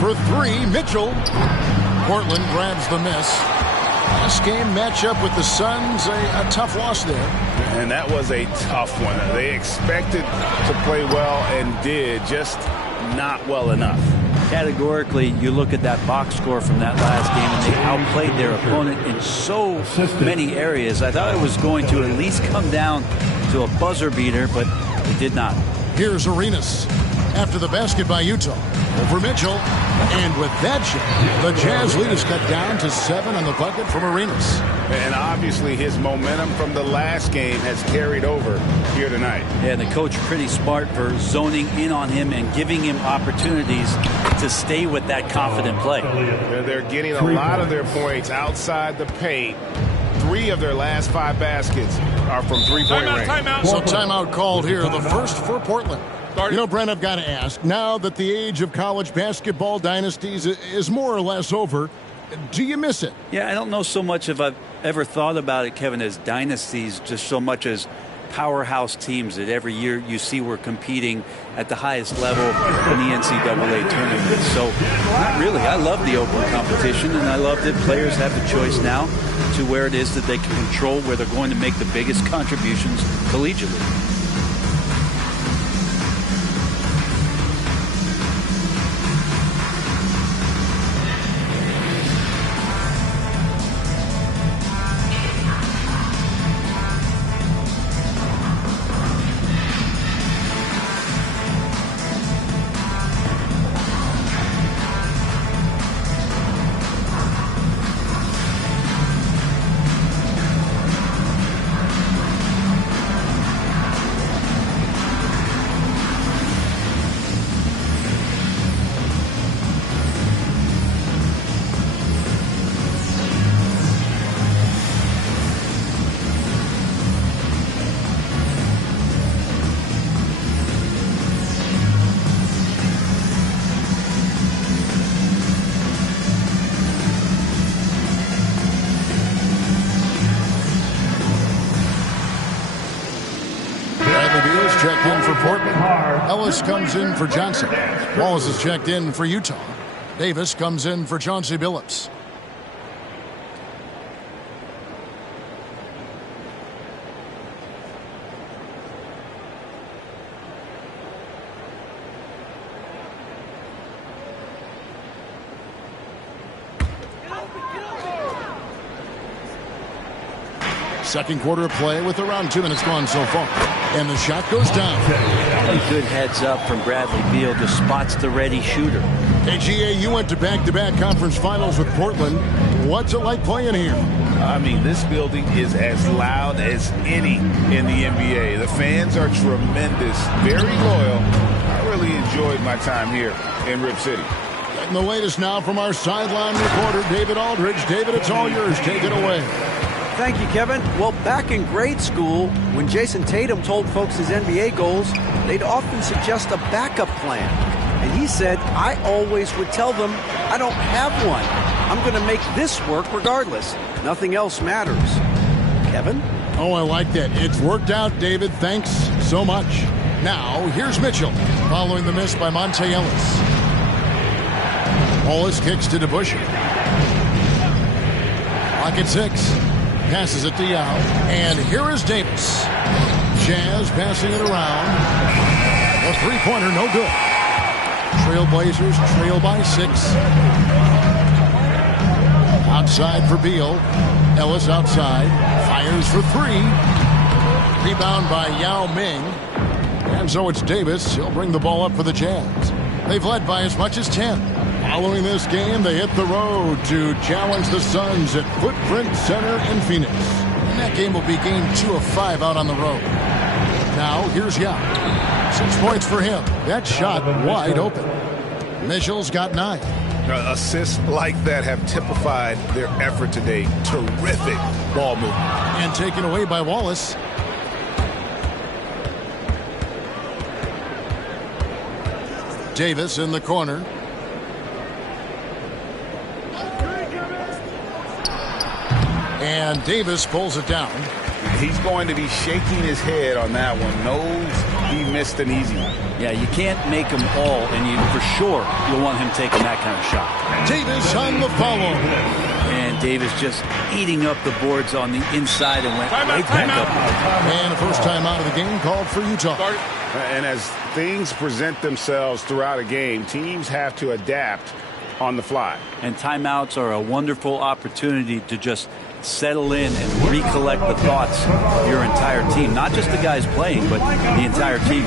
For 3, Mitchell. Portland grabs the miss. Last game matchup with the Suns, a tough loss there. And that was a tough one. They expected to play well and did, just not well enough. Categorically, you look at that box score from that last game, and they outplayed their opponent in so many areas. I thought it was going to at least come down to a buzzer beater, but it did not. Here's Arenas after the basket by Utah. Over Mitchell. And with that shot, the Jazz lead is cut down to 7 on the bucket from Arenas. And obviously his momentum from the last game has carried over here tonight. Yeah, and the coach pretty smart for zoning in on him and giving him opportunities to stay with that confident play. They're getting a lot of their points outside the paint. 3 of their last 5 baskets are from three-point range. Timeout. So timeout called here, the first for Portland. You know, Brent, I've got to ask, now that the age of college basketball dynasties is more or less over, do you miss it? Yeah, I don't know so much if I've ever thought about it, Kevin, as dynasties, just so much as powerhouse teams that every year you see we're competing at the highest level in the NCAA tournament. So, not really. I love the open competition, and I love that players have the choice now to where it is that they can control where they're going to make the biggest contributions collegiately. Portland. Ellis comes in for Johnson. Wallace is checked in for Utah. Davis comes in for Chauncey Billups. Second quarter of play with around 2 minutes gone so far. And the shot goes down. A good heads up from Bradley Beal. Just spots the ready shooter. Hey, GA, you went to back-to-back conference finals with Portland. What's it like playing here? I mean, this building is as loud as any in the NBA. The fans are tremendous, very loyal. I really enjoyed my time here in Rip City. Getting the latest now from our sideline reporter, David Aldridge. David, it's all yours. Take it away. Thank you, Kevin. Well, back in grade school, when Jason Tatum told folks his NBA goals, they'd often suggest a backup plan. And he said, I always would tell them, I don't have one. I'm going to make this work regardless. Nothing else matters. Kevin? Oh, I like that. It's worked out, David. Thanks so much. Now, here's Mitchell, following the miss by Monte Ellis. Wallace kicks to DeBusschere. Clock at 6. Passes it to Yao. And here is Davis. Jazz passing it around. A three-pointer, no good. Trailblazers trail by 6. Outside for Beal. Ellis outside. Fires for 3. Rebound by Yao Ming. And so it's Davis. He'll bring the ball up for the Jazz. They've led by as much as 10. Following this game, they hit the road to challenge the Suns at Footprint Center in Phoenix. And that game will be game 2 of 5 out on the road. Now, here's Yao. 6 points for him. That shot wide open. Mitchell's got 9. Assists like that have typified their effort today. Terrific ball movement. And taken away by Wallace. Davis in the corner. And Davis pulls it down. He's going to be shaking his head on that one. Knows he missed an easy one. Yeah, you can't make them all, and you for sure you'll want him taking that kind of shot. Davis on the follow. And Davis just eating up the boards on the inside and went right back up. And a first time out of the game called for Utah. And as things present themselves throughout a game, teams have to adapt on the fly. And timeouts are a wonderful opportunity to just settle in and recollect the thoughts of your entire team. Not just the guys playing, but the entire team.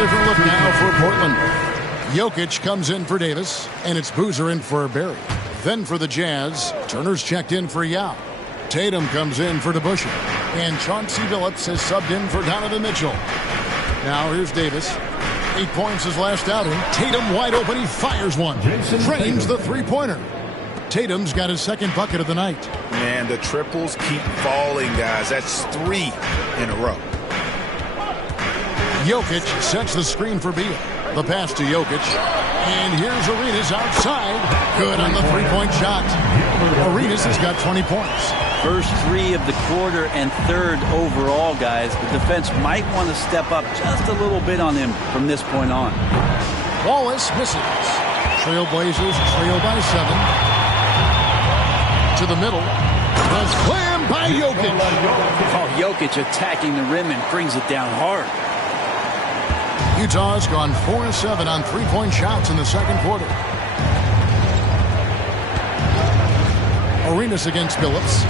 Different look now for Portland. Jokic comes in for Davis, and it's Boozer in for Barry. Then for the Jazz, Turner's checked in for Yao. Tatum comes in for DeBusschere, and Chauncey Billups has subbed in for Donovan Mitchell. Now here's Davis. 8 points his last outing. Tatum wide open, he fires one. Drains the three-pointer. Tatum's got his second bucket of the night. Man, the triples keep falling, guys. That's 3 in a row. Jokic sets the screen for Beal. The pass to Jokic. And here's Arenas outside. Good on the three-point shot. Arenas has got 20 points. First 3 of the quarter and third overall, guys. The defense might want to step up just a little bit on him from this point on. Wallace misses. Trailblazers trail by 7. To the middle. The slam by Jokic. Oh, Jokic attacking the rim and brings it down hard. Utah's gone 4-7 on three-point shots in the second quarter. Arenas against Billups.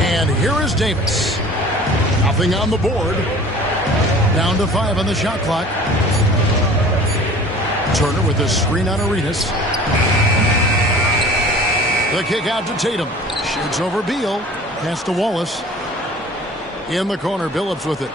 And here is Davis. Nothing on the board. Down to 5 on the shot clock. Turner with a screen on Arenas. The kick out to Tatum. Shoots over Beal. Pass to Wallace. In the corner, Billups with it.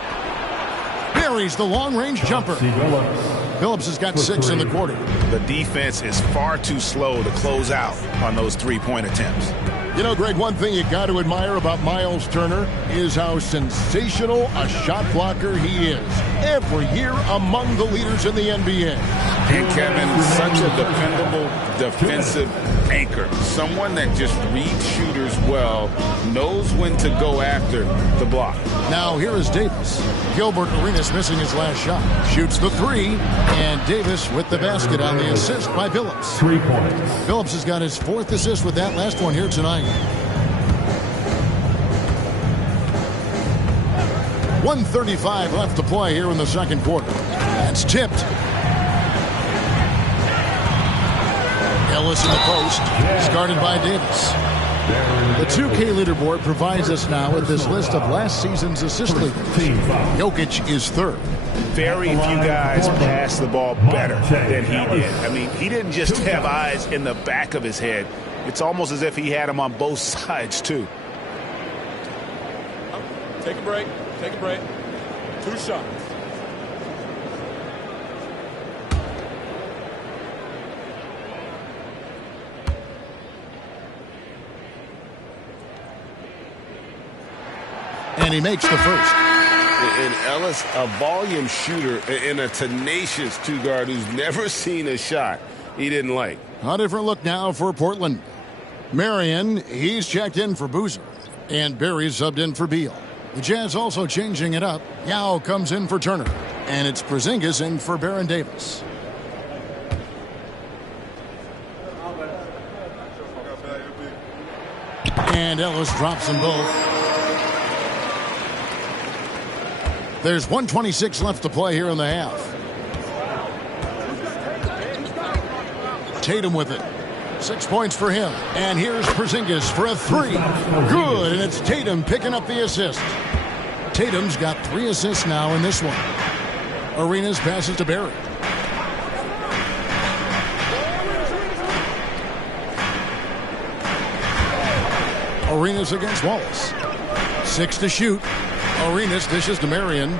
Buries the long-range jumper. Billups has got 6 in the quarter. The defense is far too slow to close out on those three-point attempts. You know, Greg, one thing you got to admire about Miles Turner is how sensational a shot blocker he is. Every year among the leaders in the NBA. And Kevin, such a dependable defensive anchor. Someone that just reads shooters well, knows when to go after the block. Now here is Davis. Gilbert Arenas missing his last shot. Shoots the 3, and Davis with the basket on the assist by Billups. 3 points. Billups has got his 4th assist with that last one here tonight. 1:35 left to play here in the second quarter. That's tipped. Ellis in the post. He's guarded by Davis. The 2K leaderboard provides us now with this list of last season's assist leaders. Jokic is 3rd. Very few guys pass the ball better than he did. I mean, he didn't just have eyes in the back of his head. It's almost as if he had them on both sides, too. Take a break. Take a break. 2 shots. And he makes the first. And Ellis, a volume shooter and a tenacious 2-guard who's never seen a shot he didn't like. A different look now for Portland. Marion, he's checked in for Boozer. And Barry's subbed in for Beal. The Jazz also changing it up. Yao comes in for Turner. And it's Porzingis in for Baron Davis. And Ellis drops them both. There's 1:26 left to play here in the half. Tatum with it. 6 points for him. And here's Porzingis for a 3. Good, and it's Tatum picking up the assist. Tatum's got 3 assists now in this one. Arenas passes to Barry. Arenas against Wallace. 6 to shoot. Arenas dishes to Marion.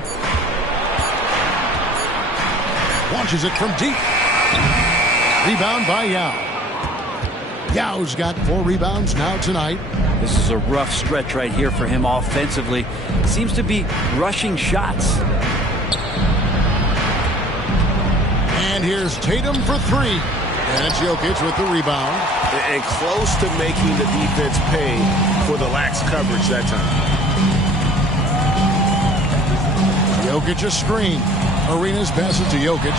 Launches it from deep. Rebound by Yao. Yao's got 4 rebounds now tonight. This is a rough stretch right here for him offensively. Seems to be rushing shots. And here's Tatum for 3. And it's Jokic with the rebound. And close to making the defense pay for the lax coverage that time. Jokic a screen. Arenas passes to Jokic.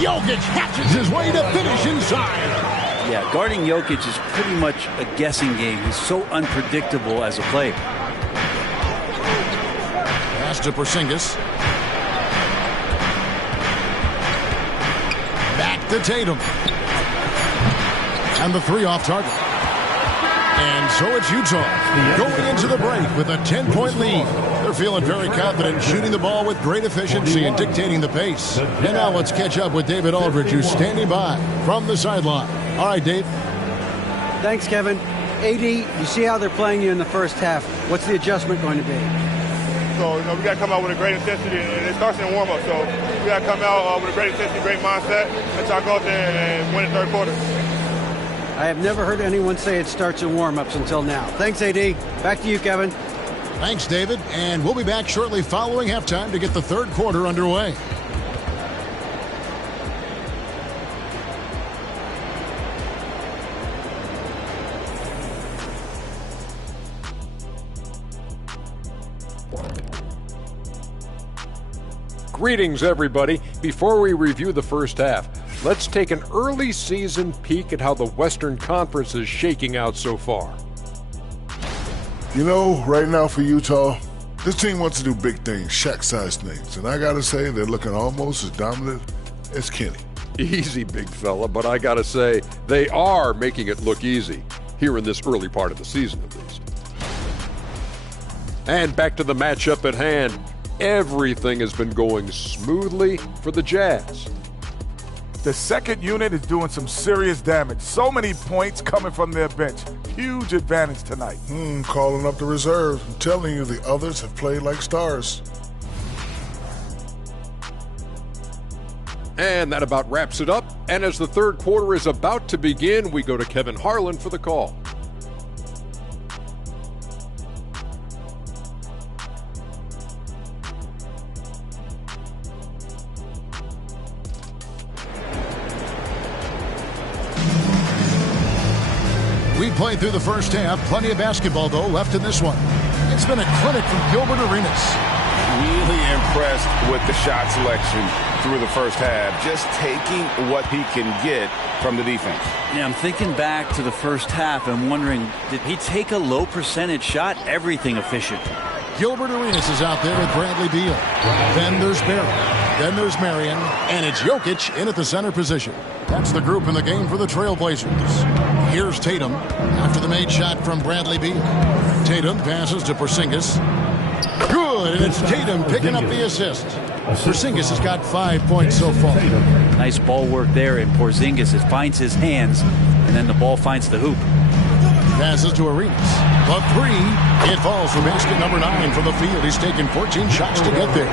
Jokic hatches his way to finish inside. Yeah, guarding Jokic is pretty much a guessing game. He's so unpredictable as a player. Pass to Porzingis. Back to Tatum. And the 3 off target. And so it's Utah going into the break with a 10-point lead. They're feeling very confident, shooting the ball with great efficiency and dictating the pace. And now let's catch up with David Aldridge, who's standing by from the sideline. All right, Dave. Thanks, Kevin. AD, you see how they're playing you in the first half. What's the adjustment going to be? So, we got to come out with a great intensity, and it starts in warm-up. So, we got to come out with a great intensity, great mindset, and try to go out there and win the third quarter. I have never heard anyone say it starts in warm-ups until now. Thanks, AD. Back to you, Kevin. Thanks, David. And we'll be back shortly following halftime to get the third quarter underway. Greetings, everybody. Before we review the first half, let's take an early season peek at how the Western Conference is shaking out so far. You know, right now for Utah, this team wants to do big things, Shaq-sized things. And I got to say, they're looking almost as dominant as Kenny. easy, big fella, but I got to say, they are making it look easy here in this early part of the season, at least. And back to the matchup at hand. Everything has been going smoothly for the Jazz. The second unit is doing some serious damage. So many points coming from their bench. Huge advantage tonight. Calling up the reserves. I'm telling you, the others have played like stars. And that about wraps it up. And as the third quarter is about to begin, we go to Kevin Harlan for the call. We played through the first half. Plenty of basketball, though, left in this one. It's been a clinic from Gilbert Arenas. Really impressed with the shot selection through the first half. Just taking what he can get from the defense. Yeah, I'm thinking back to the first half and wondering, did he take a low percentage shot? Everything efficient. Gilbert Arenas is out there with Bradley Beal. Then there's Barry. Then there's Marion. And it's Jokic in at the center position. That's the group in the game for the Trailblazers. Here's Tatum after the made shot from Bradley Beal. Tatum passes to Porzingis. Good, and it's Tatum picking up the assist. Porzingis has got 5 points so far. Nice ball work there, and Porzingis, it finds his hands, and then the ball finds the hoop. Passes to Arenas. The three, it falls for basket number 9 from the field. He's taken 14 shots to get there.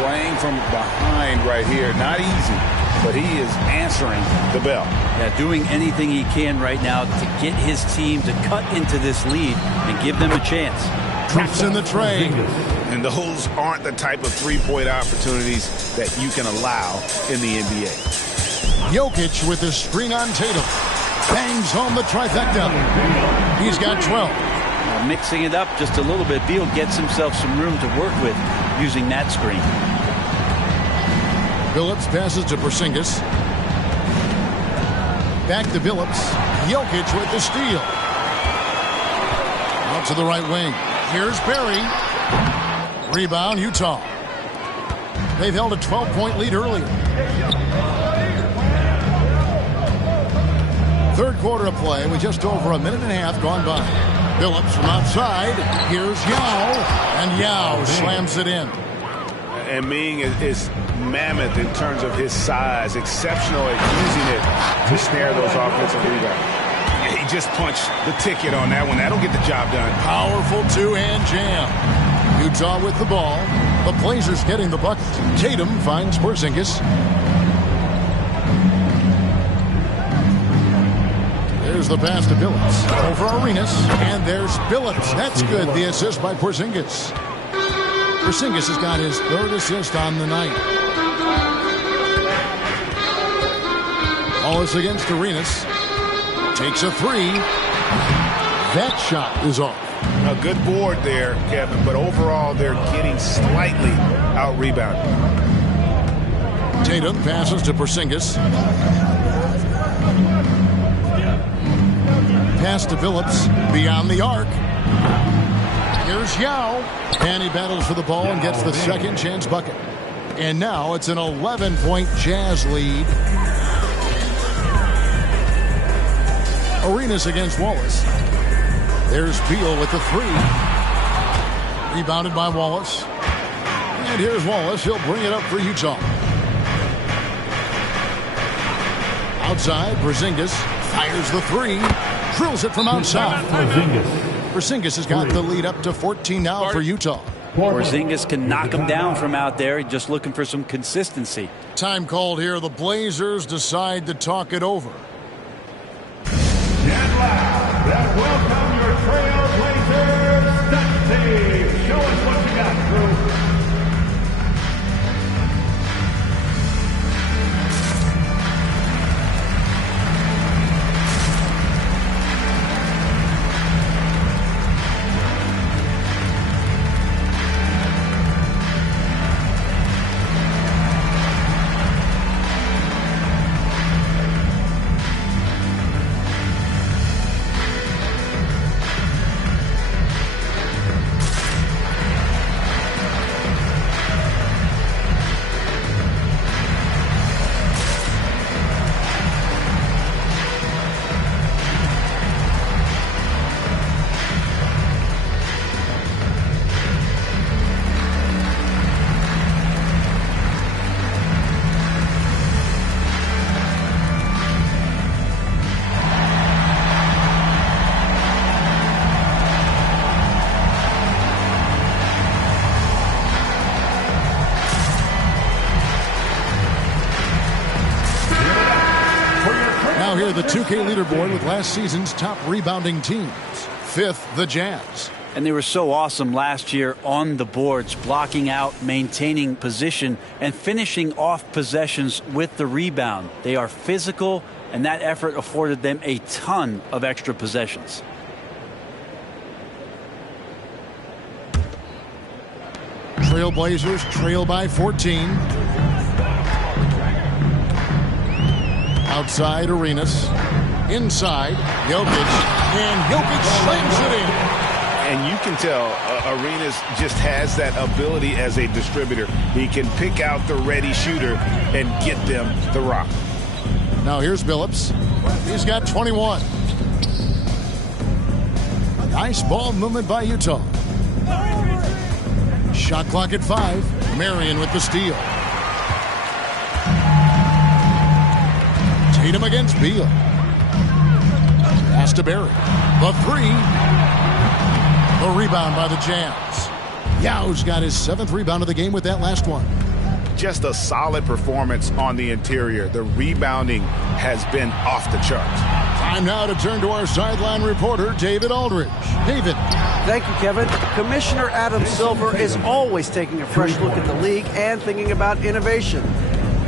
Playing from behind right here, not easy, but he is answering the bell. Yeah, doing anything he can right now to get his team to cut into this lead and give them a chance. Drops in the tray. And those aren't the type of three-point opportunities that you can allow in the NBA. Jokic with his screen on Tatum. Bangs home the trifecta. He's got 12. Now mixing it up just a little bit, Beal gets himself some room to work with using that screen. Billups passes to Porzingis. Back to Billups. Jokic with the steal. Out to the right wing. Here's Barry. Rebound, Utah. They've held a 12-point lead earlier. Third quarter of play with just over a minute and a half gone by. Billups from outside. Here's Yao. And Yao slams it in. And Ming is mammoth in terms of his size. Exceptional at using it to snare those offensive rebounds. He just punched the ticket on that one. That'll get the job done. Powerful two-hand jam. Utah with the ball. The Blazers getting the bucket. Tatum finds Porzingis. There's the pass to Billups. Over Arenas. And there's Billups. That's good. The assist by Porzingis. Porzingis has got his third assist on the night. Wallace against Arenas. Takes a three. That shot is off. A good board there, Kevin, but overall they're getting slightly out-rebounded. Tatum passes to Porzingis. Pass to Billups. Beyond the arc. Here's Yao. And he battles for the ball and gets the second chance bucket. And now it's an 11-point Jazz lead. Arenas against Wallace. There's Beal with the three. Rebounded by Wallace. And here's Wallace. He'll bring it up for Utah. Outside, Porzingis fires the three. Drills it from outside. Porzingis has got the lead up to 14 now for Utah. Porzingis can knock him down from out there, just looking for some consistency. Time called here. The Blazers decide to talk it over. And loud, that welcome your Trailblazers stat team. Show us what you got, Drew. Here, the 2K leaderboard with last season's top rebounding teams. 5th, the Jazz. And they were so awesome last year on the boards, blocking out, maintaining position, and finishing off possessions with the rebound. They are physical, and that effort afforded them a ton of extra possessions. Trailblazers trail by 14. Outside, Arenas. Inside, Jokic. And Jokic slams it in. And you can tell Arenas just has that ability as a distributor. He can pick out the ready shooter and get them the rock. Now here's Billups. He's got 21. Nice ball movement by Utah. Shot clock at 5. Marion with the steal. Tatum against Beal. Pass to Barry. The 3. The rebound by the Jazz. Yao's got his 7th rebound of the game with that last one. Just a solid performance on the interior. The rebounding has been off the charts. Time now to turn to our sideline reporter, David Aldridge. David. Thank you, Kevin. Commissioner Adam Silver is always taking a fresh look at the league and thinking about innovation.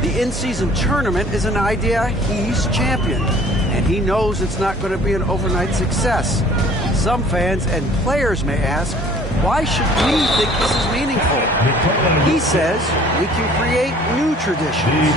The in-season tournament is an idea he's championed, and he knows it's not going to be an overnight success. Some fans and players may ask, why should we think this is meaningful? He says we can create new traditions.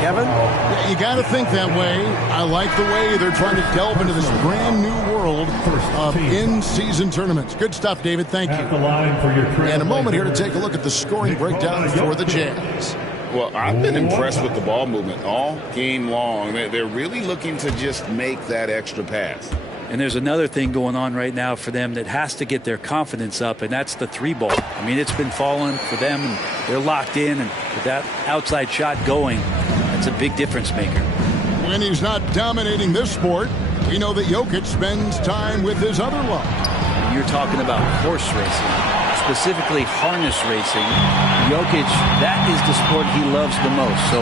Kevin? Yeah, you got to think that way. I like the way they're trying to delve into this brand new world of in-season tournaments. Good stuff, David. Thank you. And a moment here to take a look at the scoring breakdown for the Jazz. Well, I've been impressed with the ball movement all game long. They're really looking to just make that extra pass. And there's another thing going on right now for them that has to get their confidence up, and that's the 3-ball. I mean, it's been falling for them, and they're locked in, and with that outside shot going, that's a big difference maker. When he's not dominating this sport, we know that Jokic spends time with his other love. You're talking about horse racing, specifically harness racing. Jokic, that is the sport he loves the most, so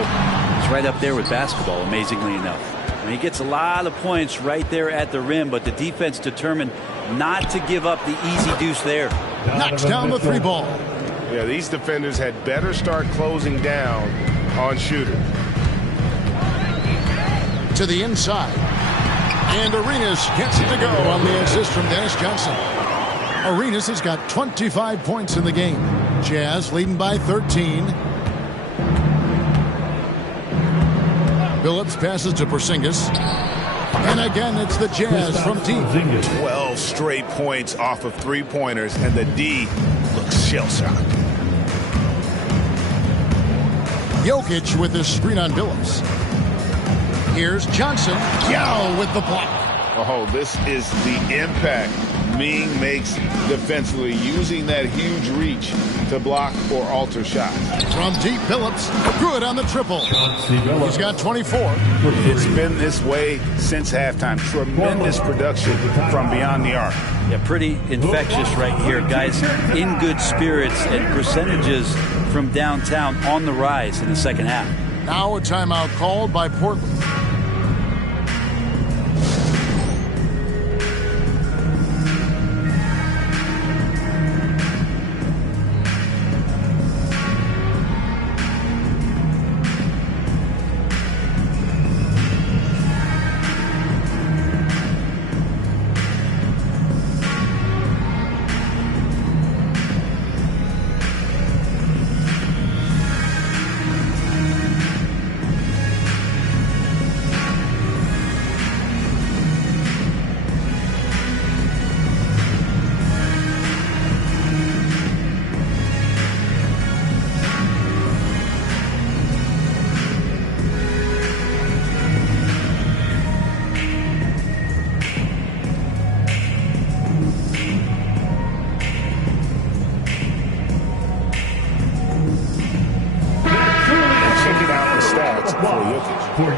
it's right up there with basketball, amazingly enough. He gets a lot of points right there at the rim, but the defense determined not to give up the easy deuce there. Knocks down the 3-ball. Yeah, these defenders had better start closing down on shooters. To the inside. And Arenas gets it to go on the assist from Dennis Johnson. Arenas has got 25 points in the game. Jazz leading by 13. Billups passes to Porzingis. And again, it's the Jazz from deep. 12 straight points off of 3-pointers, and the D looks shell-shocked. Jokic with his screen on Billups. Here's Johnson. Yao with the block. Oh, this is the impact Ming makes defensively, using that huge reach to block or alter shots. From deep, Billups, good on the triple. He's got 24. It's been this way since halftime. Tremendous production from beyond the arc. Yeah, pretty infectious right here, guys. In good spirits and percentages from downtown on the rise in the second half. Now a timeout called by Portland.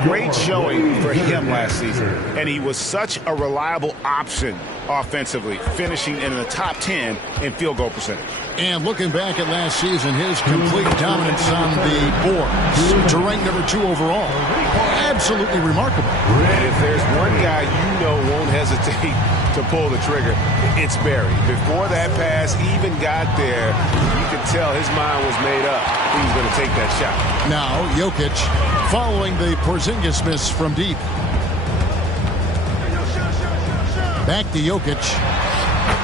Great showing for him last season, and he was such a reliable option offensively, finishing in the top 10 in field goal percentage. And looking back at last season, his complete dominance on the board to rank number 2 overall. Absolutely remarkable. And if there's one guy you know won't hesitate to pull the trigger, it's Barry. Before that pass even got there, you could tell his mind was made up. He was going to take that shot. Now Jokic following the Porzingis miss from deep. Back to Jokic.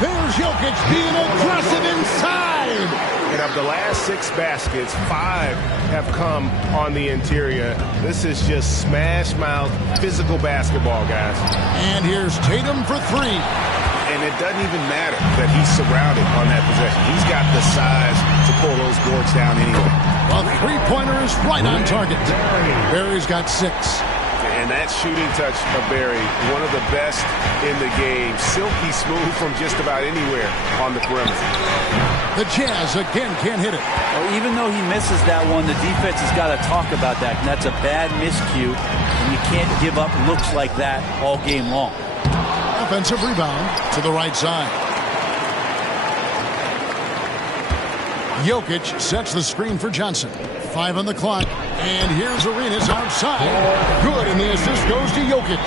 There's Jokic being aggressive inside. And of the last 6 baskets, 5 have come on the interior. This is just smash mouth physical basketball, guys. And here's Tatum for 3. And it doesn't even matter that he's surrounded on that possession. He's got the size to pull those boards down anyway. A three-pointer is right on target. Barry's got 6. And that shooting touch of Barry, one of the best in the game. Silky smooth from just about anywhere on the perimeter. The Jazz again can't hit it. Well, even though he misses that one, the defense has got to talk about that. And that's a bad miscue. And you can't give up looks like that all game long. Offensive rebound to the right side. Jokic sets the screen for Johnson. 5 on the clock. And here's Arenas outside. Good, and the assist goes to Jokic.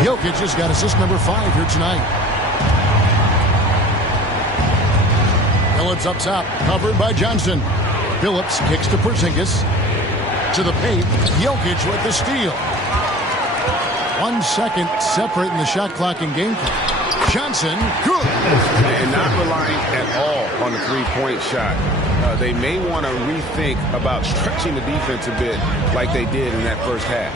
Jokic has got assist number 5 here tonight. Phillips up top, covered by Johnson. Phillips kicks to Porzingis. To the paint, Jokic with the steal. 1 second separating the shot clock and game clock. Johnson, good. And not relying at all on the three-point shot. They may want to rethink about stretching the defense a bit like they did in that first half.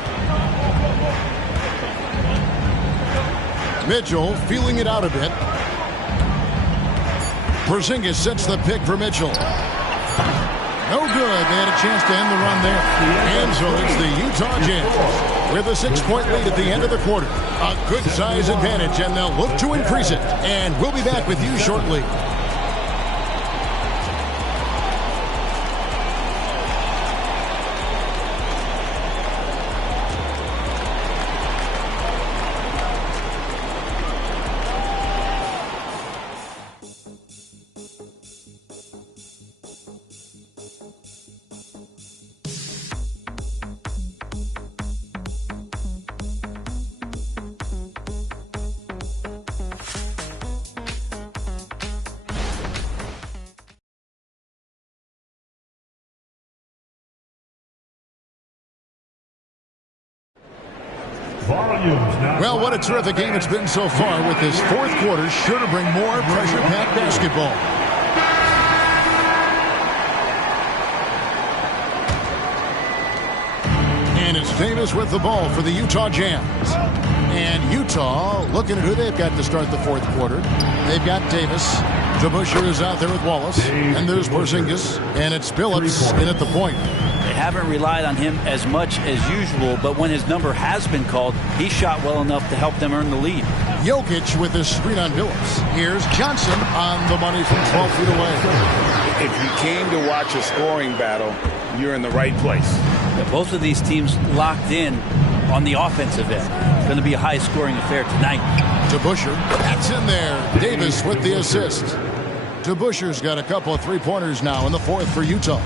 Mitchell feeling it out a bit. Porzingis sets the pick for Mitchell. No good. They had a chance to end the run there. And so it's the Utah Jazz with a 6-point lead at the end of the quarter. A good size advantage, and they'll look to increase it. And we'll be back with you shortly. Well, what a terrific game it's been so far, with this fourth quarter sure to bring more pressure-packed basketball. And it's Davis with the ball for the Utah Jazz. And Utah looking at who they've got to start the fourth quarter. They've got Davis. DeBusschere is out there with Wallace. And there's Porzingis. And it's Phillips in at the point. They haven't relied on him as much as usual, but when his number has been called, he shot well enough to help them earn the lead. Jokic with his screen on Phillips. Here's Johnson on the money from 12 feet away. If you came to watch a scoring battle, you're in the right place. Yeah, both of these teams locked in on the offensive end. It's going to be a high-scoring affair tonight. DeBusschere, that's in there. Davis with the assist. DeBusschere's got a couple of three-pointers now in the fourth for Utah.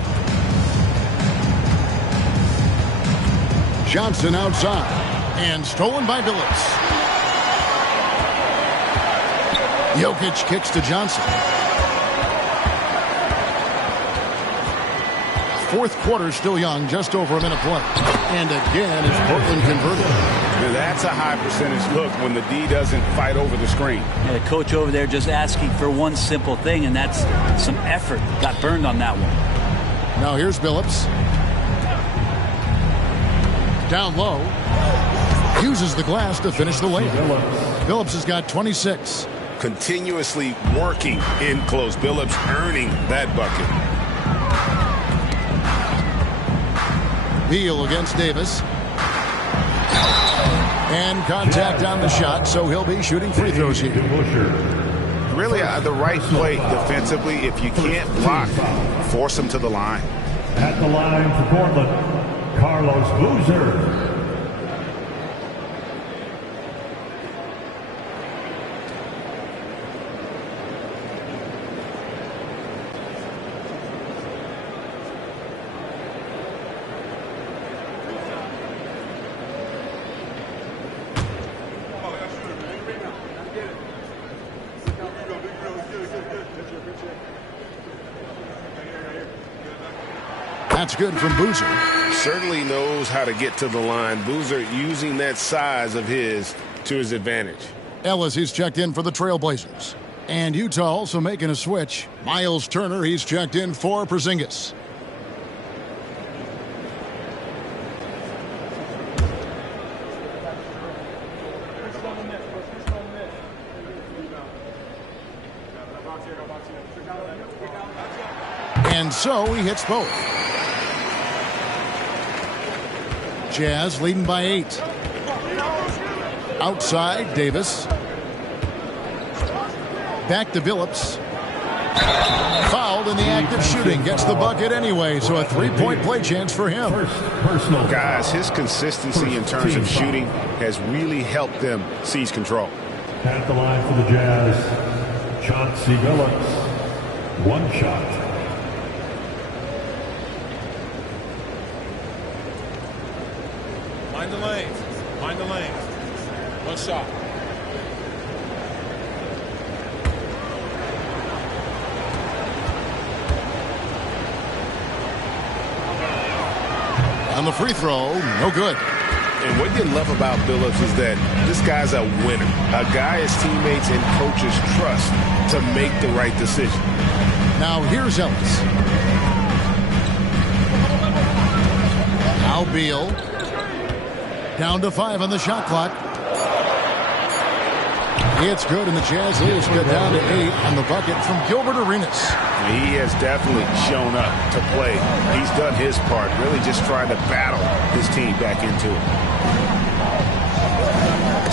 Johnson outside, and stolen by Phillips. Jokic kicks to Johnson. Fourth quarter still young, just over a minute play. And again, it's Portland converted. Now that's a high percentage look when the D doesn't fight over the screen. Yeah, the coach over there just asking for one simple thing, and that's some effort. Got burned on that one. Now here's Phillips. Down low. Uses the glass to finish the layup. Phillips has got 26. Continuously working in close. Phillips earning that bucket. Beal against Davis. And contact on the shot, so he'll be shooting free throws here. Really the right play defensively. If you can't block, force him to the line. At the line for Portland, Carlos Boozer. That's good from Boozer. Certainly knows how to get to the line. Boozer using that size of his to his advantage. Ellis, he's checked in for the Trailblazers. And Utah also making a switch. Miles Turner, he's checked in for Porzingis. And so he hits both. Jazz leading by 8. Outside, Davis. Back to Billups. Fouled in the act of shooting. Gets the bucket anyway, so a three-point play chance for him. Guys, his consistency in terms of shooting has really helped them seize control. At the line for the Jazz, Chauncey Billups. One shot. Mind the lanes. Mind the lanes. One shot. On the free throw, no good. And what you love about Billups is that this guy's a winner. A guy his teammates and coaches trust to make the right decision. Now here's Ellis. Now Beal. Down to 5 on the shot clock. It's good, and the Jazz Eagles get down to 8 on the bucket from Gilbert Arenas. He has definitely shown up to play. He's done his part, really just trying to battle his team back into it.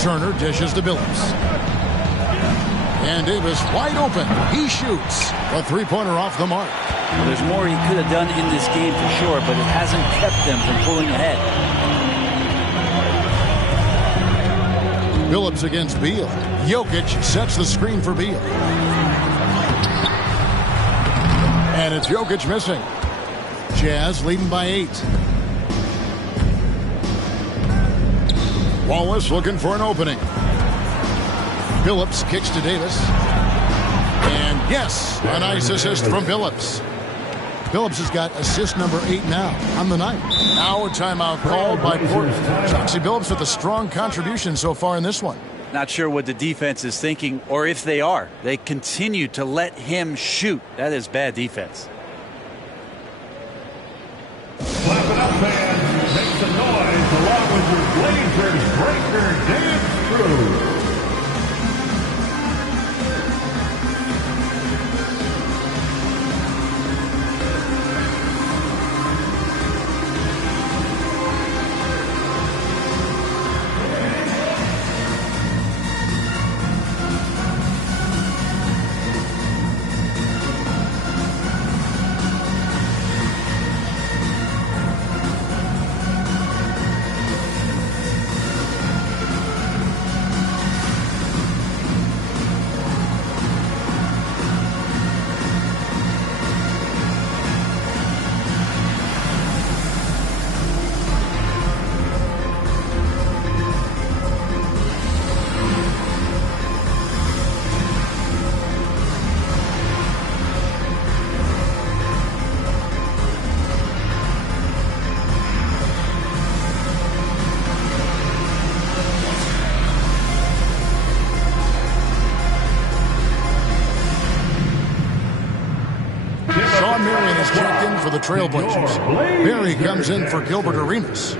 Turner dishes to Billups. And Davis wide open. He shoots. A three-pointer off the mark. Well, there's more he could have done in this game for sure, but it hasn't kept them from pulling ahead. Billups against Beal. Jokic sets the screen for Beal. And it's Jokic missing. Jazz leading by 8. Wallace looking for an opening. Billups kicks to Davis. And yes, a nice assist from Billups. Billups has got assist number 8 now on the night. Now a timeout called by Portland. Chauncey Billups with a strong contribution so far in this one. Not sure what the defense is thinking, or if they are. They continue to let him shoot. That is bad defense. Clap it up, fans. Make some noise along with your Blazers breaker, Dave Cruz. For the Trailblazers. Barry comes in for Gilbert Arenas.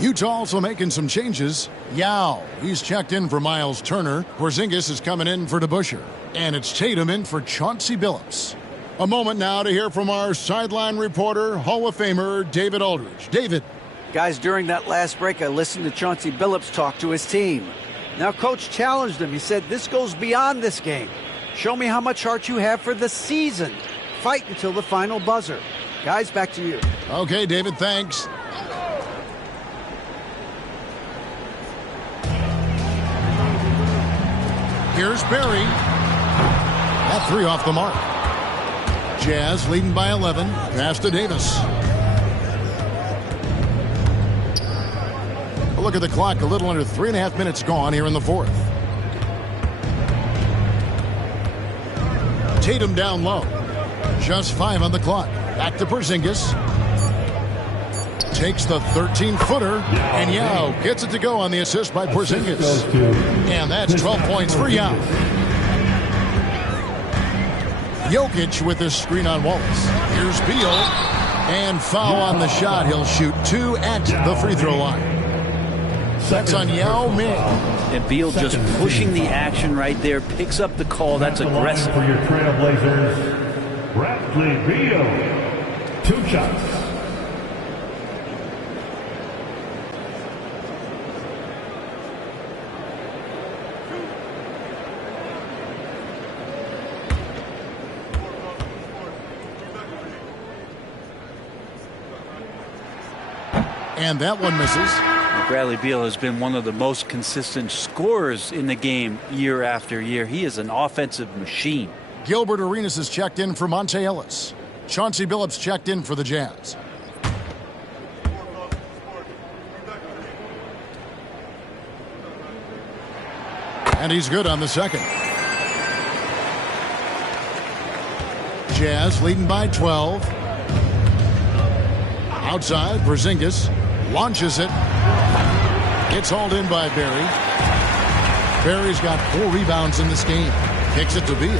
Utah also making some changes. Yao, he's checked in for Miles Turner. Porzingis is coming in for DeBusschere. And it's Tatum in for Chauncey Billups. A moment now to hear from our sideline reporter, Hall of Famer David Aldridge. David. Guys, during that last break, I listened to Chauncey Billups talk to his team. Now, Coach challenged him. He said, this goes beyond this game. Show me how much heart you have for the season. Fight until the final buzzer. Guys, back to you. Okay, David, thanks. Here's Barry. That 3 off the mark. Jazz leading by 11. Pass to Davis. A look at the clock. A little under 3.5 minutes gone here in the fourth. Tatum down low. Just 5 on the clock. Back to Porzingis. takes the 13-footer, and Yao gets it to go on the assist by Porzingis. And that's 12 points for Yao. Jokic with his screen on Wallace. Here's Beal, and foul on the shot. He'll shoot 2 at the free throw line. That's on Yao Ming. And Beal just pushing the action right there, picks up the call. That's aggressive. For your Trailblazers, Bradley Beal. 2 shots. And that one misses. Bradley Beal has been one of the most consistent scorers in the game year after year. He is an offensive machine. Gilbert Arenas is checked in for Monte Ellis. Chauncey Billups checked in for the Jazz. And he's good on the second. Jazz leading by 12. Outside, Porzingis launches it. It's hauled in by Barry. Barry's got 4 rebounds in this game. Kicks it to Beal.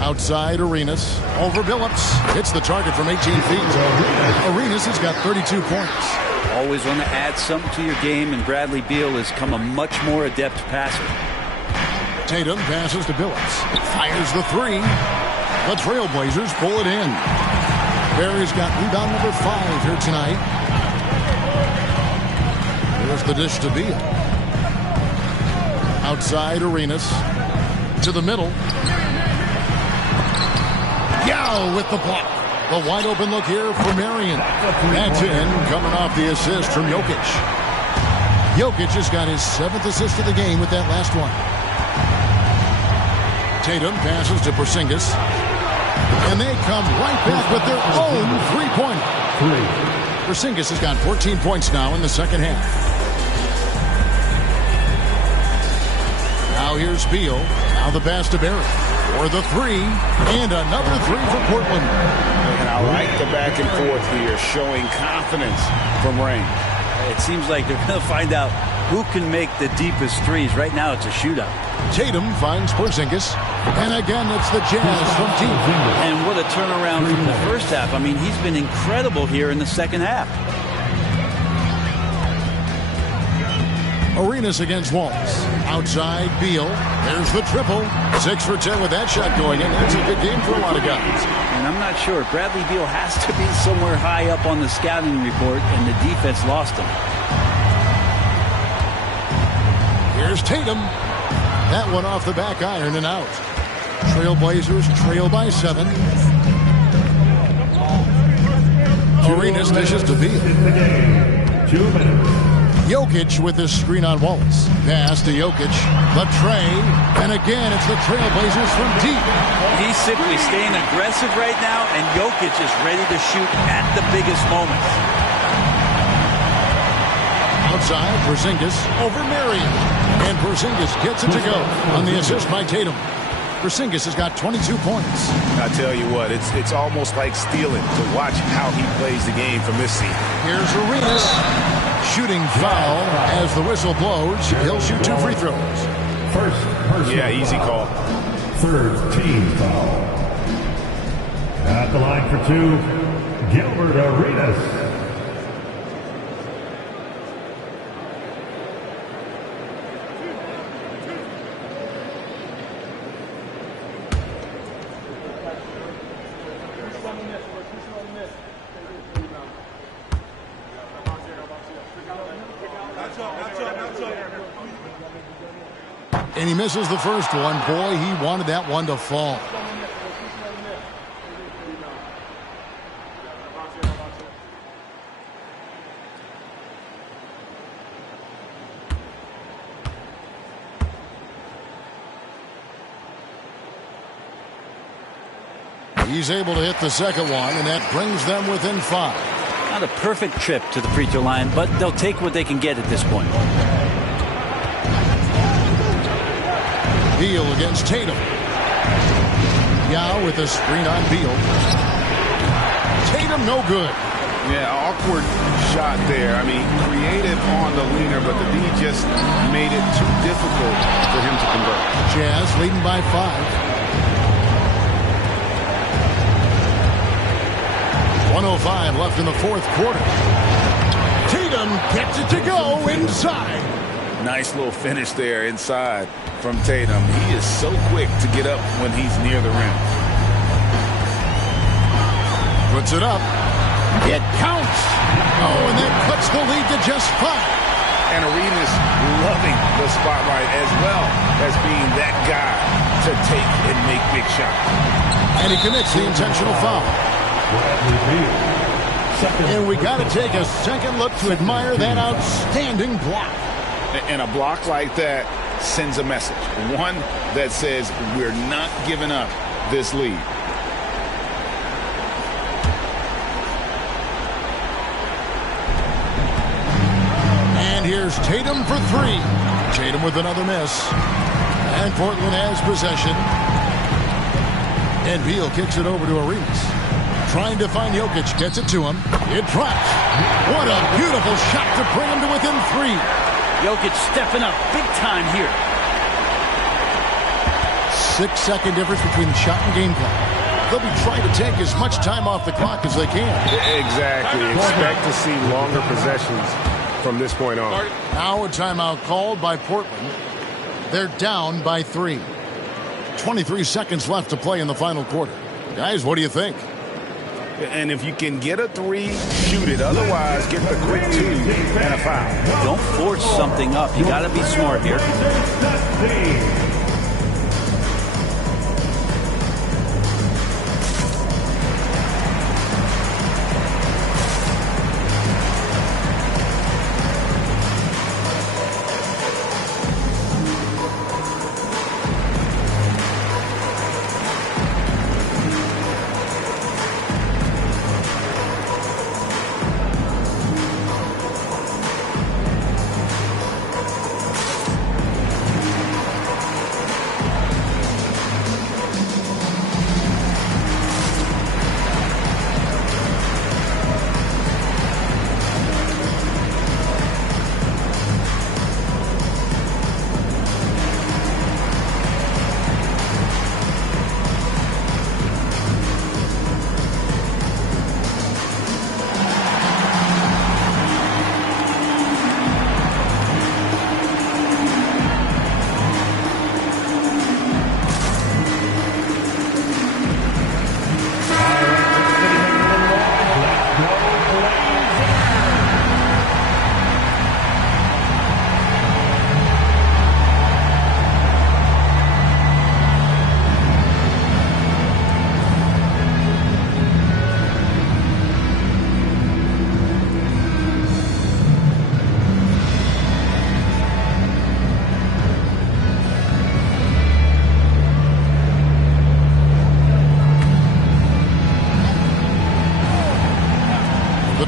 Outside, Arenas. Over Billups. Hits the target from 18 feet. Arenas has got 32 points. Always want to add something to your game, and Bradley Beal has come a much more adept passer. Tatum passes to Billups. Fires the 3. The Trailblazers pull it in. Barry's got rebound number 5 here tonight. There's the dish to Beal. Outside, Arenas. To the middle. Yao with the block. The wide open look here for Marion. That's in, coming off the assist from Jokic. Jokic has got his 7th assist of the game with that last one. Tatum passes to Porzingis. And they come right back with their own 3-pointer. Porzingis has got 14 points now in the second half. Now here's Beal. Now the pass to Barry. For the 3. And another 3 for Portland. And I like the back and forth here, showing confidence from Rain. It seems like they're going to find out who can make the deepest threes. Right now it's a shootout. Tatum finds Porzingis. And again, it's the Jazz from deep. And what a turnaround from the first half. I mean, he's been incredible here in the second half. Arenas against Wallace. Outside, Beal. There's the triple. 6 for 10 with that shot going in. That's a good game for a lot of guys. And I'm not sure. Bradley Beal has to be somewhere high up on the scouting report, and the defense lost him. Here's Tatum. That one off the back iron and out. Trailblazers trail by 7. Arenas dishes to Beal. 2 minutes. Jokic with his screen on Wallace. Pass to Jokic. The tray. And again, it's the Trailblazers from deep. He's simply staying aggressive right now, and Jokic is ready to shoot at the biggest moments. Outside, Porzingis over Marion. And Porzingis gets it to go on the assist by Tatum. Porzingis has got 22 points. I tell you what, it's almost like stealing to watch how he plays the game from this seat. Here's Arenas. Shooting foul as the whistle blows. He'll shoot 2 free throws. First personal Yeah, easy call. Third team foul. At the line for 2, Gilbert Arenas. And he misses the first one. Boy, he wanted that one to fall. He's able to hit the second one, and that brings them within 5. Not a perfect trip to the free throw line, but they'll take what they can get at this point. Beal against Tatum. Yao with a screen on Beal. Tatum, no good. Yeah, awkward shot there. I mean, creative on the leaner, but the D just made it too difficult for him to convert. Jazz leading by 5. 1:05 left in the fourth quarter. Tatum gets it to go inside. Nice little finish there inside from Tatum. He is so quick to get up when he's near the rim. Puts it up. It counts. Oh, and that cuts the lead to just 5. And Arenas loving the spotlight as well as being that guy to take and make big shots. And he commits the intentional foul. And we got to take a second look to admire that outstanding block. And a block like that sends a message. One that says we're not giving up this lead. And here's Tatum for 3. Tatum with another miss. And Portland has possession. And Beal kicks it over to Arenas. Trying to find Jokic, gets it to him. It drops. What a beautiful shot to bring him to within 3. Jokic stepping up big time here. 6-second difference between shot and game clock. They'll be trying to take as much time off the clock as they can. Exactly. Expect to see longer possessions from this point on. Now a timeout called by Portland. They're down by 3. 23 seconds left to play in the final quarter. Guys, what do you think? And if you can get a 3, shoot it. Otherwise, get the quick 2 and a foul. Don't force something up. You got to be smart here.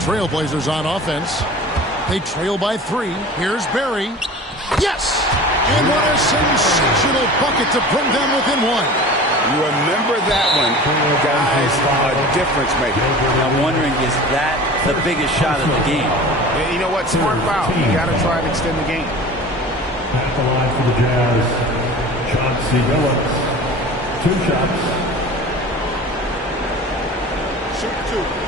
Trailblazers on offense. They trail by 3. Here's Barry. Yes! And what a sensational bucket to bring them within 1. You remember that one, guys, a difference maker. I'm wondering, is that the biggest shot of the game? And you know what? Smart foul. You got to try and extend the game. At the line for the Jazz, Chauncey Billups. 2 shots. Shoot 2.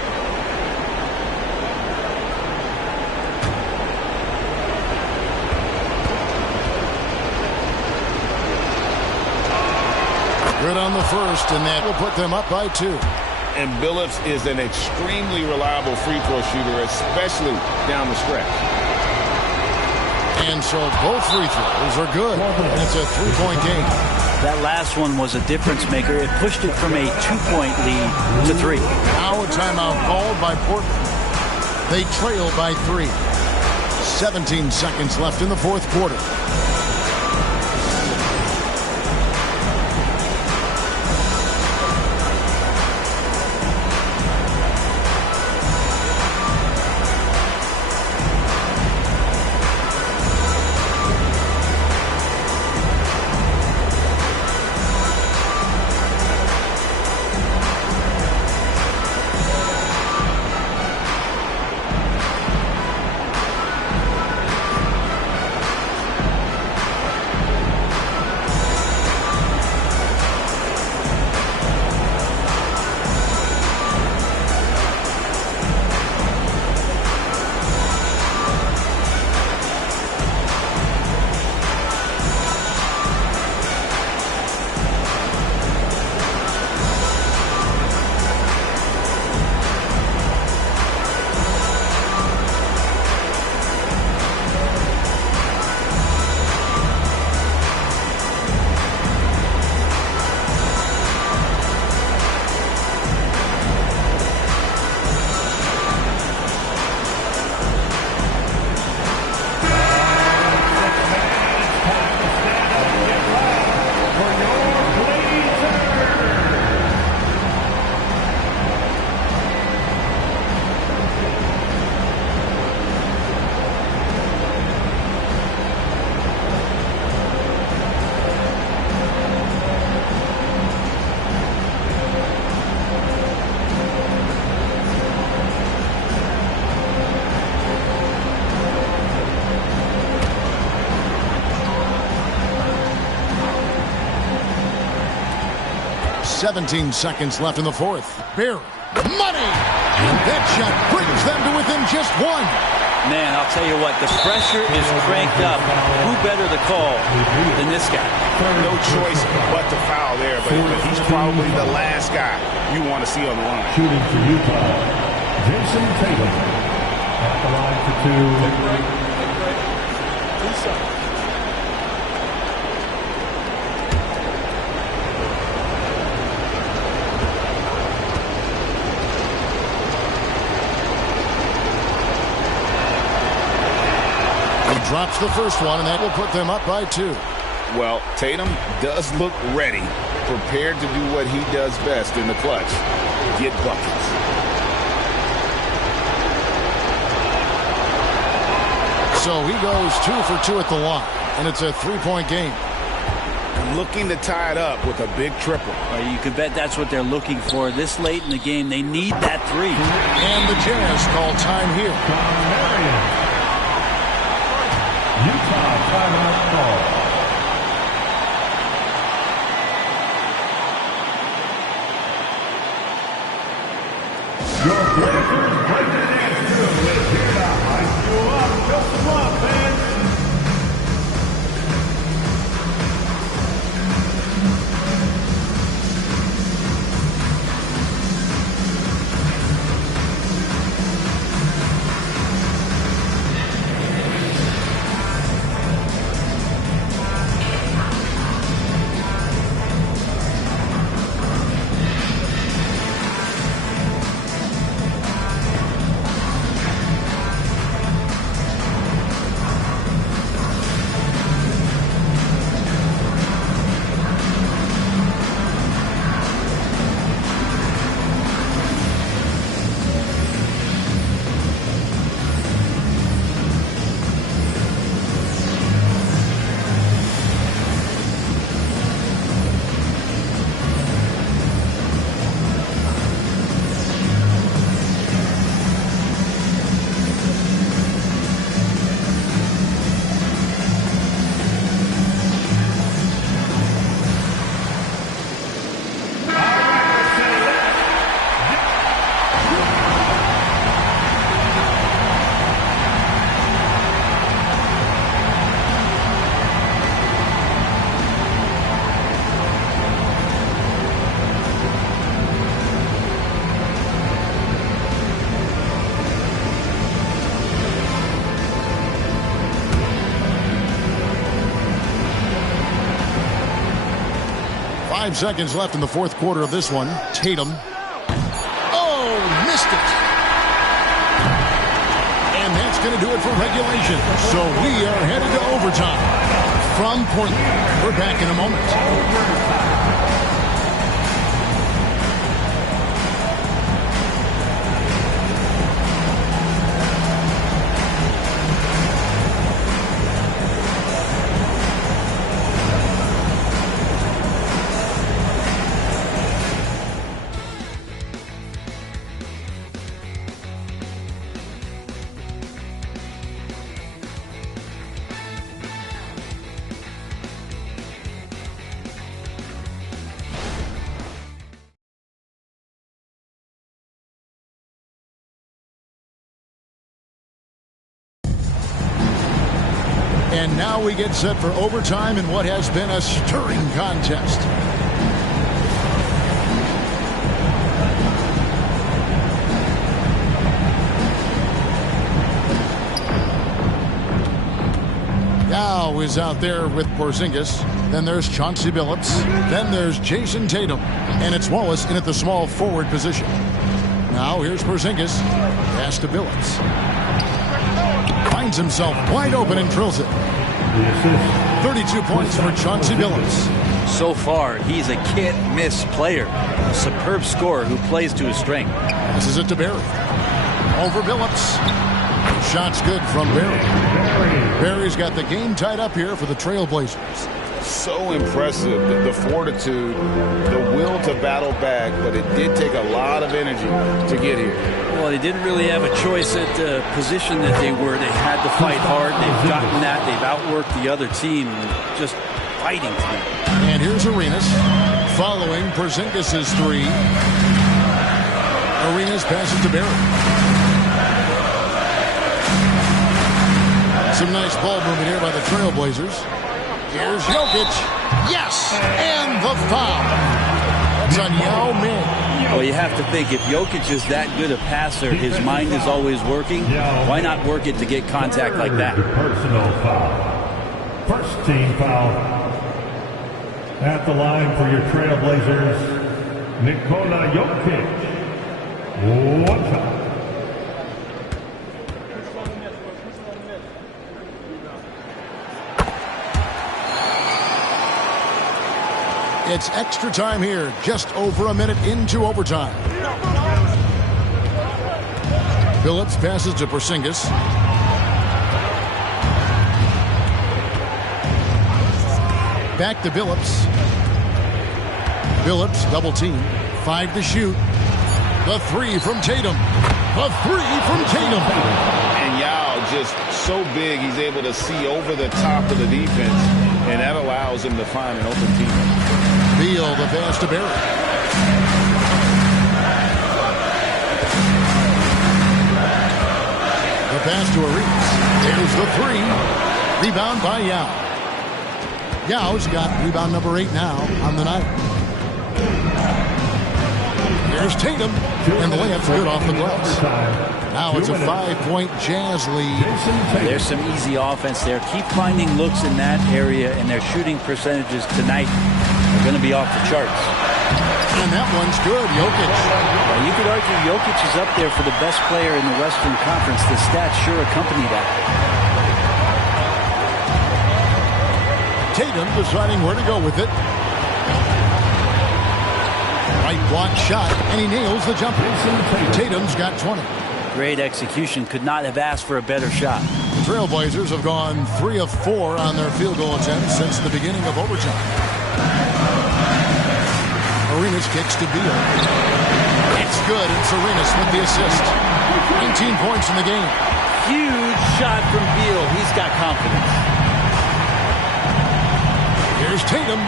Good on the first, and that will put them up by 2. And Billups is an extremely reliable free throw shooter, especially down the stretch. And so both free throws are good. And it's a 3-point game. That last one was a difference maker. It pushed it from a 2-point lead to 3. Now a timeout called by Portland. They trail by 3. 17 seconds left in the fourth quarter. 17 seconds left in the fourth. Barry, money! And that shot brings them to within just one. Man, I'll tell you what, the pressure is cranked up. Who better to call than this guy? No choice but to foul there, but he's probably the last guy you want to see on the line. Shooting for Utah, Jason Tatum. At the line for two. Drops the first one, and that will put them up by 2. Well, Tatum does look ready, prepared to do what he does best in the clutch, get buckets. So he goes 2 for 2 at the line, and it's a 3-point game. Looking to tie it up with a big triple. You can bet that's what they're looking for. This late in the game, they need that 3. And the Jazz call time here. Utah timeout call. Your Blazers breaking it through is here to hype you up. Just come on, fans. Seconds left in the fourth quarter of this one. Tatum. Oh, missed it. And that's going to do it for regulation. So we are headed to overtime. From Portland, we're back in a moment. And now we get set for overtime in what has been a stirring contest. Yao is out there with Porzingis. Then there's Chauncey Billups. Then there's Jason Tatum. And it's Wallace in at the small forward position. Now here's Porzingis. Pass to Billups. Finds himself wide open and drills it. 32 points for Chauncey Billups. So far, he's a can't-miss player. A superb scorer who plays to his strength. This is it to Barry. Over Billups. Shot's good from Barry. Barry's got the game tied up here for the Trailblazers. So impressive, the fortitude, the will to battle back, but it did take a lot of energy to get here. Well, they didn't really have a choice at the position that they were. They had to fight hard. They've gotten that. They've outworked the other team, just fighting to them. And here's Arenas. Following Porzingis' three. Arenas passes to Barry. Some nice ball movement here by the Trailblazers. Here's Jokic. Yes! And the foul. That's on Yao Ming. Well, you have to think, if Jokic is that good a passer, his mind is always working. Why not work it to get contact like that? Personal foul. First team foul. At the line for your Trailblazers, Nikola Jokic. 1 foul. It's extra time here, just over a minute into overtime. Phillips passes to Porzingis. Back to Phillips. Phillips double team. 5 to shoot. The three from Tatum. The three from Tatum. And Yao just so big, he's able to see over the top of the defense, and that allows him to find an open teammate. Beal, the pass to Barry. The pass to Arenas. There's the three. Rebound by Yao. Yao's got rebound number 8 now on the night. There's Tatum, and the layup's good off the glass. Now it's a 5-point Jazz lead. There's some easy offense there. Keep finding looks in that area, and their shooting percentages tonight are going to be off the charts. And that one's good, Jokic. Well, you could argue Jokic is up there for the best player in the Western Conference. The stats sure accompany that. Tatum deciding where to go with it. Right block shot, and he nails the jumper. Tatum's got 20. Great execution. Could not have asked for a better shot. The Trailblazers have gone 3 of 4 on their field goal attempts since the beginning of overtime. Arenas kicks to Beal. It's good, and Arenas with the assist. 19 points in the game. Huge shot from Beal. He's got confidence. Here's Tatum.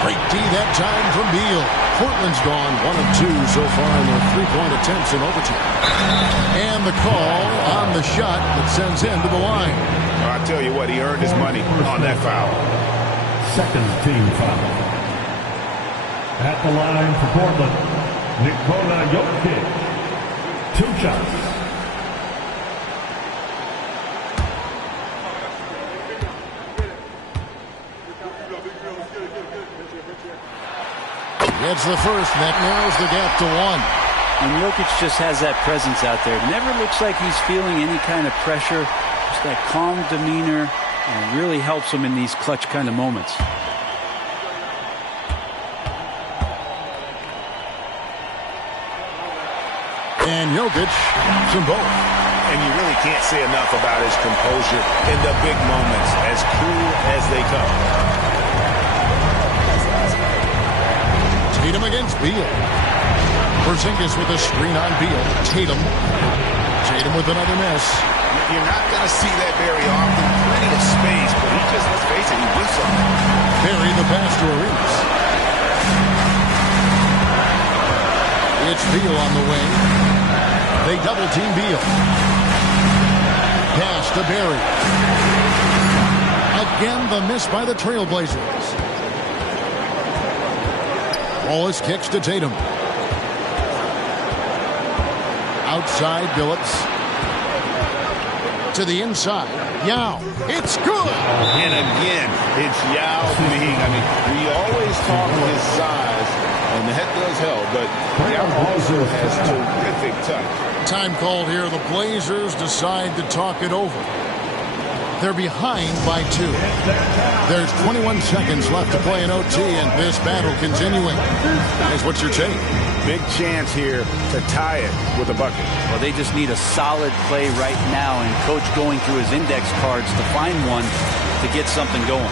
Great D that time from Beal. Portland's gone 1 of 2 so far in their 3-point attempts in overtime. And the call on the shot that sends him to the line. I tell you what, he earned his money on that foul. Second team foul. At the line for Portland, Nikola Jokic. 2 shots. It's the first, and that narrows the gap to 1. And Jokic just has that presence out there. Never looks like he's feeling any kind of pressure. Just that calm demeanor, and it really helps him in these clutch kind of moments. And Jokic, some both. And you really can't say enough about his composure in the big moments, as cool as they come. Tatum against Beal. Porzingis with a screen on Beal. Tatum with another miss. You're not going to see that very often. Plenty of space, but he just, let's face it, he whiffs on it. Barry the pass to Arenas. It's Beal on the wing. They double team Beal. Pass to Barry. Again, the miss by the Trailblazers. Wallace kicks to Tatum. Outside, Phillips. To the inside. Yao. It's good. And again, it's Yao Ming. I mean, we always talk his size, and that does help, but Yao also has terrific touch. Time called here. The Blazers decide to talk it over. They're behind by 2. There's 21 seconds left to play in OT, and this battle continuing. Guys, what's your take? Big chance here to tie it with a bucket. Well, they just need a solid play right now, and Coach going through his index cards to find one to get something going.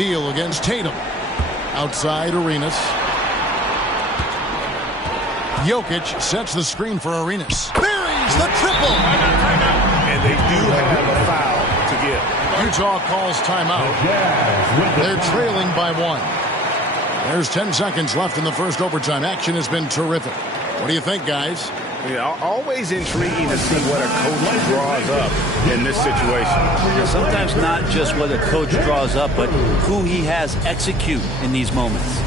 Beal against Tatum. Outside Arenas. Jokic sets the screen for Arenas. Buries the triple. And they do have a foul to give. Utah calls timeout. They're trailing by 1. There's 10 seconds left in the first overtime. Action has been terrific. What do you think, guys? Yeah, always intriguing to see what a coach draws up in this situation. Sometimes not just what a coach draws up, but who he has execute in these moments.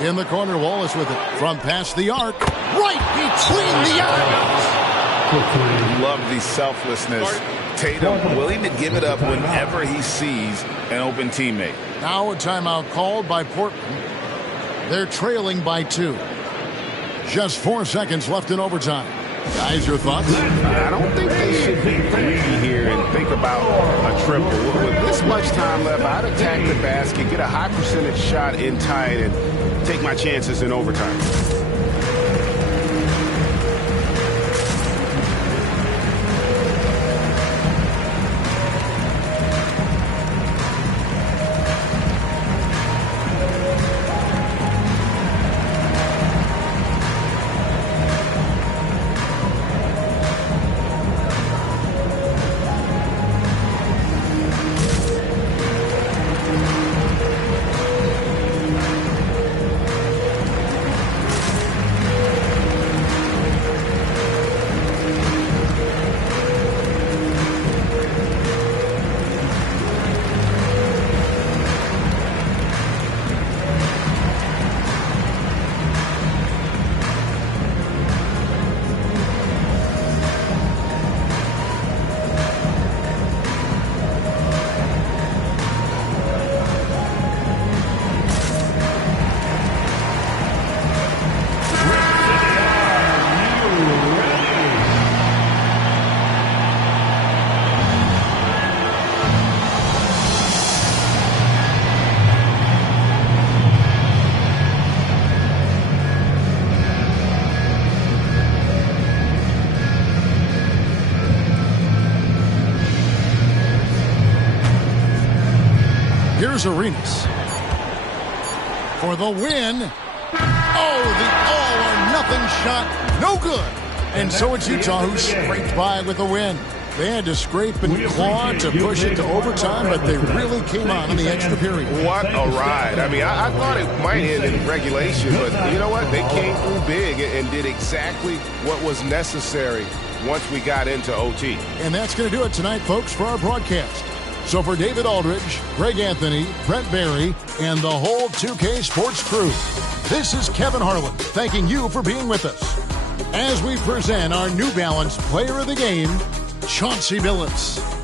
In the corner, Wallace with it. From past the arc. Right between the eyes. Love the selflessness. Tatum willing to give it up whenever he sees an open teammate. Now a timeout called by Portland. They're trailing by 2. Just 4 seconds left in overtime. Guys, your thoughts? I don't think they should be greedy here and think about a triple. With this much time left, I'd attack the basket, get a high percentage shot in tight, and take my chances in overtime. Here's Arenas for the win. Oh, the all-or-nothing shot. No good. And so it's Utah who scraped by with a win. They had to scrape and claw to push it to overtime, but they really came on in the extra period. What a ride. I mean, I thought it might end in regulation, but you know what? They came through big and did exactly what was necessary once we got into OT. And that's going to do it tonight, folks, for our broadcast. So for David Aldridge, Greg Anthony, Brent Barry, and the whole 2K Sports crew, this is Kevin Harlan thanking you for being with us as we present our New Balance Player of the Game, Chauncey Billups.